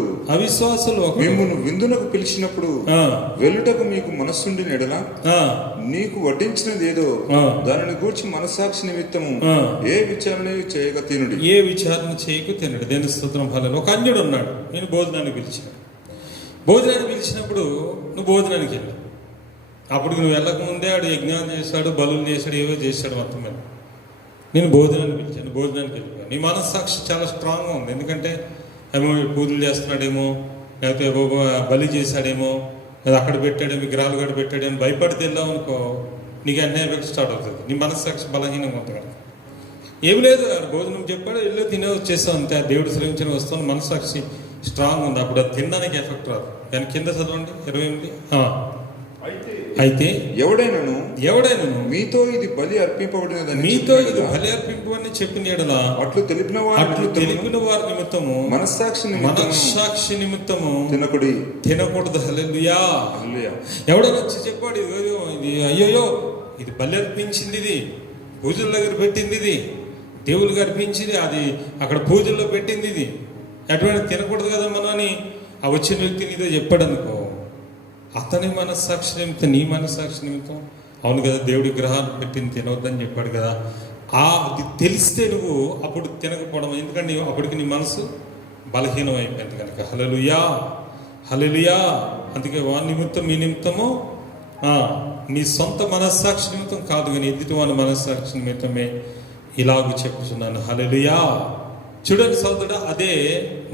మిమ్మును విందునకు పిలిచినప్పుడు వెళ్ళుటకు మీకు మనస్సుండిన ఎడల నీకు వడ్డించినది ఏదో దానిని గూర్చి మనస్సాక్షి నిమిత్తము ఏ విచారణ చేయక తినుడి. దేని స్తోత్రం. ఫలం. ఒక అన్యుడు ఉన్నాడు, నేను భోజనానికి పిలిచాను. భోజనానికి పిలిచినప్పుడు నువ్వు భోజనానికి వెళ్ళావు. అప్పుడు నువ్వు వెళ్ళకముందే ఆడు యజ్ఞాలు చేశాడు, బలులు చేశాడు, ఏవో చేశాడు మొత్తం మీద. నేను భోజనానికి పిలిచాను, భోజనానికి వెళ్ళిపోయాను. నీ మనస్సాక్షి చాలా స్ట్రాంగ్గా ఉంది. ఎందుకంటే ఏమో పూజలు చేస్తున్నాడేమో, లేకపోతే బలి చేశాడేమో, లేదా అక్కడ పెట్టాడేమో, విగ్రహాలు కూడా పెట్టాడేమో, భయపడితే వెళ్ళావు అనుకో, నీకు అన్నీ ఎఫెక్ట్ స్టార్ట్ అవుతుంది. నీ మనస్సాక్షి బలహీనంగా ఉంటుంది కదా. ఏమి లేదు, భోజనం చెప్పాడు, వెళ్ళి తినే వచ్చేస్తాం అంతే. ఆ దేవుడు శ్రమించిన వస్తువుని మనస్సాక్షి స్ట్రాంగ్ ఉంది, అప్పుడు అది తినడానికి ఎఫెక్ట్ రాదు. కానీ కింద చదవండి 28. అయితే ఎవడైనాను మీతో ఇది బలి అర్పింపబడినదని చెప్పిన ఎడల అట్లు తెలిపిన వారి నిమిత్తము మనస్సాక్షి నిమిత్తము తినకూడదు. హల్లెలూయా. ఎవడైనా వచ్చి చెప్పాడు, ఇది అయ్యో ఇది బలి అర్పించింది, ఇది పూజల దగ్గర పెట్టింది, ఇది దేవుళ్ళకి అర్పించింది, అది అక్కడ పూజల్లో పెట్టింది, ఇది అటువంటి తినకూడదు కదా మనం అని ఆ వచ్చిన వ్యక్తి నీతో చెప్పాడు అనుకో, అతని మనస్సాక్షి నిమిత్తం నీ మనస్సాక్షి నిమిత్తం అవును కదా దేవుడి విగ్రహాలు పెట్టింది తినవద్దని చెప్పాడు కదా, అది తెలిస్తే నువ్వు అప్పుడు తినకపోవడం, ఎందుకంటే అప్పటికి నీ మనసు బలహీనం అయిపోయింది కనుక. హల్లెలూయా హల్లెలూయా. అందుకే వాని నిమిత్తం మీ నిమిత్తము నీ సొంత మనస్సాక్షి నిమిత్తం కాదు కానీ ఎదుటి వాని మనస్సాక్షి నిమిత్తమే ఇలాగ చెప్పుచున్నాను. హల్లెలూయా. చూడండి సోదరుడా, అదే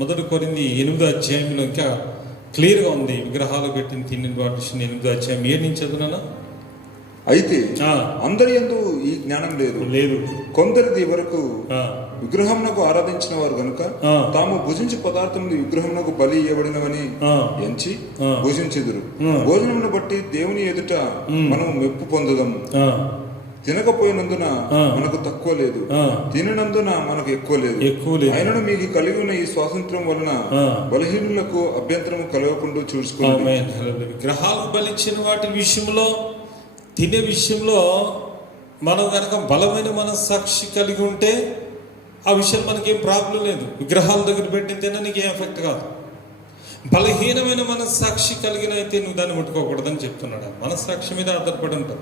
1 కొరింథీ 8వ అధ్యాయంలో ఇంకా క్లియర్గా ఉంది. విగ్రహాలు పెట్టిన తిన్న వాటి 8వ అధ్యాయం 7 నుంచి చదువునా. అయితే అందరి యందు ఈ జ్ఞానం లేదు, కొందరిది వరకు విగ్రహమునకు ఆరాధించిన వారు గనుక తాము భుజించు పదార్థములు విగ్రహమునకు బలి ఇవ్వబడినవని ఎంచి భుజించెదరు. భోజనమును బట్టి దేవుని ఎదుట మనం మెప్పు పొందుదాము. తినకపోయినందున మనకు తక్కువ లేదు, తిననందున మనకు ఎక్కువ లేదు. ఆయనను మీకు కలిగి ఉన్న ఈ స్వాతంత్రం వలన బలహీనులకు అభ్యంతరము కలగకుండా చూసుకోండి. విగ్రహాలకు బలిచ్చిన వాటి విషయంలో, తినే విషయంలో మనం కనుక బలమైన మనస్సాక్షి కలిగి ఉంటే ఆ విషయం మనకేం ప్రాబ్లం లేదు. విగ్రహాల దగ్గర పెట్టిన తిన్నా నీకు ఏం ఎఫెక్ట్ కాదు. బలహీనమైన మనస్సాక్షి కలిగిన అయితే నువ్వు దాన్ని ముట్టుకోకూడదని చెప్తున్నాడు. మనస్సాక్షి మీద ఆధారపడి ఉంటావు.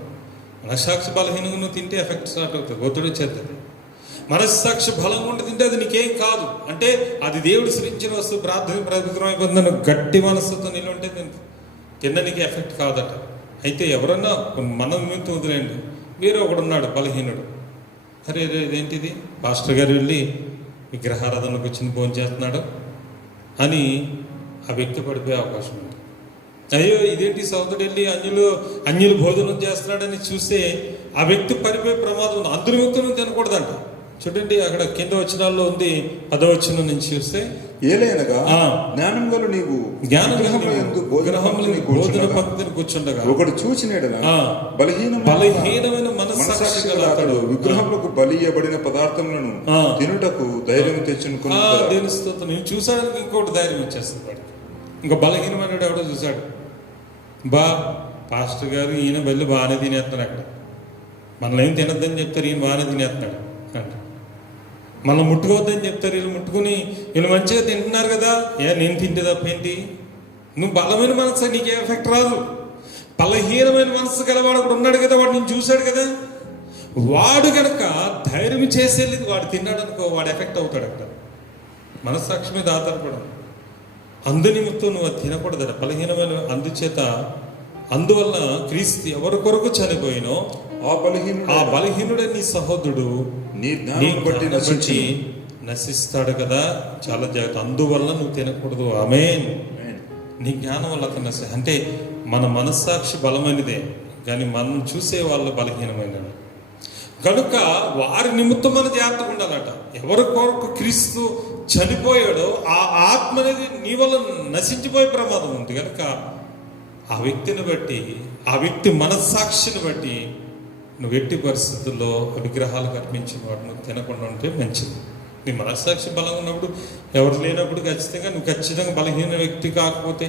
మనస్సాక్షి బలహీనంగా నువ్వు తింటే ఎఫెక్ట్ స్టార్ట్ అవుతుంది, ఒత్తిడి వచ్చేస్తుంది. మనస్సాక్షి బలంగా ఉండి తింటే అది నీకేం కాదు. అంటే అది దేవుడు సృష్టించిన వస్తువు, ప్రార్థన పవిత్రం అయిపోతుంది. గట్టి మనస్సుతో నిలుంటే తిన్న నీకు ఎఫెక్ట్ కాదట. అయితే ఎవరన్నా మన నిమిత్తం వదిలేండి, వేరే ఒకడున్నాడు బలహీనుడు, అరే ఇదేంటిది పాస్టర్ గారు వెళ్ళి విగ్రహారాధనకు వచ్చింది భోజనం చేస్తున్నాడు అని ఆ వ్యక్తి పడిపోయే అవకాశం ఉంది. అయ్యో ఇదేంటి సోదరుడు వెళ్ళి అన్యులు భోజనం చేస్తున్నాడని చూస్తే ఆ వ్యక్తి పడిపోయే ప్రమాదం ఉంది. అందరి వ్యక్తులను తినకూడదంట. చూడండి అక్కడ కింద వచనాల్లో ఉంది 10వ వచనం నుంచి చూస్తే, ఏలైనగా జ్ఞానం గల నీవు భోజన పద్ధతిని కూర్చుండగా ఒకడు చూచినడలా బలహీనమైన మనస్సాక్షి గల అతడు విగ్రహములకు బలి ఇవ్వబడిన పదార్థములను తినుటకు ధైర్యం తెచ్చుకుని దేవుని స్తోత్రం. నువ్వు చూసాడానికి ఇంకోటి ధైర్యం వచ్చేస్తుంది వాడికి. ఇంకా బలహీనమైన ఎవడో చూశాడు, పాస్టర్ గారు ఈయన వెళ్ళి బాగానే తినేస్తున్నాడు, అక్కడ మనల్ని ఏం తినద్దని చెప్తారు, ఈయన బాగానే తినేస్తున్నాడు అంటే మనం ముట్టుకోవద్దని చెప్తారు, వీళ్ళు ముట్టుకుని వీళ్ళు మంచిగా తింటున్నారు కదా, నేను తింటే తప్పేంటి. నువ్వు బలమైన మనసు నీకే ఎఫెక్ట్ రాదు. బలహీనమైన మనసు గలవాడు ఒకడు ఉన్నాడు కదా, వాడు నేను చూశాడు కదా, వాడు కనుక ధైర్యం చేసేది వాడు తిన్నాడు అనుకో, వాడు ఎఫెక్ట్ అవుతాడు. అక్కడ మనస్సాక్షి మీద ఆధారపడదు. అందు నిమిత్తం నువ్వు అది తినకూడదట, బలహీనమైన. అందువల్ల క్రీస్తు ఎవరి కొరకు చనిపోయినో ఆ బలహీనుడే నీ సహోదరుడు నీ బట్టి నశిస్తాడు కదా. చాలా జాగ్రత్త. అందువల్ల నువ్వు తినకూడదు. ఆమేన్. నీ జ్ఞానం వల్ల అతను అంటే మన మనస్సాక్షి బలమైనదే కానీ మనం చూసే వాళ్ళు బలహీనమైన కనుక వారి నిమిత్తం మన జాగ్రత్తగా ఉండాలట. ఎవరి కొరకు క్రీస్తు చనిపోయాడో ఆ ఆత్మ అనేది నీ వల్ల నశించిపోయే ప్రమాదం ఉంది. కనుక ఆ వ్యక్తిని బట్టి, ఆ వ్యక్తి మనస్సాక్షిని బట్టి నువ్వు ఎట్టి పరిస్థితుల్లో విగ్రహాలకు అర్పించిన వాటిని నువ్వు తినకుండా ఉంటే మంచిది. నీ మనస్సాక్షి బలంగా ఉన్నప్పుడు, ఎవరు లేనప్పుడు ఖచ్చితంగా బలహీన వ్యక్తి కాకపోతే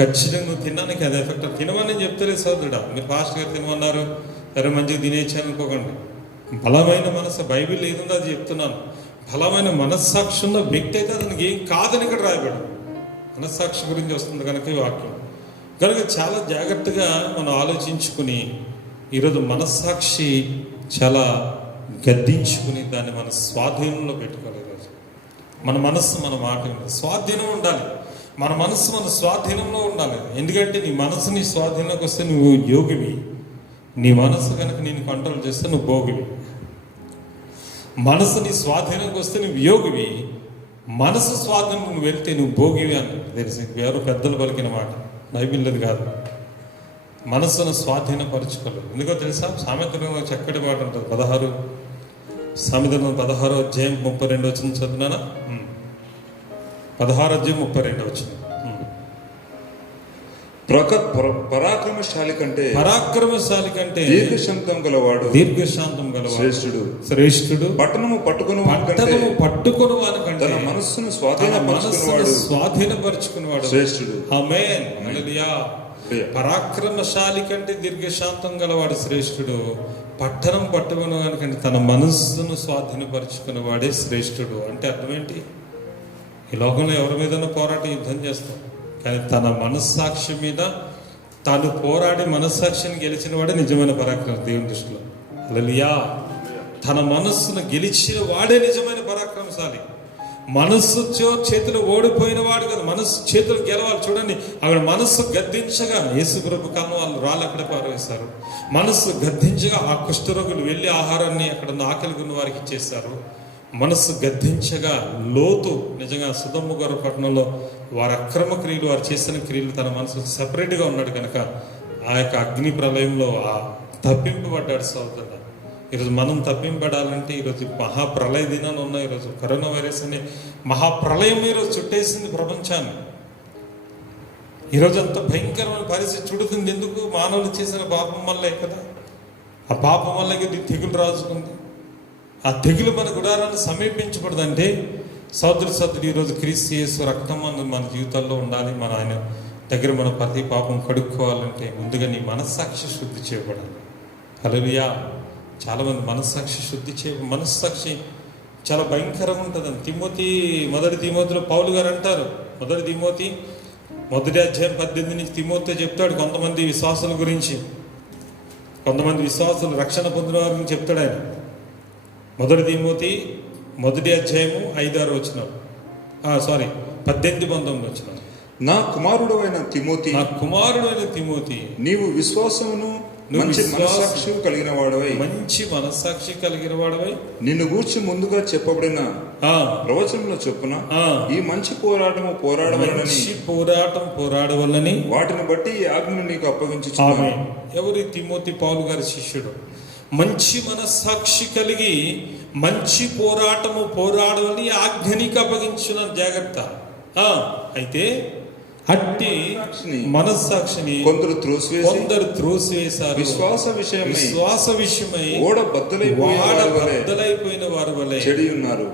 ఖచ్చితంగా తినడానికి అది ఎఫెక్ట్. తినమని చెప్తలేదు సోదరుడా, మీరు ఫాస్ట్గా తినమన్నారు, సరే మంచిగా తినేచ్చాను అనుకోకండి. బలమైన మనసు, బైబిల్ ఏదుందో అది చెప్తున్నాను. బలమైన మనస్సాక్షి ఉన్న వ్యక్తి అయితే అతనికి ఏం కాదని ఇక్కడ రాయబడు. మనస్సాక్షి గురించి వస్తుంది కనుక ఈ వాక్యం. కనుక చాలా జాగ్రత్తగా మనం ఆలోచించుకుని ఈరోజు మనస్సాక్షి చాలా గద్దించుకుని దాన్ని మన స్వాధీనంలో పెట్టుకోవాలి. ఈరోజు మన మనస్సు మన మాట స్వాధీనం ఉండాలి. మన మనస్సు మన స్వాధీనంలో ఉండాలి. ఎందుకంటే నీ మనసు నీ స్వాధీనంలోకి వస్తే నువ్వు యోగివి. నీ మనసు కనుక నేను కంట్రోల్ చేస్తే నువ్వు భోగివి. మనసు నీ స్వాధీనంకి వస్తే నువ్వు యోగివి. మనసు స్వాధీనం నువ్వు వెళ్తే నువ్వు భోగివి అని తెలిసి ఎవరు పెద్దలు పలికిన మాట, బైబిల్ది కాదు. మనస్సును స్వాధీనపరచుకోలేదు. ఎందుకో తెలుసా, సామెతలో చక్కటి మాట ఉంటుంది. 16 సామెతలో 16వ అధ్యాయం 32 వచ్చిన చదువునా. 16వ అధ్యాయం 32 వచ్చింది. పరాక్రమశాలి కంటే దీర్ఘశాంతం గలవాడు శ్రేష్ఠుడు. పట్టణము పట్టుకుని వానికంటే తన మనస్సును స్వాధీనపరుచుకునేవాడు శ్రేష్ఠుడు. ఆమేన్. హల్లెలూయా. పరాక్రమశాలి కంటే దీర్ఘశాంతం గలవాడు శ్రేష్ఠుడు. పట్టణం పట్టుకునే కంటే తన మనస్సును స్వాధీనపరుచుకునేవాడే శ్రేష్ఠుడు. అంటే అర్థం ఏంటి? ఈ లోకంలో ఎవరి మీదైనా పోరాటం యుద్ధం చేస్తాం, కానీ తన మనస్సాక్షి మీద తాను పోరాడి మనస్సాక్షిని గెలిచిన వాడే నిజమైన పరాక్రమం దేవుని దృష్టిలో. హల్లెలూయా. తన మనస్సును గెలిచిన వాడే నిజమైన పరాక్రమశాలి. మనస్సు చేతులు ఓడిపోయిన వాడు కదా, మనస్సు చేతులు గెలవాలి. చూడండి, అక్కడ మనస్సు గద్దించగా యేసు ప్రభు కాలం వాళ్ళు రాళ్ళు అక్కడ పారవేశారు. మనస్సు గద్దించగా ఆ కుష్ఠరోగులు వెళ్ళి ఆహారాన్ని అక్కడ ఆకలిగొన్న వారికి ఇచ్చేశారు. మనస్సు గద్దించగా లోతు నిజంగా సుధమ్మ గారి పట్టణంలో వారి అక్రమ క్రియలు, వారు చేసిన క్రియలు తన మనసు సపరేట్గా ఉన్నాడు కనుక ఆ యొక్క అగ్ని ప్రళయంలో తప్పింపబడ్డాడు సోదరుడు. ఈరోజు మనం తప్పింపబడాలంటే ఈరోజు మహాప్రళయ దినాలు ఉన్నాయి. ఈరోజు కరోనా వైరస్ అనే మహాప్రళయం ఈరోజు చుట్టేసింది ప్రపంచాన్ని. ఈరోజు అంత భయంకరమైన పరిస్థితి చుడుతుంది. ఎందుకు? మానవులు చేసిన పాపం వల్లే కదా. ఆ పాపం వల్ల తెగులు రాజుకుంది. ఆ తెగులు మన గుడారాన్ని సమీపించబడదంటే సోదరుడు ఈరోజు క్రీస్తు యేసు రక్తం మన జీవితాల్లో ఉండాలి. మన ఆయన దగ్గర మన ప్రతి పాపం కడుక్కోవాలంటే ముందుగా నీ మనస్సాక్షి శుద్ధి చేయబడాలి. హల్లెలూయా. చాలామంది మనస్సాక్షి శుద్ధి మనస్సాక్షి చాలా భయంకరంగా ఉంటుందని మొదటి తిమోతిలో పౌలు గారు అంటారు. మొదటి తిమోతి 1వ అధ్యాయం 18 నుంచి తిమోతితో చెప్తాడు కొంతమంది విశ్వాసుల గురించి, కొంతమంది విశ్వాసులు రక్షణ పొందిన వారి గురించి చెప్తాడు ఆయన. మొదటి తిమోతి 1వ అధ్యాయము 5-6 వచనం, 18-19 వచనం. నా కుమారుడు అయిన తిమోతి, నీవు విశ్వాసమును మంచి మనస్సాక్షి కలిగిన వాడవై నిన్ను గూర్చి ముందుగా చెప్పబడిన ప్రవచనంలో చొప్పున ఈ మంచి పోరాడవలనని వాటిని బట్టి ఈ ఆజ్ఞను నీకు అప్పగించుచున్నాను. ఎవరి? తిమోతి పౌలు గారి శిష్యుడు. మంచి మనస్సాక్షి కలిగి మంచి పోరాడవని ఆజ్ఞ నీకు అప్పగించున్నాను, జాగ్రత్త. అయితే అట్టి మనస్సాక్షిని కొందరు త్రోసివేశారు. విశ్వాస విషయమై ఓడ బద్దలైపోయిన వారి వలె చెడి ఉన్నారు.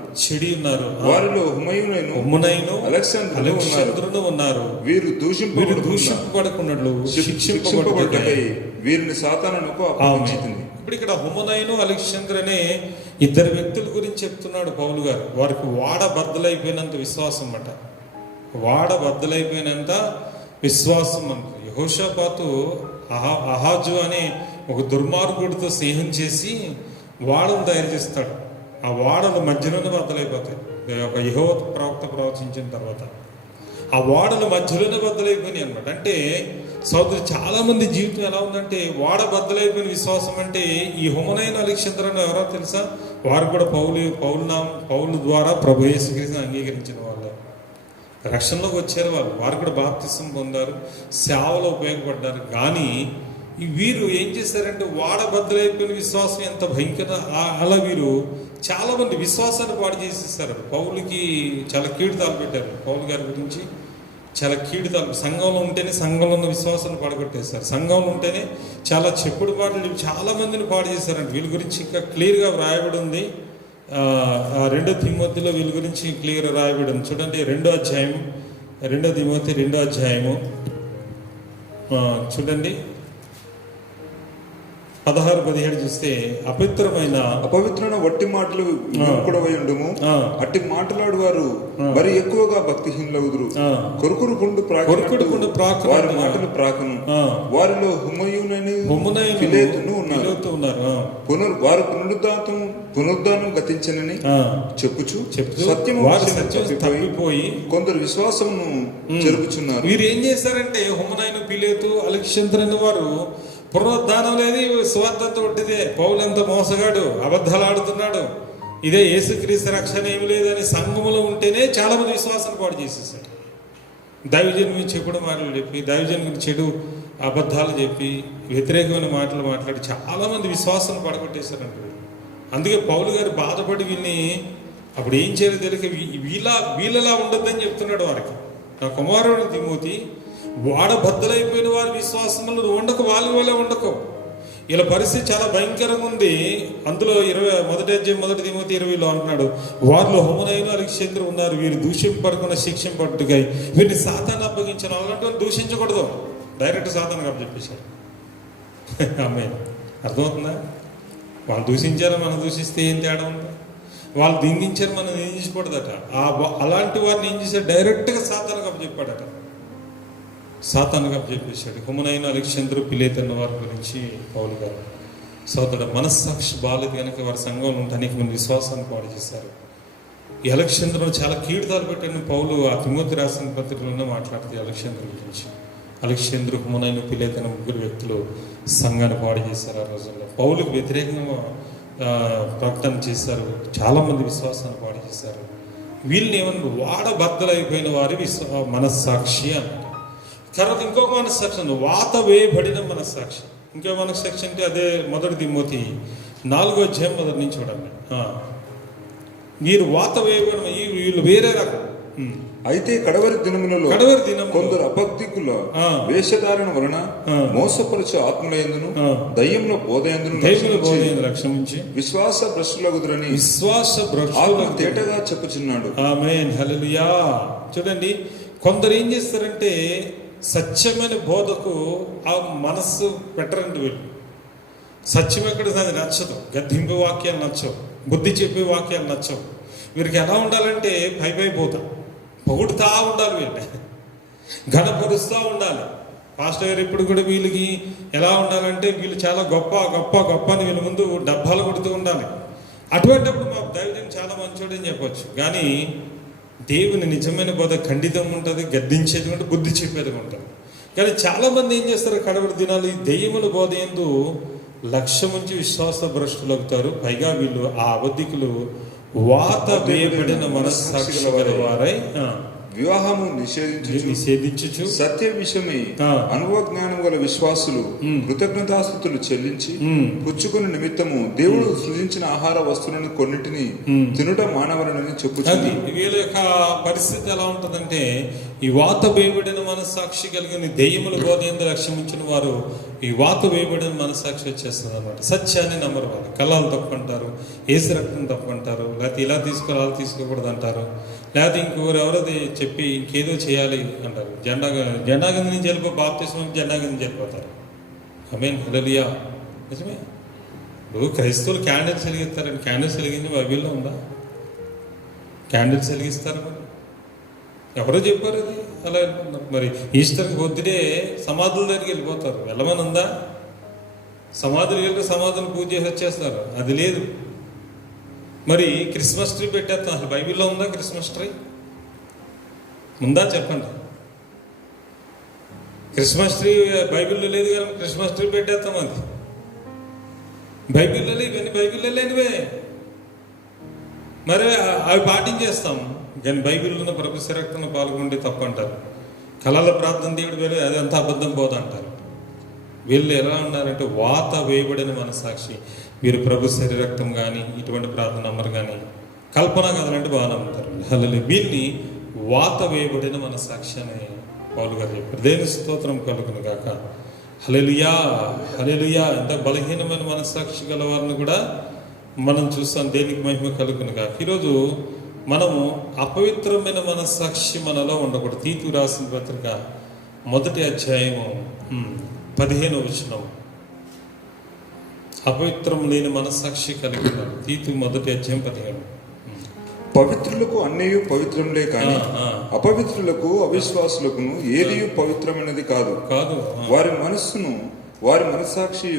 వారిలో హుమయును అలెగ్జాంద్రును ఉన్నారు. వీరు దూషింపబడకున్నట్లు శిక్షింపబడుటకై వీరిని సాతానునకు అప్పగించింది. ఇప్పుడు ఇక్కడ హుమనైను అలెగ్జాంద్రు అనే ఇద్దరు వ్యక్తుల గురించి చెప్తున్నాడు పౌలు గారు. వారికి వాడ బద్దలైపోయినంత విశ్వాసం అన్నమాట. వాడ బద్దలైపోయినంత విశ్వాసం అంటారు. యెహోషాపాతు అహాజు అనే ఒక దుర్మార్గుడితో స్నేహం చేసి వాడను తయారు చేస్తాడు. ఆ వాడలు మధ్యలోనే బద్దలైపోతాయి. ఒక యెహోవా ప్రవక్త ప్రవచించిన తర్వాత ఆ వాడలు మధ్యలోనే బద్దలైపోయినాయి అనమాట. అంటే సోదరు చాలా మంది జీవితం ఎలా ఉందంటే వాడ బద్దలైపోయిన విశ్వాసం. అంటే ఈ హుమనైన అలెగ్జాంద్రు అని ఎవరో తెలుసా? వారు కూడా పౌలు ద్వారా ప్రభు యేసుక్రీస్తుని అంగీకరించిన వాళ్ళు, రక్షణలోకి వచ్చారు. వారు కూడా బాప్తిసం పొందారు, సేవలో ఉపయోగపడ్డారు. కానీ వీరు ఏం చేశారంటే వాడబద్దలైపోయిన విశ్వాసం ఎంత భయంకర. అలా వీరు చాలా మంది విశ్వాసాన్ని పాడు చేసేసారు. పౌలుకి చాలా కీడుతాలు పెట్టారు. పౌలు గారి గురించి చాలా కీడుతాలు. సంఘంలో ఉంటేనే సంఘంలో ఉన్న విశ్వాసాన్ని పాడుకొట్టేశారు. సంఘంలో ఉంటేనే చాలా చెప్పుడు పాటలు చాలా మందిని పాడు చేశారంట. వీళ్ళ గురించి ఇంకా క్లియర్గా వ్రాయబడి ఉంది. 2 తిమోతిలో వీళ్ళ గురించి క్లియర్ రాయబడి ఉంది. చూడండి 2వ తిమోతి 2వ అధ్యాయము చూడండి 16-17 చూస్తే అపవిత్రమైన వట్టి మాటలు వినుకుడవై ఉండుము. అట్టి మాట్లాడు వారు మరి ఎక్కువగా భక్తిహీనులవుదురు. కొరుకుడు వారి మాటలు ప్రాకను. వారిలో హుమయును ఉన్నారు. వారు పునరుద్ధానం గతించనని చెప్పుచు సత్యము తప్పిపోయి కొందరు విశ్వాసమును జరుపుచున్నారు. వీరు ఏం చేశారంటే హుమనైను పిలేతు అలెగ్జాంద్రు అనే వారు పునరుద్ధానం లేదు, స్వార్థంతో ఉంటిదే, పౌలంత మోసగాడు, అబద్ధాలు ఆడుతున్నాడు, ఇదే యేసుక్రీస్తు రక్షణ ఏమి లేదని సంఘములో ఉంటేనే చాలా మంది విశ్వాసాన్ని పాడు చేసేసారు. దైవజన్ గురించి చెప్పుడు మాటలు చెప్పి, దైవజన్ గురించి చెడు అబద్ధాలు చెప్పి, వ్యతిరేకమైన మాటలు మాట్లాడి చాలా మంది విశ్వాసాన్ని పడగొట్టేశారంట. అందుకే పౌలు గారు బాధపడి వీళ్ళని అప్పుడు ఏం చేయాలో తెలియక వీళ్ళలా ఉండొద్దని చెప్తున్నాడు వారికి. నా కుమారుడు తిమోతి, వాడ బద్దలైపోయిన వారి విశ్వాసంలో ఉండకు, వాళ్ళే ఉండకు. ఇలా పరిస్థితి చాలా భయంకరంగా ఉంది. అందులో 1 తిమోతి 20లో అంటున్నాడు, వారిలో హుమనైను అలెగ్జాంద్రు ఉన్నారు. వీరు దూషింపడకుండా శిక్షింపట్టుగా వీరిని సాతాను అప్పగించిన వాళ్ళంటే దూషించకూడదు, డైరెక్ట్ సాతాను అప్పచెప్పేశారు. ఆమె అర్థమవుతుందా? వాళ్ళు దూషించారు, మనం దూషిస్తే ఏం తేడా ఉంది? వాళ్ళు దింగించారు, మనం నిందించకూడదట. అలాంటి వారిని ఏం చేశాడు, డైరెక్ట్గా సాతానుకు అప్పచెప్పాడట. సాతానుకు అప్పచెప్పేశాడు. హుమనైన అలెగ్జాంద్రు పిలేతు అన్న వారి గురించి పౌలు గారు సోదరుడు మనస్సాక్షి బాలేదు కనుక వారి సంఘంలో ఉంటే అనేక మంది విశ్వాసాన్ని పాడు చేశారు. ఈ అలెగ్జాంద్రును చాలా కీడుతాలు పెట్టిన పౌలు ఆ తిమోతి రాసిన పత్రికలోనే మాట్లాడుతుంది అలెగ్జాంద్రు గురించి. అలెగ్జాంద్రు, హుమనైన పిలేతు అనే ముగ్గురు వ్యక్తులు సంఘాన్ని పాడు చేశారు. ఆ రోజుల్లో పౌలుకు వ్యతిరేకంగా ప్రకటన చేశారు. చాలామంది విశ్వాసాన్ని పాడు చేశారు. వీళ్ళని ఏమన్నా వాడబద్దలైపోయిన వారి మనస్సాక్షి అన్నమాట. తర్వాత ఇంకొక మనస్సాక్షి ఉంది, వాత వేయబడిన మనస్సాక్షి. ఇంకో మనస్సాక్షి అంటే అదే 1 తిమోతి 4వ అధ్యాయం మొదటి నుంచి చూడండి. మీరు వాత వేయబడిన వీళ్ళు వేరే రకం. అయితే కడవరి దినములలో కొందరు అబద్ధికుల వేషధారణ వలన మోసపరచు ఆత్మలయందును దయ్యంలో బోధయందును లక్ష్యమించి విశ్వాస భ్రష్టులగుదురని తేటగా చెప్పుచున్నాడు. ఆమేన్, హల్లెలూయా. చూడండి, కొందరు ఏం చేస్తారంటే సత్యమైన బోధకు ఆ మనస్సు పెట్టరండి. వీళ్ళు సత్యం ఎక్కడ అది నచ్చదు, గద్దింపు వాక్యాలు నచ్చవు, బుద్ధి చెప్పే వాక్యాలు నచ్చవు. వీరికి ఎలా ఉండాలంటే పై పోతా పొగుడుతూ ఉండాలి, వీళ్ళని ఘనపరుస్తూ ఉండాలి. పాస్టర్ గారు ఇప్పుడు కూడా వీళ్ళకి ఎలా ఉండాలంటే వీళ్ళు చాలా గొప్ప గొప్ప గొప్ప అని వీళ్ళ ముందు డబ్బాలు కొడుతూ ఉండాలి. అటువంటిప్పుడు మా దైవజనం చాలా మంచోడు అని చెప్పొచ్చు. కానీ దేవుని నిజమైన బోధ ఖండితం ఉంటుంది, గద్దించేది ఉంటుంది, బుద్ధి చెప్పేది ఉంటుంది. కానీ చాలామంది ఏం చేస్తారు, కడవరి దినాలు ఈ దెయ్యముల బోధ ఎందు లక్ష్యముంచి విశ్వాస భ్రష్టులవుతారు. పైగా వీళ్ళు ఆ అబద్ధికులు వాత వేయబడిన మనస్సాక్షి గల వారై వివాహము నిషేధించుచు సత్య విషయమై అనుభవ జ్ఞానం గల విశ్వాసులు కృతజ్ఞతాస్తుతులు చెల్లించి పుచ్చుకుని నిమిత్తము దేవుడు సృజించిన ఆహార వస్తువులను కొన్నిటిని తినుట మానవరని చెప్పుచుంది. వీళ్ళ యొక్క పరిస్థితి ఎలా ఉంటుందంటే, ఈ వాత వేయబడిన మనస్సాక్షి కలిగిన దెయ్యముల బోధ ఎందు లక్ష్యమించిన వారు ఈ వాత వేయబడిన మనస్సాక్షి వచ్చేస్తుంది అనమాట. సత్యాన్ని నమ్మరు వాళ్ళు. కళ్ళాలు తప్పంటారు, ఏసు రక్తం తప్పంటారు, లేకపోతే ఇలా తీసుకోవాలి అలా తీసుకోకూడదు అంటారు, లేకపోతే ఇంకొకరు ఎవరది చెప్పి ఇంకేదో చేయాలి అంటారు. జెండాగంది నుంచి వెళ్ళిపో, బాప్తిస్మం జెండాగంది నుంచి వెళ్ళిపోతారు. ఆమేన్, హల్లెలూయా. నిజమే. ఇప్పుడు క్రైస్తవులు క్యాండిల్స్ వెలిగిస్తారండి. క్యాండిల్స్ వెలిగించి బైబిల్లో ఉందా? క్యాండిల్స్ వెలిగిస్తారు. మరి ఎవరో చెప్పారు అది అలా. మరి ఈస్టర్కి పొద్దునే సమాధుల దగ్గరికి వెళ్ళిపోతారు. వెళ్ళమని ఉందా? సమాధులకి వెళ్ళి సమాధులు పూజ చేసి వచ్చేస్తారు. అది లేదు. మరి క్రిస్మస్ ట్రీ పెట్టేస్తాం. అసలు బైబిల్లో ఉందా క్రిస్మస్ ట్రీ? ఉందా చెప్పండి. క్రిస్మస్ ట్రీ బైబిల్లో లేదు కానీ క్రిస్మస్ ట్రీ పెట్టేస్తాం. అది బైబిల్లో లేవు, ఇవన్నీ బైబిల్లో లేనివే. మరి అవి పాటించేస్తాం. కానీ బైబిల్లో ఉన్న ప్రభు రక్తంలో పాల్గొంటే తప్పంటారు. కళల ప్రార్థన దేవుడు వేరే, అది అంతా అబద్ధం పోదంటారు. వీళ్ళు ఎలా ఉన్నారంటే వాత వేయబడిన మనస్సాక్షి. వీరు ప్రభు రక్తం కానీ ఇటువంటి ప్రార్థన నమ్మరు, కానీ కల్పన కథలంటే బాగా నమ్ముతారు. హల్లెలూయా. వీళ్ళని వాత వేయబడిన మనస్సాక్షి అని పౌలు గారు చెప్పారు. దేవుని స్తోత్రం కలుగును గాక. హల్లెలూయా, హల్లెలూయా. ఎంత బలహీనమైన మనస్సాక్షి గల వారిని కూడా మనం చూస్తాం. దేనికి మహిమ కలుగును గాక. ఈరోజు మనము అపవిత్రమైన మనస్సాక్షి మనలో ఉండకూడదు. తీతు రాసిన పత్రిక 1వ అధ్యాయము 15వ వచనం. అపవిత్రం లేని మనస్సాక్షి కలిగి ఉన్నాడు. తీతు 1వ అధ్యాయం 15. పవిత్రులకు అన్నయ్య పవిత్రంలే కానీ అపవిత్రులకు అవిశ్వాసులకును ఏది పవిత్రమైనది కాదు. వారి మనస్సాక్షి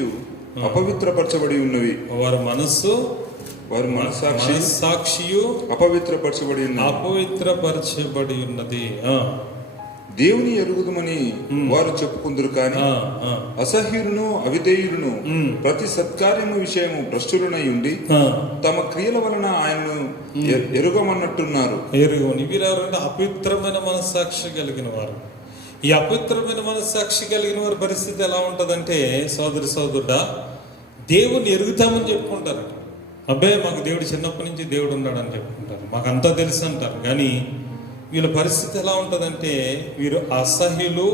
అపవిత్రపరచబడి ఉన్నవి. వారి మనస్సాక్షియు అపవిత్రపరచబడి ఉన్నది. దేవుని ఎరుగుదమని వారు చెప్పుకుందరు, కానీ అసహ్యులను అవిధేయులను ప్రతి సత్కార్యము విషయము భ్రష్టులనై ఉండి తమ క్రియల వలన ఆయనను ఎరుగమన్నట్టున్నారు. వీరెవరంటే అపవిత్రమైన మనస్సాక్షి కలిగిన వారు. ఈ అపవిత్రమైన మనస్సాక్షి కలిగిన వారి పరిస్థితి ఎలా ఉంటుందంటే, సోదరుడా, దేవుని ఎరుగుతామని చెప్పుకుంటారు. అబ్బాయి మాకు దేవుడు చిన్నప్పటి నుంచి దేవుడు ఉన్నాడని చెప్పుకుంటారు, మాకు అంతా తెలుసు అంటారు. కానీ వీళ్ళ పరిస్థితి ఎలా ఉంటుందంటే, వీరు అసహ్యులు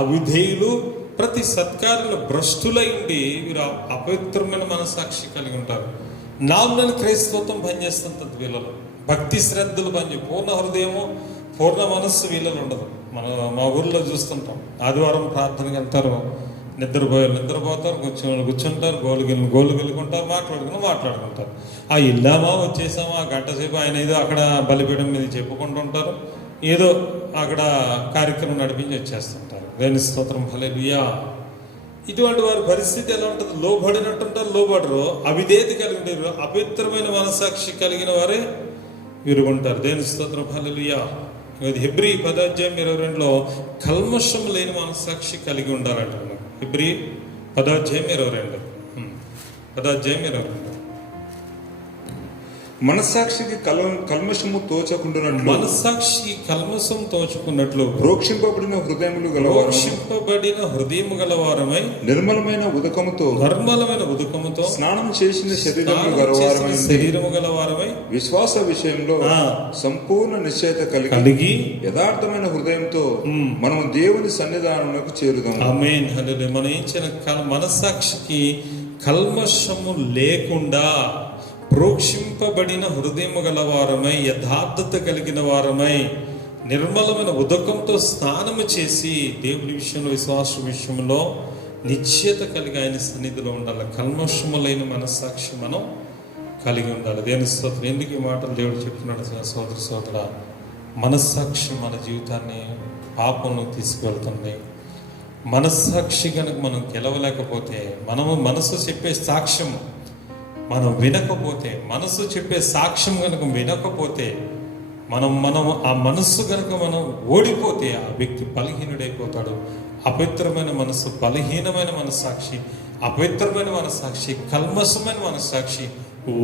అవిధేయులు ప్రతి సత్కార్యంలో భ్రష్టులై ఉండి వీరు అపవిత్రమైన మనస్సాక్షి కలిగి ఉంటారు. నామినల్ క్రైస్తవత్వం పనిచేస్తుంటుంది వీళ్ళలో. భక్తి శ్రద్ధలు పనిచేయ, పూర్ణ హృదయము పూర్ణ మనస్సు వీళ్ళలో ఉండదు. మా ఊర్లో చూస్తుంటాం. ఆదివారం ప్రార్థనకి వెళ్తారు, నిద్రపోతారు, కూర్చుంటారు, గోలు గెలుకుంటారు, మాట్లాడుకుంటారు. ఆ ఇల్లామా వచ్చేసామా గంట సేపు ఆయన ఏదో అక్కడ బలిపీఠం మీద చెప్పుకుంటుంటారు, ఏదో అక్కడ కార్యక్రమం నడిపించి వచ్చేస్తుంటారు. దేవుని స్తోత్రం, హల్లెలూయా. ఇటువంటి వారి పరిస్థితి ఎలా ఉంటుంది? లోబడినట్టుంటారు, లోబడరు. అవిధేయత కలిగి ఉంటారు, అపవిత్రమైన మనసాక్షి కలిగిన వారే వీరుగుంటారు. దేవుని స్తోత్రం, హల్లెలూయా. హెబ్రీ 10:22 కల్మషం లేని మనసాక్షి కలిగి ఉండాలంట. హెబ్రీ 10:22 10:22 మనస్సాక్షికి కల్మషము తోచకుండానట్లు, మనస్సాక్షి కల్మషం తోచుకున్నట్లు ప్రోక్షింపబడిన హృదయము గలవారమై నిర్మలమైన ఉదకముతో స్నానం చేసిన శరీరము గలవారమై విశ్వాస విషయంలో సంపూర్ణ నిశ్చయత కలిగి యథార్థమైన హృదయంతో మనం దేవుని సన్నిధానమునకు చేరుదాం. ఆమేన్, హల్లెలూయా. మనం ఇచ్చిన మనస్సాక్షికి కల్మషము లేకుండా ప్రోక్షింపబడిన హృదయము గలవారమై యథార్థత కలిగిన వారమై నిర్మలమైన ఉదకంతో స్నానము చేసి దేవుడి విషయంలో, విశ్వాస విషయంలో నిశ్చయత కలిగి ఆయన సన్నిధిలో ఉండాలి. కల్మషము లేని మనస్సాక్షి మనం కలిగి ఉండాలి. దేవుని స్తోత్రం. ఎందుకు ఈ మాటలు దేవుడు చెప్తున్నాడు? సోదర మనస్సాక్షి మన జీవితాన్ని పాపంలో తీసుకువెళ్తుంది. మనస్సాక్షి కనుక మనం గెలవలేకపోతే, మనసు చెప్పే సాక్ష్యం మనం వినకపోతే, మనసు చెప్పే సాక్ష్యం కనుక వినకపోతే, మనం ఆ మనస్సు కనుక మనం ఓడిపోతే ఆ వ్యక్తి బలహీనుడైపోతాడు. అపవిత్రమైన మనస్సు, బలహీనమైన మనస్సాక్షి, అపవిత్రమైన మనస్సాక్షి, కల్మషమైన మనస్సాక్షి,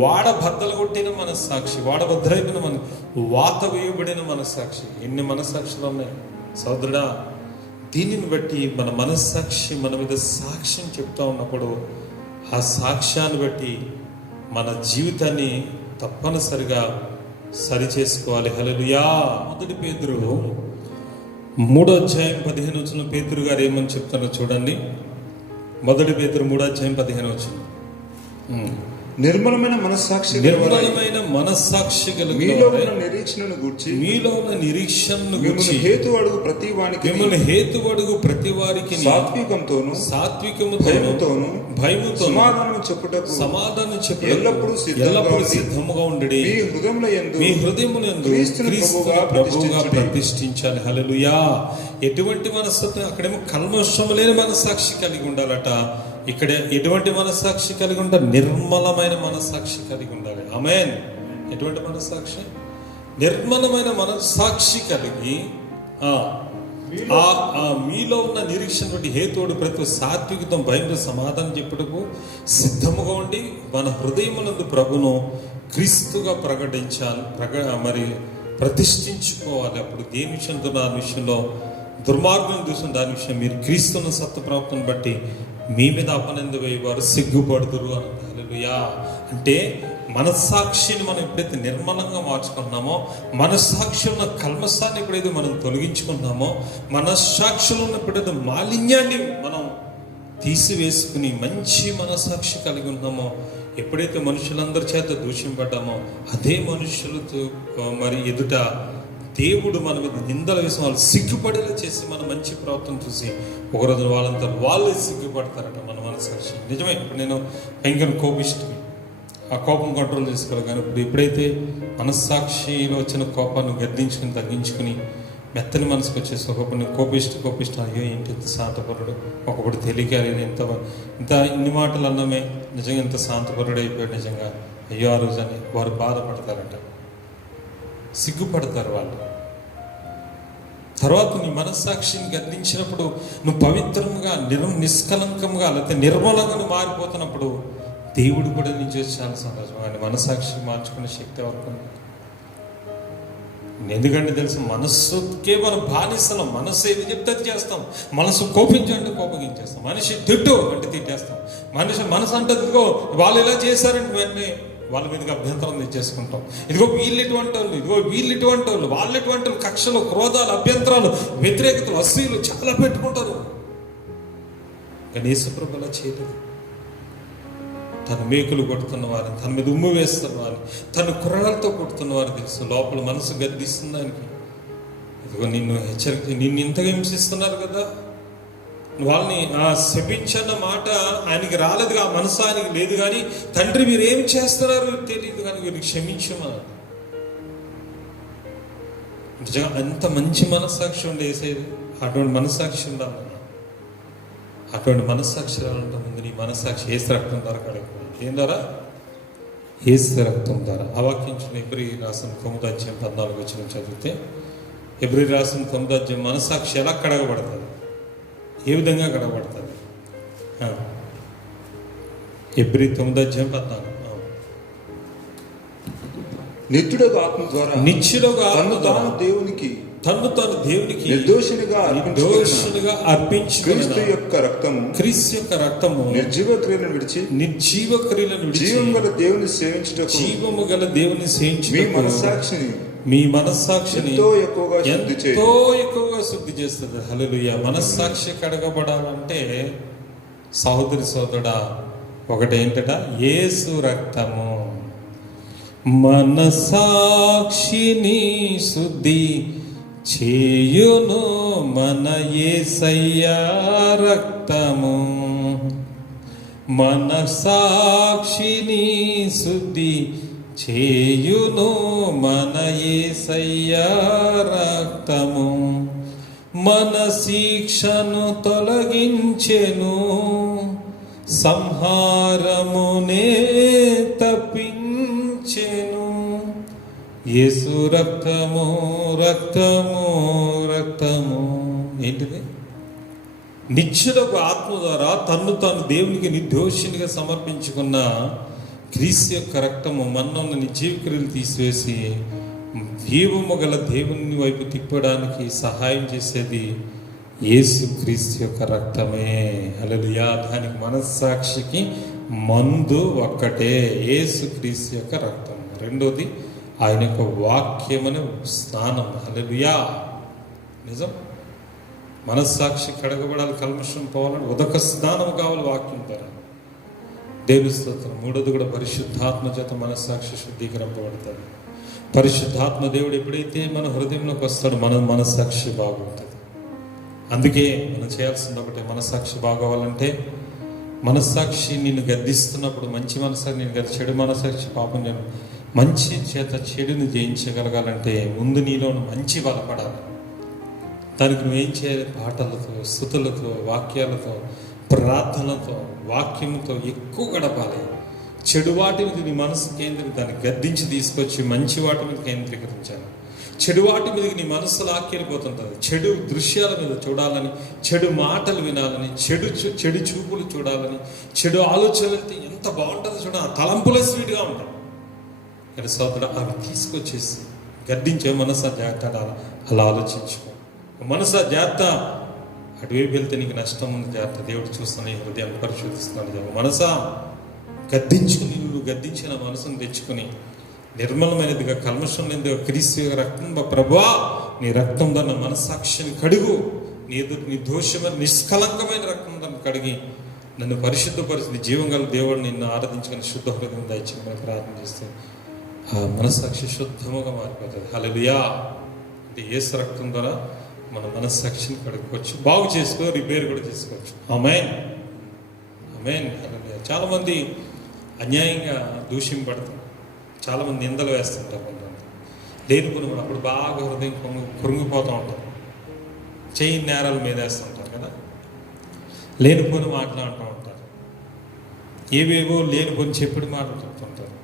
వాడబద్దలు కొట్టిన మనస్సాక్షి, వాడబద్దలైన వాత వేయబడిన మనస్సాక్షి. ఎన్ని మనస్సాక్షులు ఉన్నాయి సోదరుడా. దీనిని బట్టి మన మనస్సాక్షి మన మీద సాక్ష్యం చెప్తా ఉన్నప్పుడు ఆ సాక్ష్యాన్ని బట్టి మన జీవితాన్ని తప్పనిసరిగా సరి చేసుకోవాలి. హల్లెలూయా. 1 పేతురు 3:15 పేతురు గారు ఏమని చెప్తారో చూడండి. 1 పేతురు 3:15 నిర్మలమైన మనస్సాక్షి కలిగిన మీలో ఉన్న నిరీక్షణను గూర్చి హేతు అడుగు ప్రతి వారికి సాత్వికముతోను భయముతో సమాధానం చెప్పుటకు ఎల్లప్పుడూ సిద్ధముగా ఉండండి. మీ హృదయమునందు క్రీస్తును ప్రభువుగా ప్రతిష్ఠించాలి. హల్లెలూయా. ఎటువంటి మనస్సు? అక్కడేమో కల్మషం లేని మనస్సాక్షి కలిగి ఉండాలట. ఇక్కడ ఎటువంటి మనస్సాక్షి కలిగి ఉండాలి? నిర్మలమైన మనస్సాక్షి కలిగి ఉండాలి. ఆమేన్. ఎటువంటి మనస్సాక్షి? నిర్మలమైన మనస్సాక్షి కలిగి మీలో ఉన్న నిరీక్షణ బట్టి హేతువుడు ప్రతి సాత్వికతం భయంతో సమాధానం చెప్పుటకు సిద్ధముగా ఉండి మన హృదయమునందు ప్రభును క్రీస్తుగా ప్రకటించాలి, మరి ప్రతిష్ఠించుకోవాలి. అప్పుడు దేని విషయంతో దాని విషయంలో దుర్మార్గం చూసిన దాని విషయం మీరు క్రీస్తున్న సత్ప్రాప్తిని బట్టి మీ మీద అపనింద వేయవారు సిగ్గుపడుదురు అని. హల్లెలూయా. అంటే మనస్సాక్షిని మనం ఎప్పుడైతే నిర్మలంగా మార్చుకున్నామో, మనస్సాక్షిలో ఉన్న కల్మషాన్ని ఎప్పుడైతే మనం తొలగించుకున్నామో, మనస్సాక్షిలో ఉన్న ఎప్పుడైతే మాలిన్యాన్ని మనం తీసివేసుకుని మంచి మనస్సాక్షి కలిగి ఉన్నామో, ఎప్పుడైతే మనుషులందరి చేత దూషింపడ్డామో అదే మనుషులతో మరి ఎదుట దేవుడు మన మీద నిందల వేసి వాళ్ళు సిగ్గుపడేలా చేసి మన మంచి ప్రవర్తన చూసి ఒకరోజు వాళ్ళంతా వాళ్ళే సిగ్గుపడతారట మన మనస్సాక్షి. నిజమే. ఇప్పుడు నేను భయంకర కోపిష్టిని, ఆ కోపం కంట్రోల్ చేసుకోవాలి. కానీ ఎప్పుడైతే మనస్సాక్షిలో వచ్చిన కోపాన్ని గద్దించుకుని తగ్గించుకుని మెత్తని మనసుకు వచ్చేసి ఒకప్పుడు కోపిష్ట అయ్యో ఏంటి ఇంత శాంతపరుడు, ఒకప్పుడు తెలియకాలి ఇంత ఇన్ని మాటలు అన్నమే నిజంగా ఇంత శాంతపరుడు అయిపోయాడు నిజంగా అయ్యో ఆ రోజు అని వారు బాధపడతారట, సిగ్గుపడతారు వాళ్ళు. తర్వాత నీ మనస్సాక్షిని గద్దించినప్పుడు నువ్వు పవిత్రంగా నిష్కలంకంగా లేకపోతే నిర్మలంగా నువ్వు మారిపోతున్నప్పుడు దేవుడు కూడా నీ చేసి చాలా సంతోషం. ఆయన మనస్సాక్షి మార్చుకునే శక్తి ఎవరికి? ఎందుకంటే తెలుసు మనస్సుకే మనం బానిస్తున్నాం. మనస్సు ఏది చెప్తే అది చేస్తాం. మనసు కోపించంటే కోపగించేస్తాం. మనిషి తిట్టు అంటే తిట్టేస్తాం. మనసు అంటే ఇదిగో వాళ్ళు ఇలా చేశారంటే వెంటనే వాళ్ళ మీదకి అభ్యంతరం తెచ్చేసుకుంటాం. ఇదిగో వీళ్ళు ఇటువంటి వాళ్ళు, ఇదిగో వీళ్ళు ఇటువంటి వాళ్ళు, వాళ్ళు ఇటువంటి వాళ్ళు, కక్షలు, క్రోధాలు, అభ్యంతరాలు, వ్యతిరేకతలు, అసూయలు చాలా పెట్టుకుంటారు. కానీ యేసుప్రభు అలా చేయలేదు. తన మేకులు కొడుతున్న వారిని, తన మీద ఉమ్ము వేస్తున్న వారిని, తన కుర్రాలతో కొడుతున్న వారు తెలుసు. లోపల మనసు గద్దిస్తుంది దానికి. ఇదిగో నిన్ను ఇంతగా హింసిస్తున్నారు కదా, వాళ్ళని శపించన్న మాట ఆయనకి రాలేదు, ఆ మనసు ఆయనకి లేదు. కానీ తండ్రి మీరు ఏం చేస్తున్నారో తెలియదు కానీ వీరికి క్షమించమన్నాడు. నిజంగా అంత మంచి మనస్సాక్షి ఉండే వేసేది. అటువంటి మనస్సాక్షి ఉండాలన్నా, అటువంటి మనస్సాక్షి రావాలంటే ముందు నీ మనస్సాక్షి ఏసు రక్తం ద్వారా కడగకూడదు. ఏం ద్వారా? ఏసు రక్తం ద్వారా. ఆ వాక్యం ఎబ్రీ రాసిన 9:14 చదివితే, ఎబ్రీ రాసిన 9 మనస్సాక్షి ఎలా కడగబడుతుంది, ఏ విధంగా కడగబడుతుంది? ఎబ్రీ 9:14 నిత్యుడగు ఆత్మ ద్వారా తన్ను తాను దేవునికి నిర్దోషినిగా అర్పించి క్రీస్తు యొక్క రక్తము నిర్జీవ క్రియలను విడిచి జీవము గల దేవుని సేవించుటకు మీ మనస్సాక్షిని ఎంతో ఎక్కువగా శుద్ధి చేస్తుంది. హల్లెలూయా. మనస్సాక్షి కడగబడాలంటే సహోదరి సోదరుడా ఒకటేంటట? యేసు రక్తము. మనస్సాక్షిని శుద్ధి చేయును మన యేసయ్యా రక్తము. మనస్సాక్షిని శుద్ధి చేయును మన యేసయ్యా రక్తము. మన శిక్షను తొలగించెను, సంహారమునే తప్పించెను. యేసు రక్తము రక్తము రక్తము. ఏంటిది? నిత్యుడకు ఆత్మ ద్వారా తన్ను తాను దేవునికి నిర్దోషినిగా సమర్పించుకున్న క్రీస్తు యొక్క రక్తము మన్నున్న నిర్జీవ క్రియలు తీసివేసి జీవము గల దేవుని వైపు తిప్పడానికి సహాయం చేసేది యేసు క్రీస్తు యొక్క రక్తమే. హల్లెలూయా. దానికి మనస్సాక్షికి మందు ఒక్కటే, యేసు క్రీస్తు యొక్క రక్తం. రెండోది ఆయన యొక్క వాక్యమనే స్నానం. హల్లెలూయా. నిజం. మనస్సాక్షి కడగబడాలి, కల్మషం పోవాలని ఉదక స్నానం కావాలి వాక్యం ద్వారా. దేవుని స్తోత్రం. మూడోది కూడా పరిశుద్ధాత్మ చేత మనస్సాక్షి శుద్ధీకరింపబడతాడు. పరిశుద్ధాత్మ దేవుడు ఎప్పుడైతే మన హృదయంలోకి వస్తాడో మన మనస్సాక్షి బాగుంటుంది. అందుకే మనం చేయాల్సింది ఒకటే, మనస్సాక్షి బాగోవాలంటే మనస్సాక్షి నిన్ను గద్దిస్తున్నప్పుడు మంచి మనస్సాక్షి నేను చెడు మనస్సాక్షి పాపం నేను మంచి చేత చెడుని జయించగలగాలంటే ముందు నీలో మంచి బలపడాలి. దానికి నువ్వేం చేయాలి? పాటలతో, స్తుతులతో, వాక్యాలతో, ప్రార్థనలతో, వాక్యంతో ఎక్కువ గడపాలి. చెడు వాటి మీద నీ మనసు దాన్ని గద్దించి తీసుకొచ్చి మంచి వాటి మీద కేంద్రీకరించాలి. చెడు వాటి మీదకి నీ మనసు లాక్కెళ్ళిపోతుంటుంది. చెడు దృశ్యాల మీద చూడాలని, చెడు మాటలు వినాలని, చెడు చూపులు చూడాలని, చెడు ఆలోచనలు ఎంత బాగుంటుందో చూడ. తలంపుల స్వీట్గా ఉంటాయి ఇక్కడ సోదరుడు. అవి తీసుకొచ్చేసి గద్దించే మనసు జాగ్రత్త, అలా ఆలోచించుకో. మనసు జాగ్రత్త, అటువైపు వెళ్తే నీకు నష్టం ఉంది, జాగ్రత్త. దేవుడు చూస్తున్నా, ఈ హృదయాన్ని పరిశోధిస్తున్నాడు. మనసా గద్దించుకుని, నువ్వు గద్దించిన మనసును తెచ్చుకొని నిర్మలమైనదిగా, కల్మషం లేనిదిగా క్రీస్తు రక్తం, ప్రభువా నీ రక్తం దాన్ని మనస్సాక్షిని కడుగు, నీ దోషమైన నిష్కలంకమైన రక్తం దాన్ని కడిగి నన్ను పరిశుద్ధపరిచి జీవం గల దేవుడు నిన్ను ఆరాధించుకుని శుద్ధ హృదయం దయచేయమని ప్రార్థన చేస్తే ఆ మనస్సాక్షి శుద్ధముగా మారిపోతుంది. హల్లెలూయా. అంటే యేసు రక్తం ద్వారా మన మనస్సాక్షిని కడుక్కోవచ్చు, బాగు చేసుకో, రిపేర్ కూడా చేసుకోవచ్చు. ఆమేన్, ఆమేన్. హల్లెలూయా. చాలామంది అన్యాయంగా దూషింపడతారు, చాలామంది నిందలు వేస్తుంటారు. కొంతమంది లేనిపోయిన మనం అప్పుడు బాగా హృదయం కృంగిపోతూ ఉంటారు, చెయ్యి నేరాల మీద వేస్తుంటారు కదా, లేనిపోయిన మాట్లాడుతూ ఉంటారు, ఏవేవో లేనిపోయిన చెప్పుడు మాట్లాడుతుంటారు.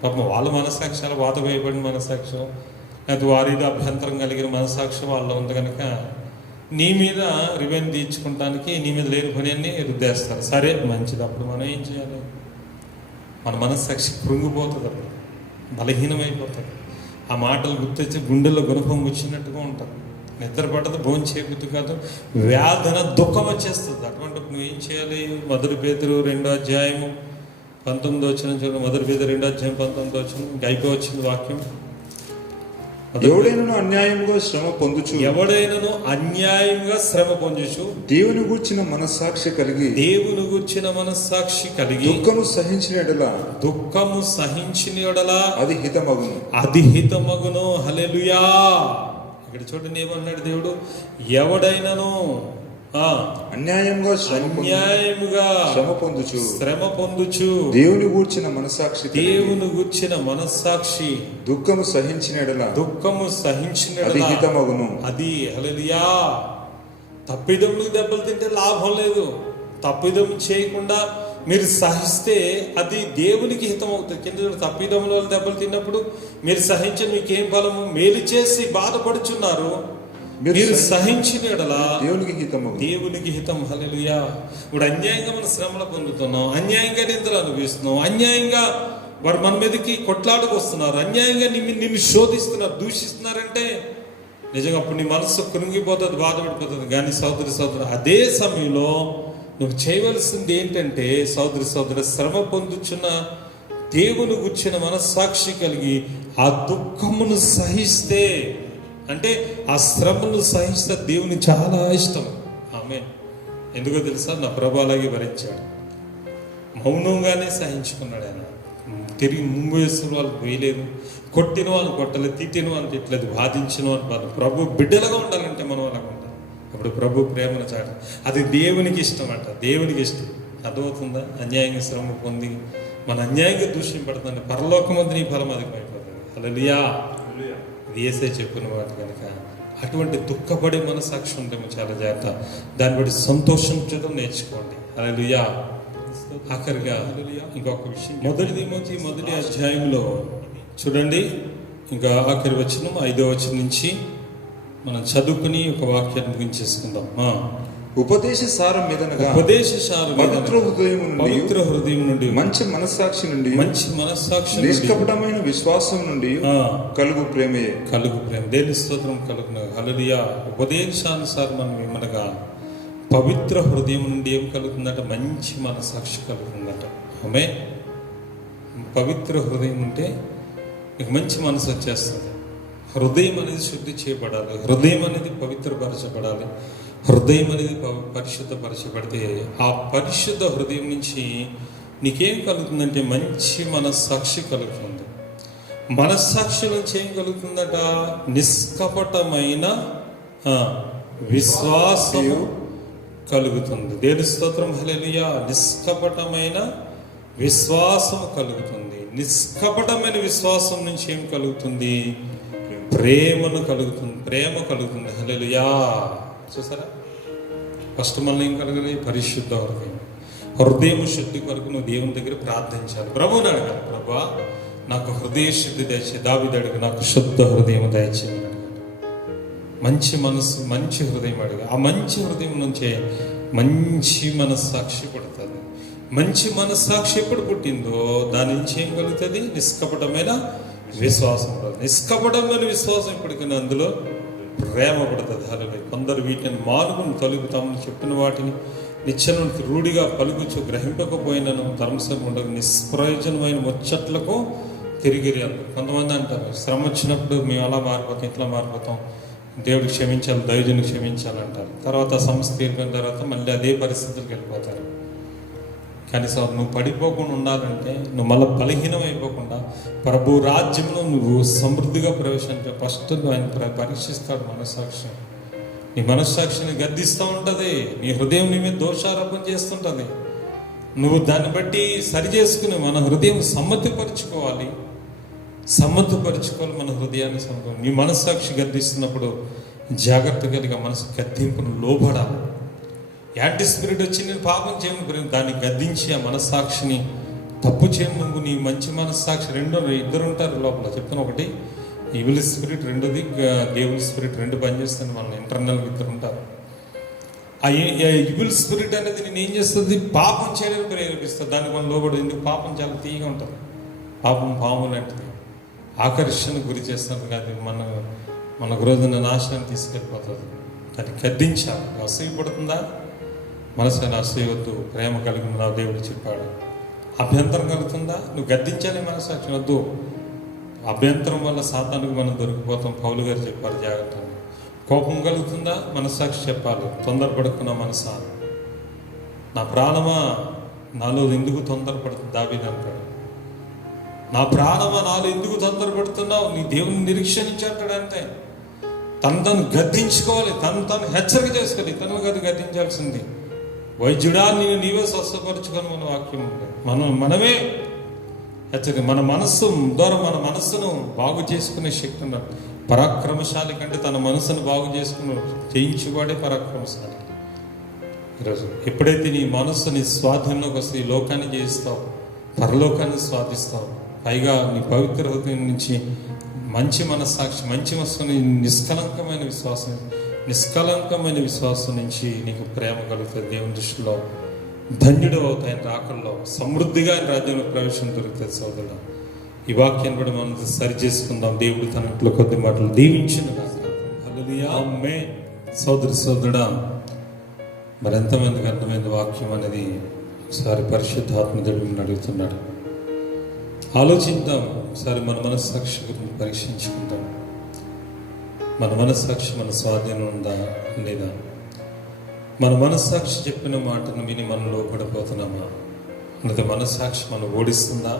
పాపం వాళ్ళ మనస్సాక్ష్యాలు వాత వేయబడిన మనస్సాక్ష్యం, లేకపోతే వారిది అభ్యంతరం కలిగిన మనస్సాక్ష్యం వాళ్ళ ఉంది కనుక నీ మీద రివెంజ్ తీర్చుకోవడానికి నీ మీద లేని పని అన్ని రుద్దేస్తారు. సరే మంచిది. అప్పుడు మనం ఏం చేయాలి? మన మనస్సాక్షి కృంగిపోతుంది, అప్పుడు బలహీనమైపోతుంది. ఆ మాటలు గుర్తొచ్చి గుండెల్లో గుణపం వచ్చినట్టుగా ఉంటుంది, నిద్ర పట్టదు, భోజనం చేయబుద్ధి కాదు, వేదన దుఃఖం వచ్చేస్తుంది. అటువంటి నువ్వేం చేయాలి? 1 పేతురు 2:19 చూడండి. 1 పేతురు 2:19 ఇంకా అయిపోవచ్చింది వాక్యం. ఎవడైనను అన్యాయముగా శ్రమ పొందుచు దేవుని గూర్చిన మనస్సాక్షి కలిగి దుఃఖము సహించిన యెడల అది హితమగును. హల్లెలూయా. ఇక్కడ చూడండి ఏమన్నాడు దేవుడు? ఎవడైనను అన్యాయంగా శ్రమ పొందుచు దేవుని గూర్చిన మనస్సాక్షి దుఃఖము సహించిన అది హితమగును. అది హల్లెలూయా. తప్పిదములకు దెబ్బలు తింటే లాభం లేదు. తప్పిదం చేయకుండా మీరు సహిస్తే అది దేవునికి హితం అవుతుంది. కింద తప్పిదముల దెబ్బలు తిన్నప్పుడు మీరు సహించిన మీకేం ఫలము? మేలు చేసి బాధపడుచున్నారు, మీరు సహించిన దేవునికి హితం. హల్లెలూయా. ఇప్పుడు అన్యాయంగా మన శ్రమలు పొందుతున్నాం, అన్యాయంగా నిందలు అనుభవిస్తున్నాం, అన్యాయంగా వారు మన మీదకి కొట్లాడుకు వస్తున్నారు, అన్యాయంగా నిన్ను శోధిస్తున్నారు, దూషిస్తున్నారంటే నిజంగా అప్పుడు నీ మనసు కృంగిపోతుంది, బాధపడిపోతుంది. కానీ సోదరి అదే సమయంలో నువ్వు చేయవలసింది ఏంటంటే సోదరి శ్రమ పొందుచున్న దేవుని గుర్చిన మనస్సాక్షి కలిగి ఆ దుఃఖమును సహిస్తే, అంటే ఆ శ్రమను సహిస్తే దేవుని చాలా ఇష్టం. ఆమేన్. ఎందుకో తెలుసా? నా ప్రభు అలాగే భరించాడు, మౌనంగానే సహించుకున్నాడు ఆయన. తిరిగి ముందు వేసిన వాళ్ళకి వేయలేదు, కొట్టిన వాళ్ళు కొట్టలేదు, తిట్టిన వాళ్ళు తిట్టలేదు, బాధించిన వాళ్ళు బాధ. ప్రభు బిడ్డలుగా ఉండాలంటే మనం అలాగ ఉండాలి. అప్పుడు ప్రభు ప్రేమను చాటు. అది దేవునికి ఇష్టం అంట, దేవునికి ఇష్టం. అర్థమవుతుందా? అన్యాయంగా శ్రమ పొంది మన అన్యాయంగా దూషింపడుతుంది, పరలోకమందు నీ ఫలం అధికమైపోతుంది. హల్లెలూయా. ఇది యేసే చెప్పిన వాటి కనుక అటువంటి దుఃఖపడే మనసాక్షి ఉంటే చాలా జాగ్రత్త. దాన్ని బట్టి సంతోషించడం నేర్చుకోండి. హల్లెలూయా. ఆఖరిగా ఇంకొక విషయం, మొదటి అధ్యాయంలో చూడండి, ఇంకా ఆఖరి వచనం 5వ వచనం నుంచి మనం చదువుకుని ఒక వాక్యాన్ని ముగించేసుకుందాం. ఉపదేశ సారం మీదనగా పవిత్ర హృదయం నుండి మంచి మనస్సాక్షి నుండి నిష్కపటమైన విశ్వాసం నుండి కలుగు ప్రేమ. దేవుని స్తోత్రం కలుగును. హల్లెలూయా. ఉపదేశానుసారం మనం ఏమనగా పవిత్ర హృదయం నుండి ఏం కలుగుతుందట? మంచి మనస్సాక్షి కలుగుతుందట. ఆమె పవిత్ర హృదయం ఉంటే మీకు మంచి మనసు వచ్చేస్తుంది. హృదయం అనేది శుద్ధి చేయబడాలి, హృదయం అనేది పవిత్రపరచబడాలి, హృదయం అనేది పరిశుద్ధపరచబడితే ఆ పరిశుద్ధ హృదయం నుంచి నీకేం కలుగుతుందంటే మంచి మనస్సాక్షి కలుగుతుంది. మనస్సాక్షి నుంచి ఏం కలుగుతుందట? నిష్కపటమైన విశ్వాసము కలుగుతుంది. దేవుని స్తోత్రం. హల్లెలూయా. నిష్కపటమైన విశ్వాసము కలుగుతుంది. నిష్కపటమైన విశ్వాసం నుంచి ఏం కలుగుతుంది? ప్రేమ కలుగుతుంది. హల్లెలూయా. చూసారా? ఫస్ట్ మళ్ళీ ఏం కలగాలి? పరిశుద్ధ హృదయం శుద్ధి కొరకు నువ్వు దేవుని దగ్గర ప్రార్థించాలి. ప్రభువుని అడగాలి, ప్రభువా నాకు హృదయ శుద్ధి దయచే. దావీదు అడిగి నాకు శుద్ధ హృదయం దయచేయమని అడిగాడు. మంచి మనసు, మంచి హృదయం అడిగా. ఆ మంచి హృదయం నుంచే మంచి మనస్సాక్షి పుడుతుంది. మంచి మనస్సాక్షి ఎప్పుడు పుట్టిందో దాని నుంచి ఏం కలుగుతుంది? నిష్కపటమైన విశ్వాసం పడుతుంది. నిష్కపటమైన విశ్వాసం ఎప్పటికైనా అందులో ప్రేమ పడుతుంది. హల్లెలూయా. కొందరు వీటిని మానుకుని తొలుగుతామని చెప్పిన వాటిని నిత్యం రూఢిగా పలుకుచు గ్రహింపకపోయినను ధర్మసభ ఉండదు, నిష్ప్రయోజనమైన ముచ్చట్లకు తిరిగి. కొంతమంది అంటారు శ్రమ వచ్చినప్పుడు మేము అలా మారిపోతాం, ఇట్లా మారిపోతాం, దేవుడికి క్షమించాలి, దైవజనుడికి క్షమించాలంటారు. తర్వాత సమస్య తీరిపోయిన తర్వాత మళ్ళీ అదే పరిస్థితులకు వెళ్ళిపోతారు. కానీ సార్ నువ్వు పడిపోకుండా ఉండాలంటే, నువ్వు మళ్ళీ బలహీనం అయిపోకుండా ప్రభు రాజ్యంలో నువ్వు సమృద్ధిగా ప్రవేశించే ఫస్ట్ ఆయన పరీక్షిస్తాడు మనస్సాక్షి. నీ మనస్సాక్షిని గద్దిస్తూ ఉంటుంది, నీ హృదయం నీ మీద దోషారోపణ చేస్తుంటుంది. నువ్వు దాన్ని బట్టి సరి చేసుకుని మన హృదయం సమ్మతిపరుచుకోవాలి మన హృదయాన్ని సమ్మతి. నీ మనస్సాక్షి గద్దిస్తున్నప్పుడు జాగ్రత్త కలిగా మనసు గద్దింపును లోబడాలి. యాంటీ స్పిరిట్ వచ్చి నేను పాపం చేయను, దాన్ని గద్దించి ఆ మనస్సాక్షిని తప్పు చేయను. నువ్వు నీ మంచి మనస్సాక్షి ఇద్దరు ఉంటారు లోపల. చెప్తాను, ఒకటి ఈవిల్ స్పిరిట్, రెండోది దేవుని స్పిరిట్. రెండు పనిచేస్తుంది మన ఇంటర్నల్. ఇద్దరు ఉంటారు. ఆ ఈవిల్ స్పిరిట్ అనేది నేను ఏం చేస్తుంది? పాపం చేయడానికి ప్రేరేపిస్తుంది. దానికి మనం లోబడి. ఎందుకు? పాపం చాలా తీయగా ఉంటుంది. పాపం పాము లాంటిది, ఆకర్షణకు గురి చేస్తున్నది కాదు, మనకు రోజున నాశనాన్ని తీసుకెళ్ళిపోతుంది. దాన్ని గద్దించాలి. అసూయపడుతుందా? మనసుని అసూయవద్దు, ప్రేమ కలిగిన నా దేవుడు చెప్పాడు. అభ్యంతరం కలుగుతుందా? నువ్వు గద్దించాలి మనస్సాక్షి. వద్దు. అభ్యంతరం వల్ల సాతానుకు మనం దొరికిపోతాం. పౌలు గారు చెప్పారు జాగ్రత్త. కోపం కలుగుతుందా? మనస్సాక్షి చెప్పాలి, తొందరపడుకున్న మనసా, నా ప్రాణమా నాలో ఎందుకు తొందరపడుతుంది? దావీదు అంటాడు, నా ప్రాణమా నాలో ఎందుకు తొందరపడుతున్నావు? నీ దేవుని నిరీక్షించాడు అంతే. తను గద్దించుకోవాలి, తను హెచ్చరిక చేసుకోవాలి. తను కాదు గద్దించాల్సింది. వైద్యుడా నీవే స్వస్థపరచుకొని మన వాక్యం ఉంది. మనమే హెచ్చరిక. మన మనస్సు ద్వారా మన మనస్సును బాగు చేసుకునే శక్తి ఉన్నారు. పరాక్రమశాలి కంటే తన మనస్సును బాగు చేసుకుని జయించువాడే పరాక్రమశాలి. ఈరోజు ఎప్పుడైతే నీ మనస్సు నీ స్వాధీనంలోకి వస్తే ఈ లోకాన్ని జయిస్తావు, పరలోకాన్ని స్వాధిస్తావు. పైగా నీ పవిత్ర హృదయం నుంచి మంచి మనస్సాక్షి, మంచి మనస్సుని నిష్కలంకమైన విశ్వాసం నుంచి నీకు ప్రేమ కలుగుతుంది. దేవుని దృష్టిలో ధన్యుడు అవుతాయి. ఆయన రాకల్లో సమృద్ధిగా ఆయన రాజ్యంలో ప్రవేశం దొరుకుతుంది. సోదరుడు, ఈ వాక్యాన్ని కూడా మనం సరి చేసుకుందాం. దేవుడు తన ఇంట్లో కొద్ది మాటలు దీవించిన సోదరుడా, మరి ఎంతమందికి అర్థమైంది వాక్యం అనేది ఒకసారి పరిశుద్ధాత్మ దేవుడిని అడుగుతున్నాడు. ఆలోచిద్దాం ఒకసారి. మన మనస్సాక్షి గురించి పరీక్షించుకుందాం. మన మనస్సాక్షి మన స్వాధీనం ఉందా లేదా? మన మనస్సాక్షి చెప్పిన మాటను విని మనం లోపడిపోతున్నామా? లేకపోతే మనస్సాక్షి మనం ఓడిస్తుందా?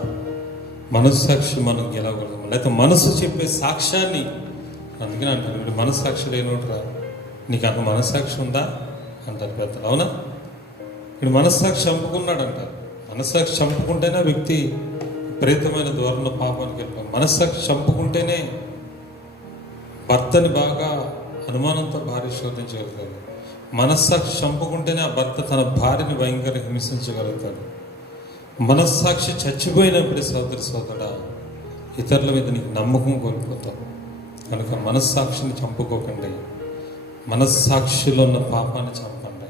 మనస్సాక్షి మనం గెలవగలమా? లేకపోతే మనసు చెప్పే సాక్ష్యాన్ని, అందుకని అంటారు మీరు మనస్సాక్షి లేనోట్రా, నీకు అంత మనస్సాక్షి ఉందా అంటారు పెద్దలు. అవునా? ఇప్పుడు మనస్సాక్షి చంపుకున్నాడు అంటారు. మనస్సాక్షి చంపుకుంటేనే వ్యక్తి విపరీతమైన దూరంలో పాపానికి వెళ్ళిపోయి, మనస్సాక్షి చంపుకుంటేనే భర్తని బాగా అనుమానంతో భార్య శోధించగలుగుతాడు. మనస్సాక్షి చంపుకుంటేనే ఆ భర్త తన భార్యని భయంకరంగా హింసించగలుగుతాడు. మనస్సాక్షి చచ్చిపోయినప్పుడే సోదరుడా ఇతరుల మీద నీకు నమ్మకం కోల్పోతావు. కనుక మనస్సాక్షిని చంపుకోకండి. మనస్సాక్షిలో ఉన్న పాపాన్ని చంపండి.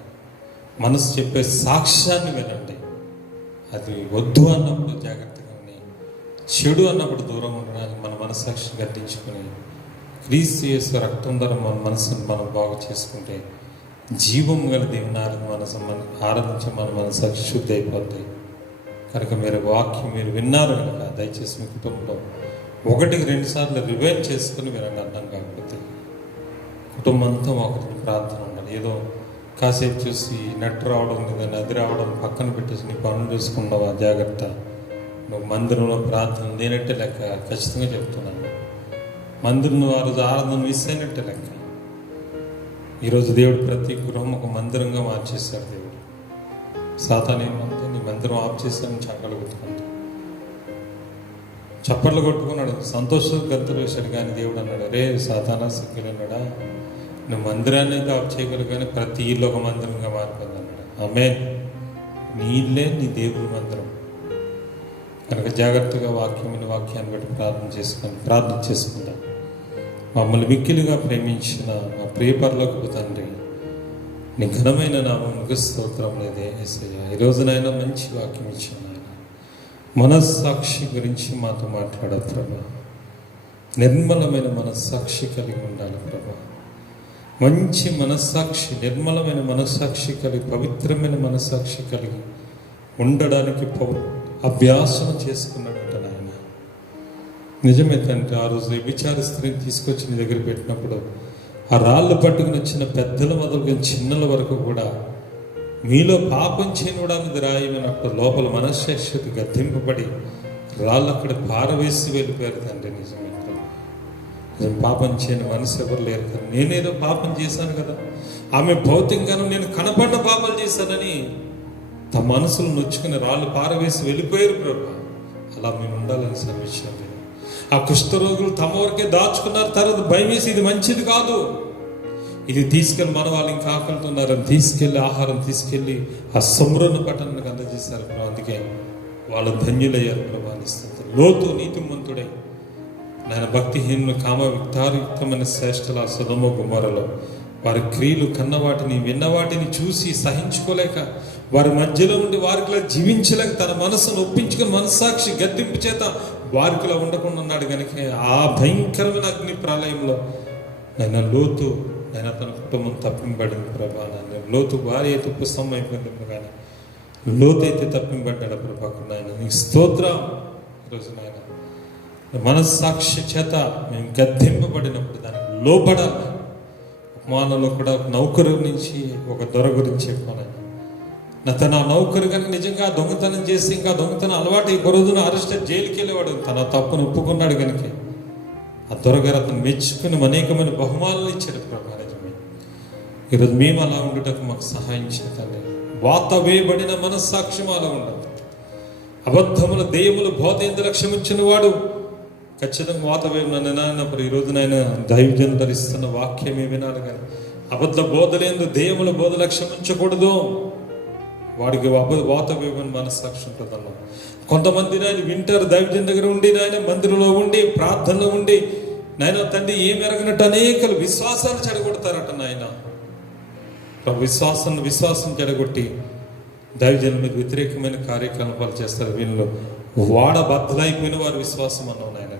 మనసు చెప్పే సాక్ష్యాన్ని వినండి. అది వద్దు అన్నప్పుడు జాగ్రత్తగా ఉండి, చెడు అన్నప్పుడు దూరం ఉండడానికి మన మనస్సాక్షిని గద్దించుకుని క్రీస్తు యేసు రక్తం ద్వారా మన మనసును మనం బాగు చేసుకుంటే జీవం గల దేవుని ఆరాధించి మన మనస్సాక్షి శుద్ధి అయిపోతాయి. కనుక మీరు వాక్యం మీరు విన్నారు కనుక దయచేసి మీ కుటుంబంలో 1-2 సార్లు రివైండ్ చేసుకుని మీరు అర్థం కాకపోతే కుటుంబం అంతా ఒకరికి ప్రార్థన ఉండాలి. ఏదో కాసేపు చూసి నెట్ రావడం లేదా నది రావడం పక్కన పెట్టేసి నీ పనులు చూసుకున్నావా? జాగ్రత్త. నువ్వు మందిరంలో ప్రార్థన లేనట్టే లెక్క. ఖచ్చితంగా చెప్తున్నాను. మందిరం ఆ రోజు ఆరాధన మిస్ అయినట్టే లెక్క. ఈరోజు దేవుడు ప్రతి గృహం ఒక మందిరంగా మార్చేశాడు. దేవుడు సాతాను ఏమంటే నీ మందిరం ఆఫ్ చేశాను చక్కలు కొట్టుకుంటా చప్పట్లు కొట్టుకున్నాడు, సంతోషం గంతులు వేశాడు. కానీ దేవుడు అన్నాడు, రే సాతానా సిగ్గులున్నాడా, నువ్వు మందిరాన్ని అయితే ఆఫ్ చేయగలవు కానీ ప్రతి ఇల్లు ఒక మందిరంగా మారిపోయింది అన్నాడు. ఆమేన్. నీ ఇల్లే నీ దేవుడి మందిరం. కనుక జాగ్రత్తగా వాక్యాన్ని బట్టి ప్రార్థన చేసుకుందాం. మమ్మల్ని మిక్కిలిగా ప్రేమించిన మా ప్రియ పరలోకపు తండ్రి, నీ ఘనమైన నామమునకు స్తోత్రం లేదే యేసయ్యా. ఈరోజునైనా మంచి వాక్యం ఇచ్చాను. మనస్సాక్షి గురించి మాతో మాట్లాడారు ప్రభా. నిర్మలమైన మనస్సాక్షి కలిగి ఉండాలి ప్రభా. మంచి మనస్సాక్షి, నిర్మలమైన మనస్సాక్షి కలిగి, పవిత్రమైన మనస్సాక్షి కలిగి ఉండడానికి అభ్యాసం చేసుకున్నాడంట నాయన. నిజమే తండ్రి, ఆ రోజు వ్యభిచార స్త్రీని తీసుకొచ్చి నీ దగ్గర పెట్టినప్పుడు ఆ రాళ్ళు పట్టుకుని వచ్చిన పెద్దల మొదలుగా చిన్నల వరకు కూడా మీలో పాపం చేయనుడా మీద రాయమన్నప్పుడు లోపల మనశ్శాశ్వతి గద్దింపబడి రాళ్ళు అక్కడ పారవేసి వెళ్ళిపోయారు తండ్రి. నిజమే పాపం చేయని మనసు ఎవరు లేరు కదా. నేనేదో పాపం చేశాను కదా, ఆమె భౌతికంగాను నేను కనపడిన పాపాలు చేశానని తమ మనసులు నొచ్చుకుని రాళ్ళు పారవేసి వెళ్ళిపోయారు ప్రభు. అలా మేము ఉండాలని సమస్య. ఆ కుష్ఠరోగులు తమ వరకే దాచుకున్నారు. తర్వాత భయం వేసి ఇది మంచిది కాదు, ఇది తీసుకెళ్ళి మన వాళ్ళు ఇంకా ఆకలితున్నారని తీసుకెళ్ళి ఆహారం తీసుకెళ్ళి ఆ సముద్ర పట్టణానికి అందజేశారు ప్రభు. అందుకే వాళ్ళు ధన్యులయ్యారు ప్రభు అనిస్తుంది. లోతు నీతిమంతుడై ఆయన భక్తిహీనులు కామ విక్తారయుక్తమైన శ్రేష్టల సొదొమ గొమొర్రాలో వారి క్రియలు కన్నవాటిని విన్నవాటిని చూసి సహించుకోలేక వారి మధ్యలో ఉండి వారికిలా జీవించలేక తన మనసును ఒప్పించుకుని మనస్సాక్షి గద్దింపు చేత వారికిలా ఉండకుండా ఉన్నాడు. కనుక ఆ భయంకరమైన అగ్ని ప్రళయంలో నేను లోతు తన కుటుంబం తప్పింపబడింది ప్రభా. నన్ను లోతు భార్య అయితే పుస్తకం అయిపోయింది కానీ లోతు అయితే తప్పింపడ్డాడు ప్రభాకు. నాయన నీకు స్తోత్రం. ఈరోజు నాయన మనస్సాక్షి చేత మేము గద్దింపబడినప్పుడు దానికి లోపడాలి. ఉపమానంలో కూడా నౌకరు నుంచి ఒక దొర గురించి చెప్పాను. తన నౌకరు కనుక నిజంగా దొంగతనం చేసి ఇంకా దొంగతనం అలవాటు ఈ రోజున అరెస్ట్ జైలుకి వెళ్ళేవాడు. తన తప్పును ఒప్పుకున్నాడు కనుక ఆ దొరగారు అతను మెచ్చుకుని అనేకమైన బహుమానాలు ఇచ్చాడు ప్రభా. నిజమే. ఈరోజు మేము అలా ఉండుటకు మాకు సహాయం చేయాలి. వాత వేయబడిన మనస్సాక్ష్యం అలా ఉండదు. అబద్ధముల దెయ్యములు బోధ ఎందు లక్ష్యం ఇచ్చిన వాడు ఖచ్చితంగా వాత వేయమని నాన్నప్పుడు ఈరోజు నాయన దైవజనం ధరిస్తున్న వాక్యమే వినాలి. కానీ అబద్ధ బోధలేందు దెయ్యముల బోధ లక్ష్యం ఉంచకూడదు. వాడికి వాత వేయమని మనస్సాక్ష్యం ఉంటుందన్న. కొంతమంది నాయన వింటారు, దైవజనం దగ్గర ఉండి నాయన మందిరంలో ఉండి ప్రార్థనలో ఉండి నాయన తండ్రి ఏమి ఎరగనట్టు అనేకలు విశ్వాసాన్ని చెడగొడతారట నాయన. విశ్వాసం చెడగొట్టి దైవజనం మీద వ్యతిరేకమైన కార్యకలాపాలు చేస్తారు. వీళ్ళు బద్దలైపోయిన వారి విశ్వాసం అన్నావు నాయన.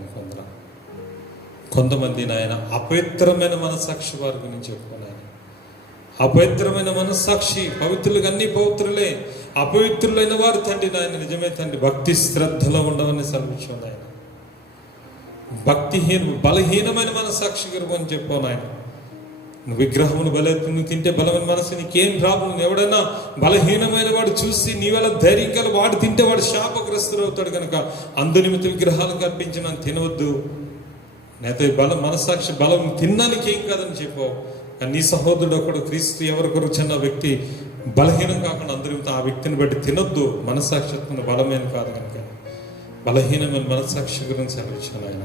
కొంతమంది నాయన అపవిత్రమైన మనస్సాక్షి వారి గురించి చెప్పుకున్నాయన. అపవిత్రమైన మనస్సాక్షి, పవిత్రులుగా అన్ని పవిత్రులే, అపవిత్రులైన వారు తండ్రి నాయన నిజమే తండ్రి భక్తి శ్రద్ధలో ఉండవని సెలవించావు నాయన. బలహీనమైన మనస్సాక్షి గురు అని చెప్పావు నాయన. నువ్వు విగ్రహమును నువ్వు తింటే బలమైన మనసు, నీకేం ప్రాబ్లం? ఎవడైనా బలహీనమైన వాడు చూసి నీవెలా ధైర్యం కల వాడు తింటే వాడు శాపగ్రస్తుడు అవుతాడు కనుక అందునిమిత్త విగ్రహాలకు అర్పించి నన్ను తినవద్దు. నేత మనస్సాక్షి బలం తిన్నానికి ఏం కాదని చెప్పావు. కానీ నీ సహోదరుడు ఒకడు క్రీస్తు ఎవరికొరకు చిన్న వ్యక్తి బలహీనం కాకుండా అందరితో ఆ వ్యక్తిని బట్టి తినొద్దు. మనస్సాక్షిత్వం బలమైన కాదు కనుక బలహీనమైన మనస్సాక్షి గురించి సెలవించాను ఆయన.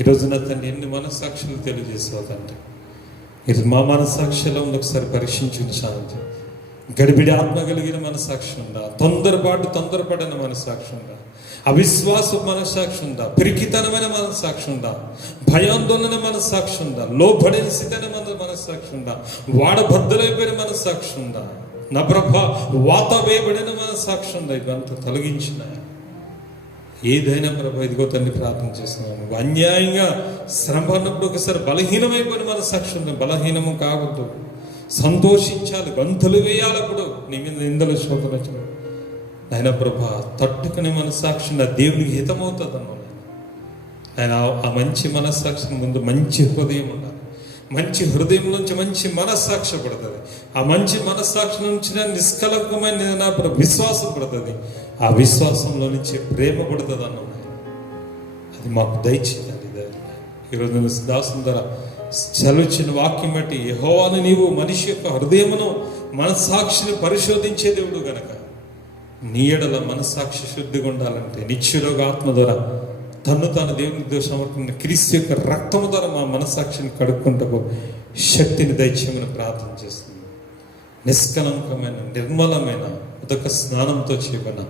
ఈరోజు నా తండ్రి ఎన్ని మనస్సాక్షులు తెలియజేసావు తండ్రి. ఇది మా మనస్సాక్షిలో ఉంది, ఒకసారి పరీక్షించుకుని శాంతి. గడిబిడి ఆత్మ కలిగిన మనస్సాక్షి ఉందా? తొందరపడిన మనస్సాక్షి ఉందా? అవిశ్వాస మనస్సాక్షి ఉందా? పిరికితనమైన మనస్సాక్షి ఉందా? భయాందోళన మనస్సాక్షి ఉందా? లోబడిన స్థితిన మనస్సాక్షి ఉందా? వాడబద్దలైపోయిన మనస్సాక్షి ఉందా? నా ప్రభ వాత వేయబడిన మనస్సాక్షి ఉందా? ఇదంతా తొలగించిన ఏదైనా ప్రభ ఇదిగో తండ్రి ప్రార్థన చేస్తున్నాను. అన్యాయంగా శ్రమ అన్నప్పుడు ఒకసారి బలహీనమైపోయిన మనస్సాక్షి ఉంది. బలహీనము కావద్దు, సంతోషించాలి, గంతులు వేయాలి. అప్పుడు నీ మీద నిందలు శోధన వచ్చిన ఆయన ప్రభ తట్టుకునే మనస్సాక్షి నా దేవునికి హితమవుతుంది అన్నాను. ఆయన ఆ మంచి మనస్సాక్షి ముందు మంచి హృదయం ఉండాలి. మంచి హృదయం నుంచి మంచి మనస్సాక్షి పడుతుంది. ఆ మంచి మనస్సాక్షి నుంచి నిష్కలంకమైన నా విశ్వాసం పడుతుంది. ఆ విశ్వాసంలో నుంచి ప్రేమ పడుతుంది అన్నాను. అది మాకు దయచేయాలి. ఈరోజు దాసుని ద్వారా చలిచిన వాక్యం బట్టి యెహోవాను నీవు మనిషి యొక్క హృదయమును మనస్సాక్షిని పరిశోధించే దేవుడు గనక నీ ఎడల మనస్సాక్షి శుద్ధిగా ఉండాలంటే నిత్యులోగా ఆత్మ ద్వారా తాను దేవునికి సమర్పణ క్రీస్తు యొక్క రక్తము ద్వారా మా మనస్సాక్షిని కడుక్కుంటూ శక్తిని దయచేయమని ప్రార్థన చేస్తుంది. నిష్కలంకమైన నిర్మలమైన ఉదక స్నానంతో చేయబడిన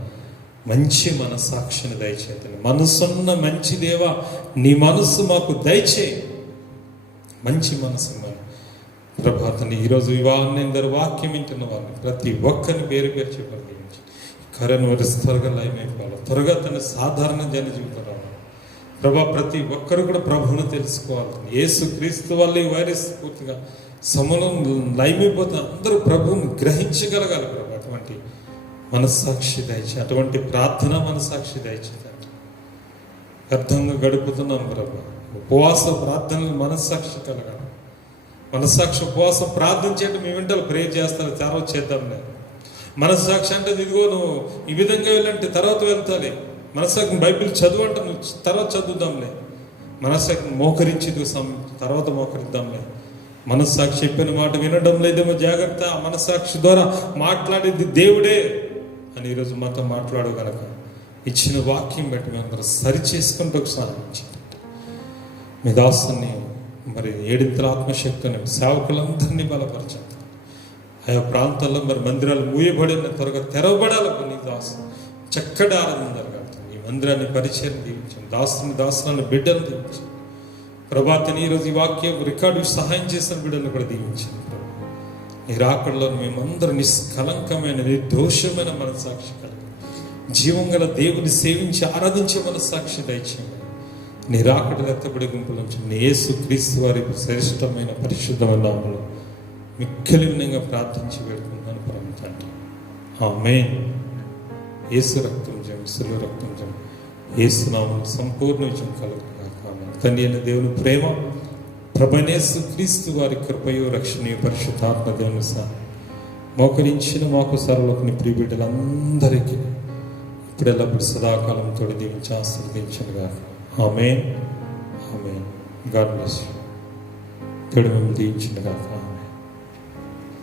మంచి మనస్సాక్షిని దయచేతండి. మనసున్న మంచి దేవా నీ మనస్సు మాకు దయచేయి. మంచి మనసు ప్రభాతాన్ని ఈరోజు వివాహాన్ని వాక్యం వింటున్న వారిని ప్రతి ఒక్కరిని పేరు చెప్పాలి. కరోనా వైరస్ త్వరగా లయమైపోవాలి. త్వరగా తన సాధారణ జన జీవితం రావాలి ప్రభా. ప్రతి ఒక్కరు కూడా ప్రభువును తెలుసుకోవాలి. యేసు క్రీస్తు వల్ల ఈ వైరస్ పూర్తిగా సమూలం లయమైపోతే అందరూ ప్రభువును గ్రహించగలగాలి ప్రభా. అటువంటి మనస్సాక్షి దయచే, అటువంటి ప్రార్థన మనస్సాక్షి దయచేదండి. వ్యర్థంగా గడుపుతున్నాం ప్రభా. ఉపవాస ప్రార్థనలు మనస్సాక్షి కలగాలి. మనస్సాక్షి ఉపవాసం ప్రార్థన చేయడం మీ వెంటనే ప్రేర్ చేస్తారు. తర్వాత చేద్దాం లేదు. మనస్సాక్షి అంటే ఇదిగో నువ్వు ఈ విధంగా వెళ్ళంటే తర్వాత వెళ్తాలే. మనస్సాక్షి బైబిల్ చదువు అంటే నువ్వు తర్వాత చదువుదాంలే. మనస్సాక్షి మోకరించి తర్వాత మోకరిద్దాంలే. మనస్సాక్షి చెప్పిన మాట వినడం లేదేమో జాగ్రత్త. ఆ మనస్సాక్షి ద్వారా మాట్లాడేది దేవుడే అని ఈరోజు మాతో మాట్లాడగలక ఇచ్చిన వాక్యం బట్టి మేమందరూ సరి చేసుకుంటూ సాధించి మీ దాసుని మరి ఏడింతల ఆత్మశక్తిని సేవకులందరినీ బలపరచండి. ఆయా ప్రాంతాల్లో మరి మందిరాలు మూయబడిన త్వరగా తెరవబడాలి. నీ దాసు చక్కటి ఆరాధన జరగాలి. ఈ మందిరాన్ని పరిచయం దీవించండి. దాసులను బిడ్డలు దీవించండి ప్రభాతని. ఈరోజు ఈ వాక్యం రికార్డు సహాయం చేసిన బిడ్డలను కూడా దీవించండి. నీ రాకడలో మేమందరూ నిష్కలంకమైన నిర్దోషమైన మనస్సాక్షి కలిగి జీవం గల దేవుని సేవించి ఆరాధించే మనస్సాక్షి దయచేయండి. నీ రాకడ ఎత్తబడి గుంపుల నుంచి యేసు క్రీస్తు వారి శ్రేష్టమైన పరిశుద్ధమైన నామములో మిక్కిలి వినంగా ప్రార్థించి వేడుకుంటున్నాను పరమ తండ్రి. ఆమేన్. యేసు రక్తం జయం, సిలువ రక్తం జయం, యేసు నామం సంపూర్ణ విజయం కలుగుగాక. ఆమేన్. తండ్రి అయిన దేవుని ప్రేమ, ప్రభువైన యేసు క్రీస్తు వారి కృపయు రక్షణీయ పరిశుద్ధాత్మ దేవుని సార్ మోకరించిన మాకు సర్వలోకని ప్రియ బిడ్డలందరికీ ఇప్పుడు ఎల్లప్పుడు సదాకాలం తోడు దీవించి ఆశీర్వదించనుగాక. ఆమేన్. ఆమేన్. God bless you. దేవుడు మిమ్మల్ని దీవించును గాక.